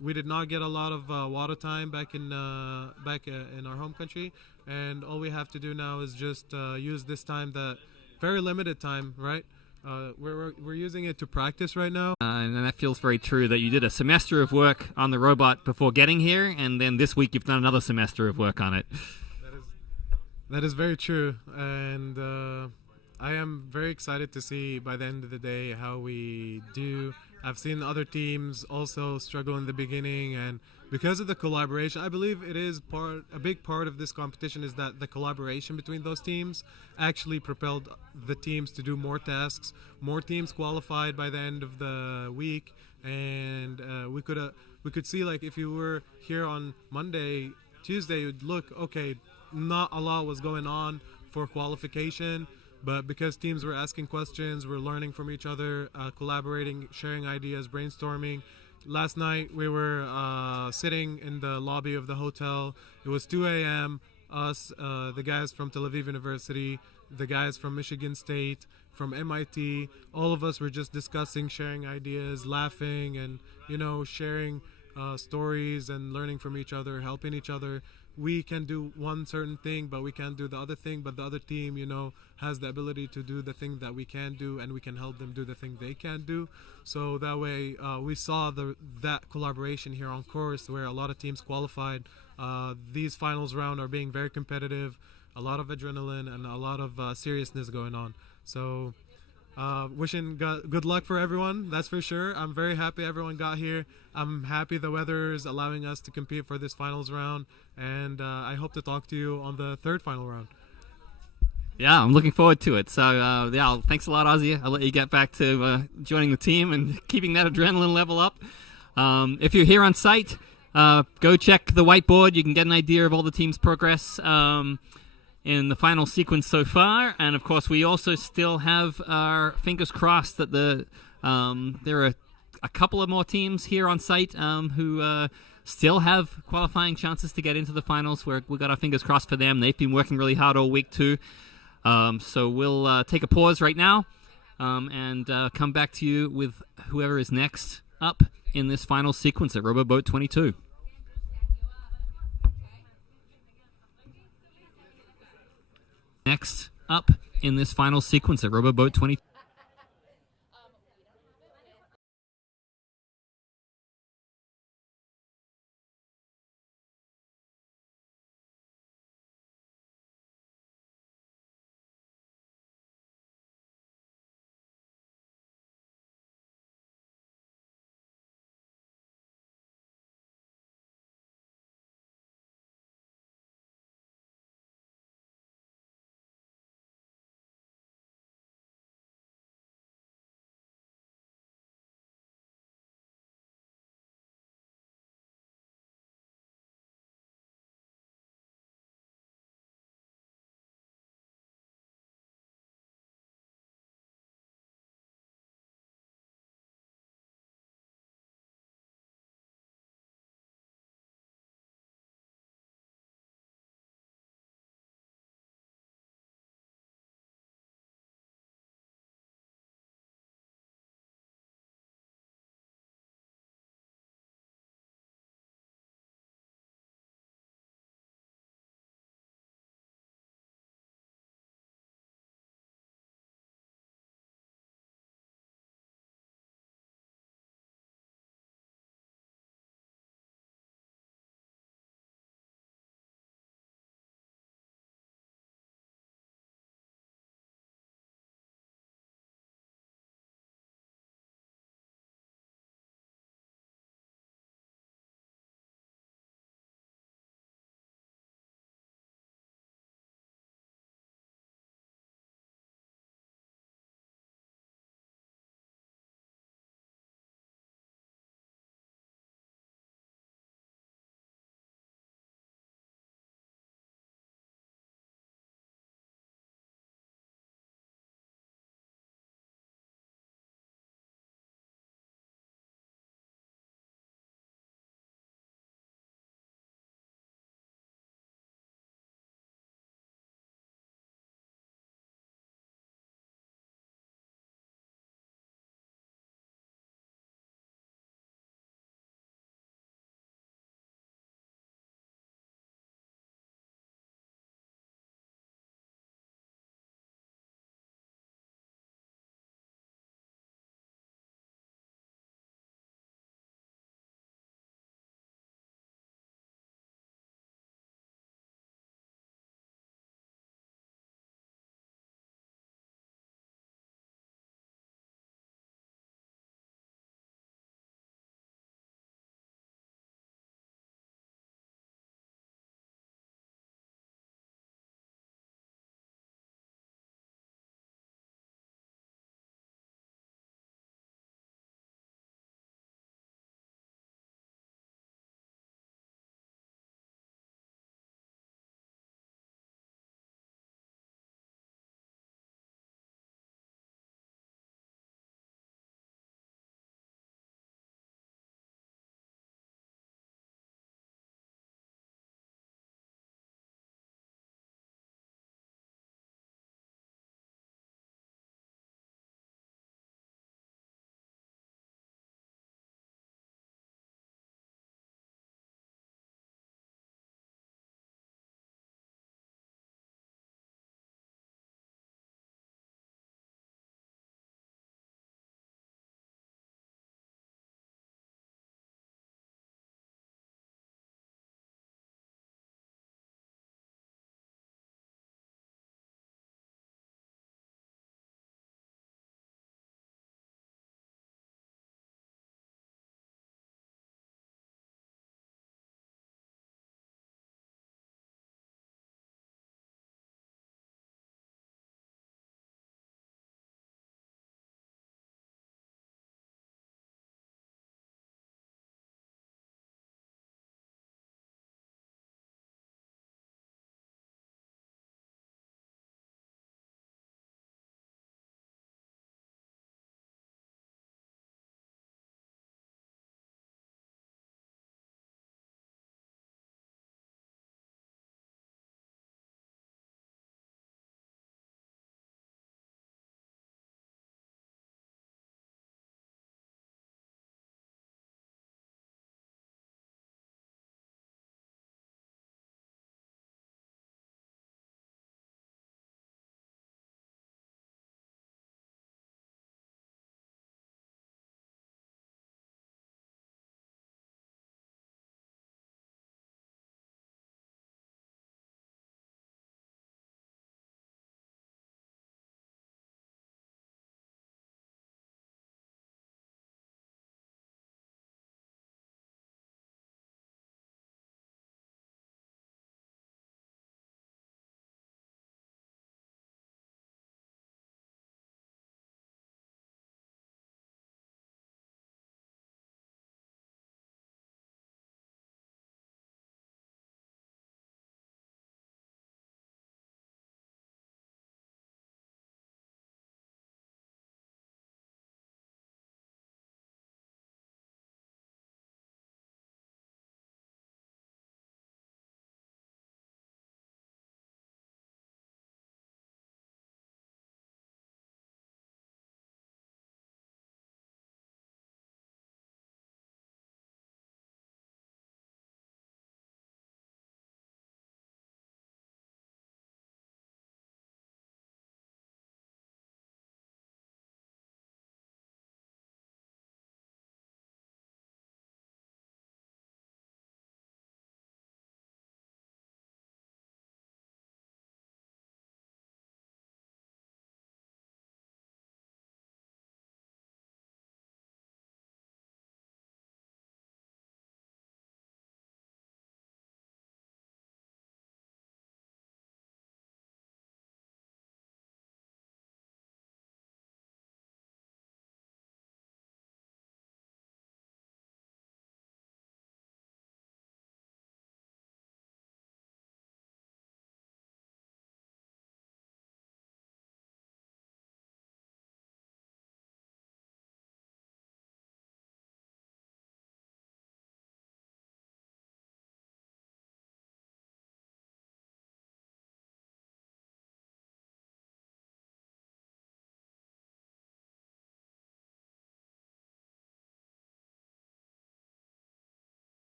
We did not get a lot of water time back in our home country, and all we have to do now is just use this time, that very limited time, right? We're using it to practice right now. And that feels very true, that you did a semester of work on the robot before getting here, and then this week you've done another semester of work on it. That is very true, and I am very excited to see by the end of the day how we do. I've seen other teams also struggle in the beginning, and because of the collaboration, I believe it is a big part of this competition is that the collaboration between those teams actually propelled the teams to do more tasks. More teams qualified by the end of the week, and we could see, like, if you were here on Monday, Tuesday, you'd look, okay, not a lot was going on for qualification, but because teams were asking questions, we're learning from each other, collaborating, sharing ideas, brainstorming. Last night we were sitting in the lobby of the hotel. It was 2 a.m. Us, the guys from Tel Aviv University, the guys from Michigan State, from MIT, all of us were just discussing, sharing ideas, laughing, and sharing stories and learning from each other, helping each other. We can do one certain thing, but we can't do the other thing, but the other team, has the ability to do the thing that we can do, and we can help them do the thing they can't do. So that way, we saw that collaboration here on course, where a lot of teams qualified. These finals round are being very competitive, a lot of adrenaline and a lot of seriousness going on. So wishing good luck for everyone, that's for sure. I'm very happy everyone got here. I'm happy the weather is allowing us to compete for this finals round, and I hope to talk to you on the third final round. Yeah, I'm looking forward to it. So, thanks a lot, Ozzy. I'll let you get back to joining the team and keeping that adrenaline level up. If you're here on site, go check the whiteboard. You can get an idea of all the team's progress in the final sequence so far. And, of course, we also still have our fingers crossed that there are a couple of more teams here on site who still have qualifying chances to get into the finals. We've got our fingers crossed for them. They've been working really hard all week, too. So we'll take a pause right now and come back to you with whoever is next up in this final sequence at Roboboat 22. Next up in this final sequence at Roboboat 22.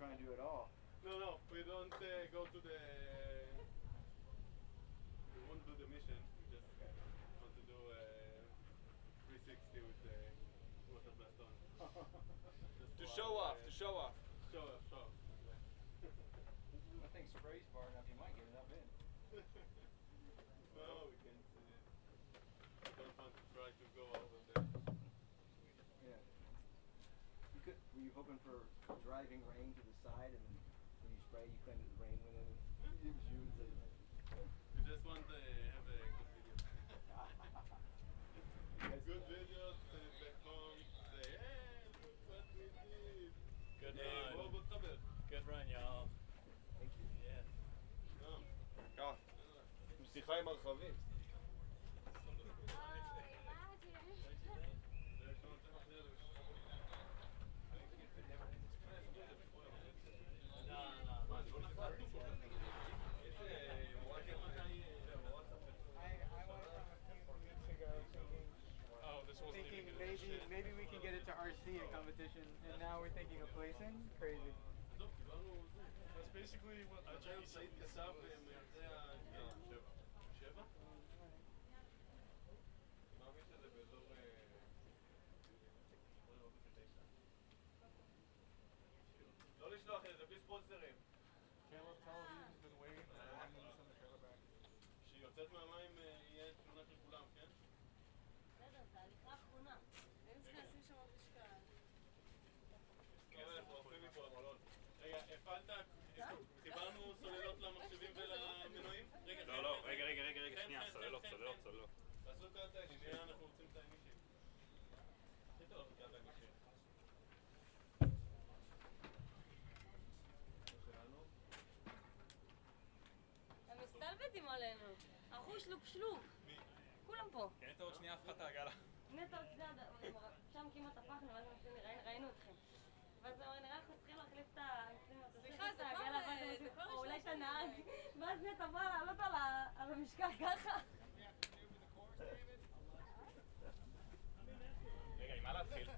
try and do it all. No, we don't go to the. We won't do the mission. We just want to do 360 with the water blast on. To show off. Show off. I think sprays far enough, you might get it up in. No, we can't. I don't want to try to go over there. Yeah. Were you hoping for driving rain to the side, and then when you spray, you claim that the rain went in? It was you. We just want to have a good video. Good videos, back home, say, hey, look what we did. Good Hey, run. Robotics. Good run, y'all. Thank you. Yeah. ככה. עם שיחה עם הרכבים. Oh, this wasn't Thinking even gonna be maybe we can get it to RC a competition, and now we're thinking of placing? Crazy. That's basically what I just said. כסף מייצא שבע? מאמין שזה באזור 8 לא לשלוח את זה בלי ספונסרים. Television's been waiting. I need to send the trailer back. כשהיא יוצאת מהמים יהיה תמונה של כולם, כן? בסדר, זה הליכה אחרונה. הם צריכים לשים שם עוד משקל. כן, אנחנו עפים מפה למלון. רגע, הפעלת, חיברנו סוללות למחשבים ולמנועים? רגע, שנייה, סוללות. תעשו את זה, שנייה, אנחנו רוצים את האמישים. הכי טוב את האמישים. הם מסתלבטים עלינו. אחו שלוק. כולם פה. כן, נטע עוד שנייה הפכה את העגלה. נטע עוד שנייה, שם כמעט הפכנו, ואז הם עושים לי, ראינו אתכם. ואז הוא אומר, נראה אנחנו צריכים להחליף את סליחה, זה כבר או אולי את הנהג. ואז נטע בא לעלות על המשקל ככה. רגע, עם מה להתחיל?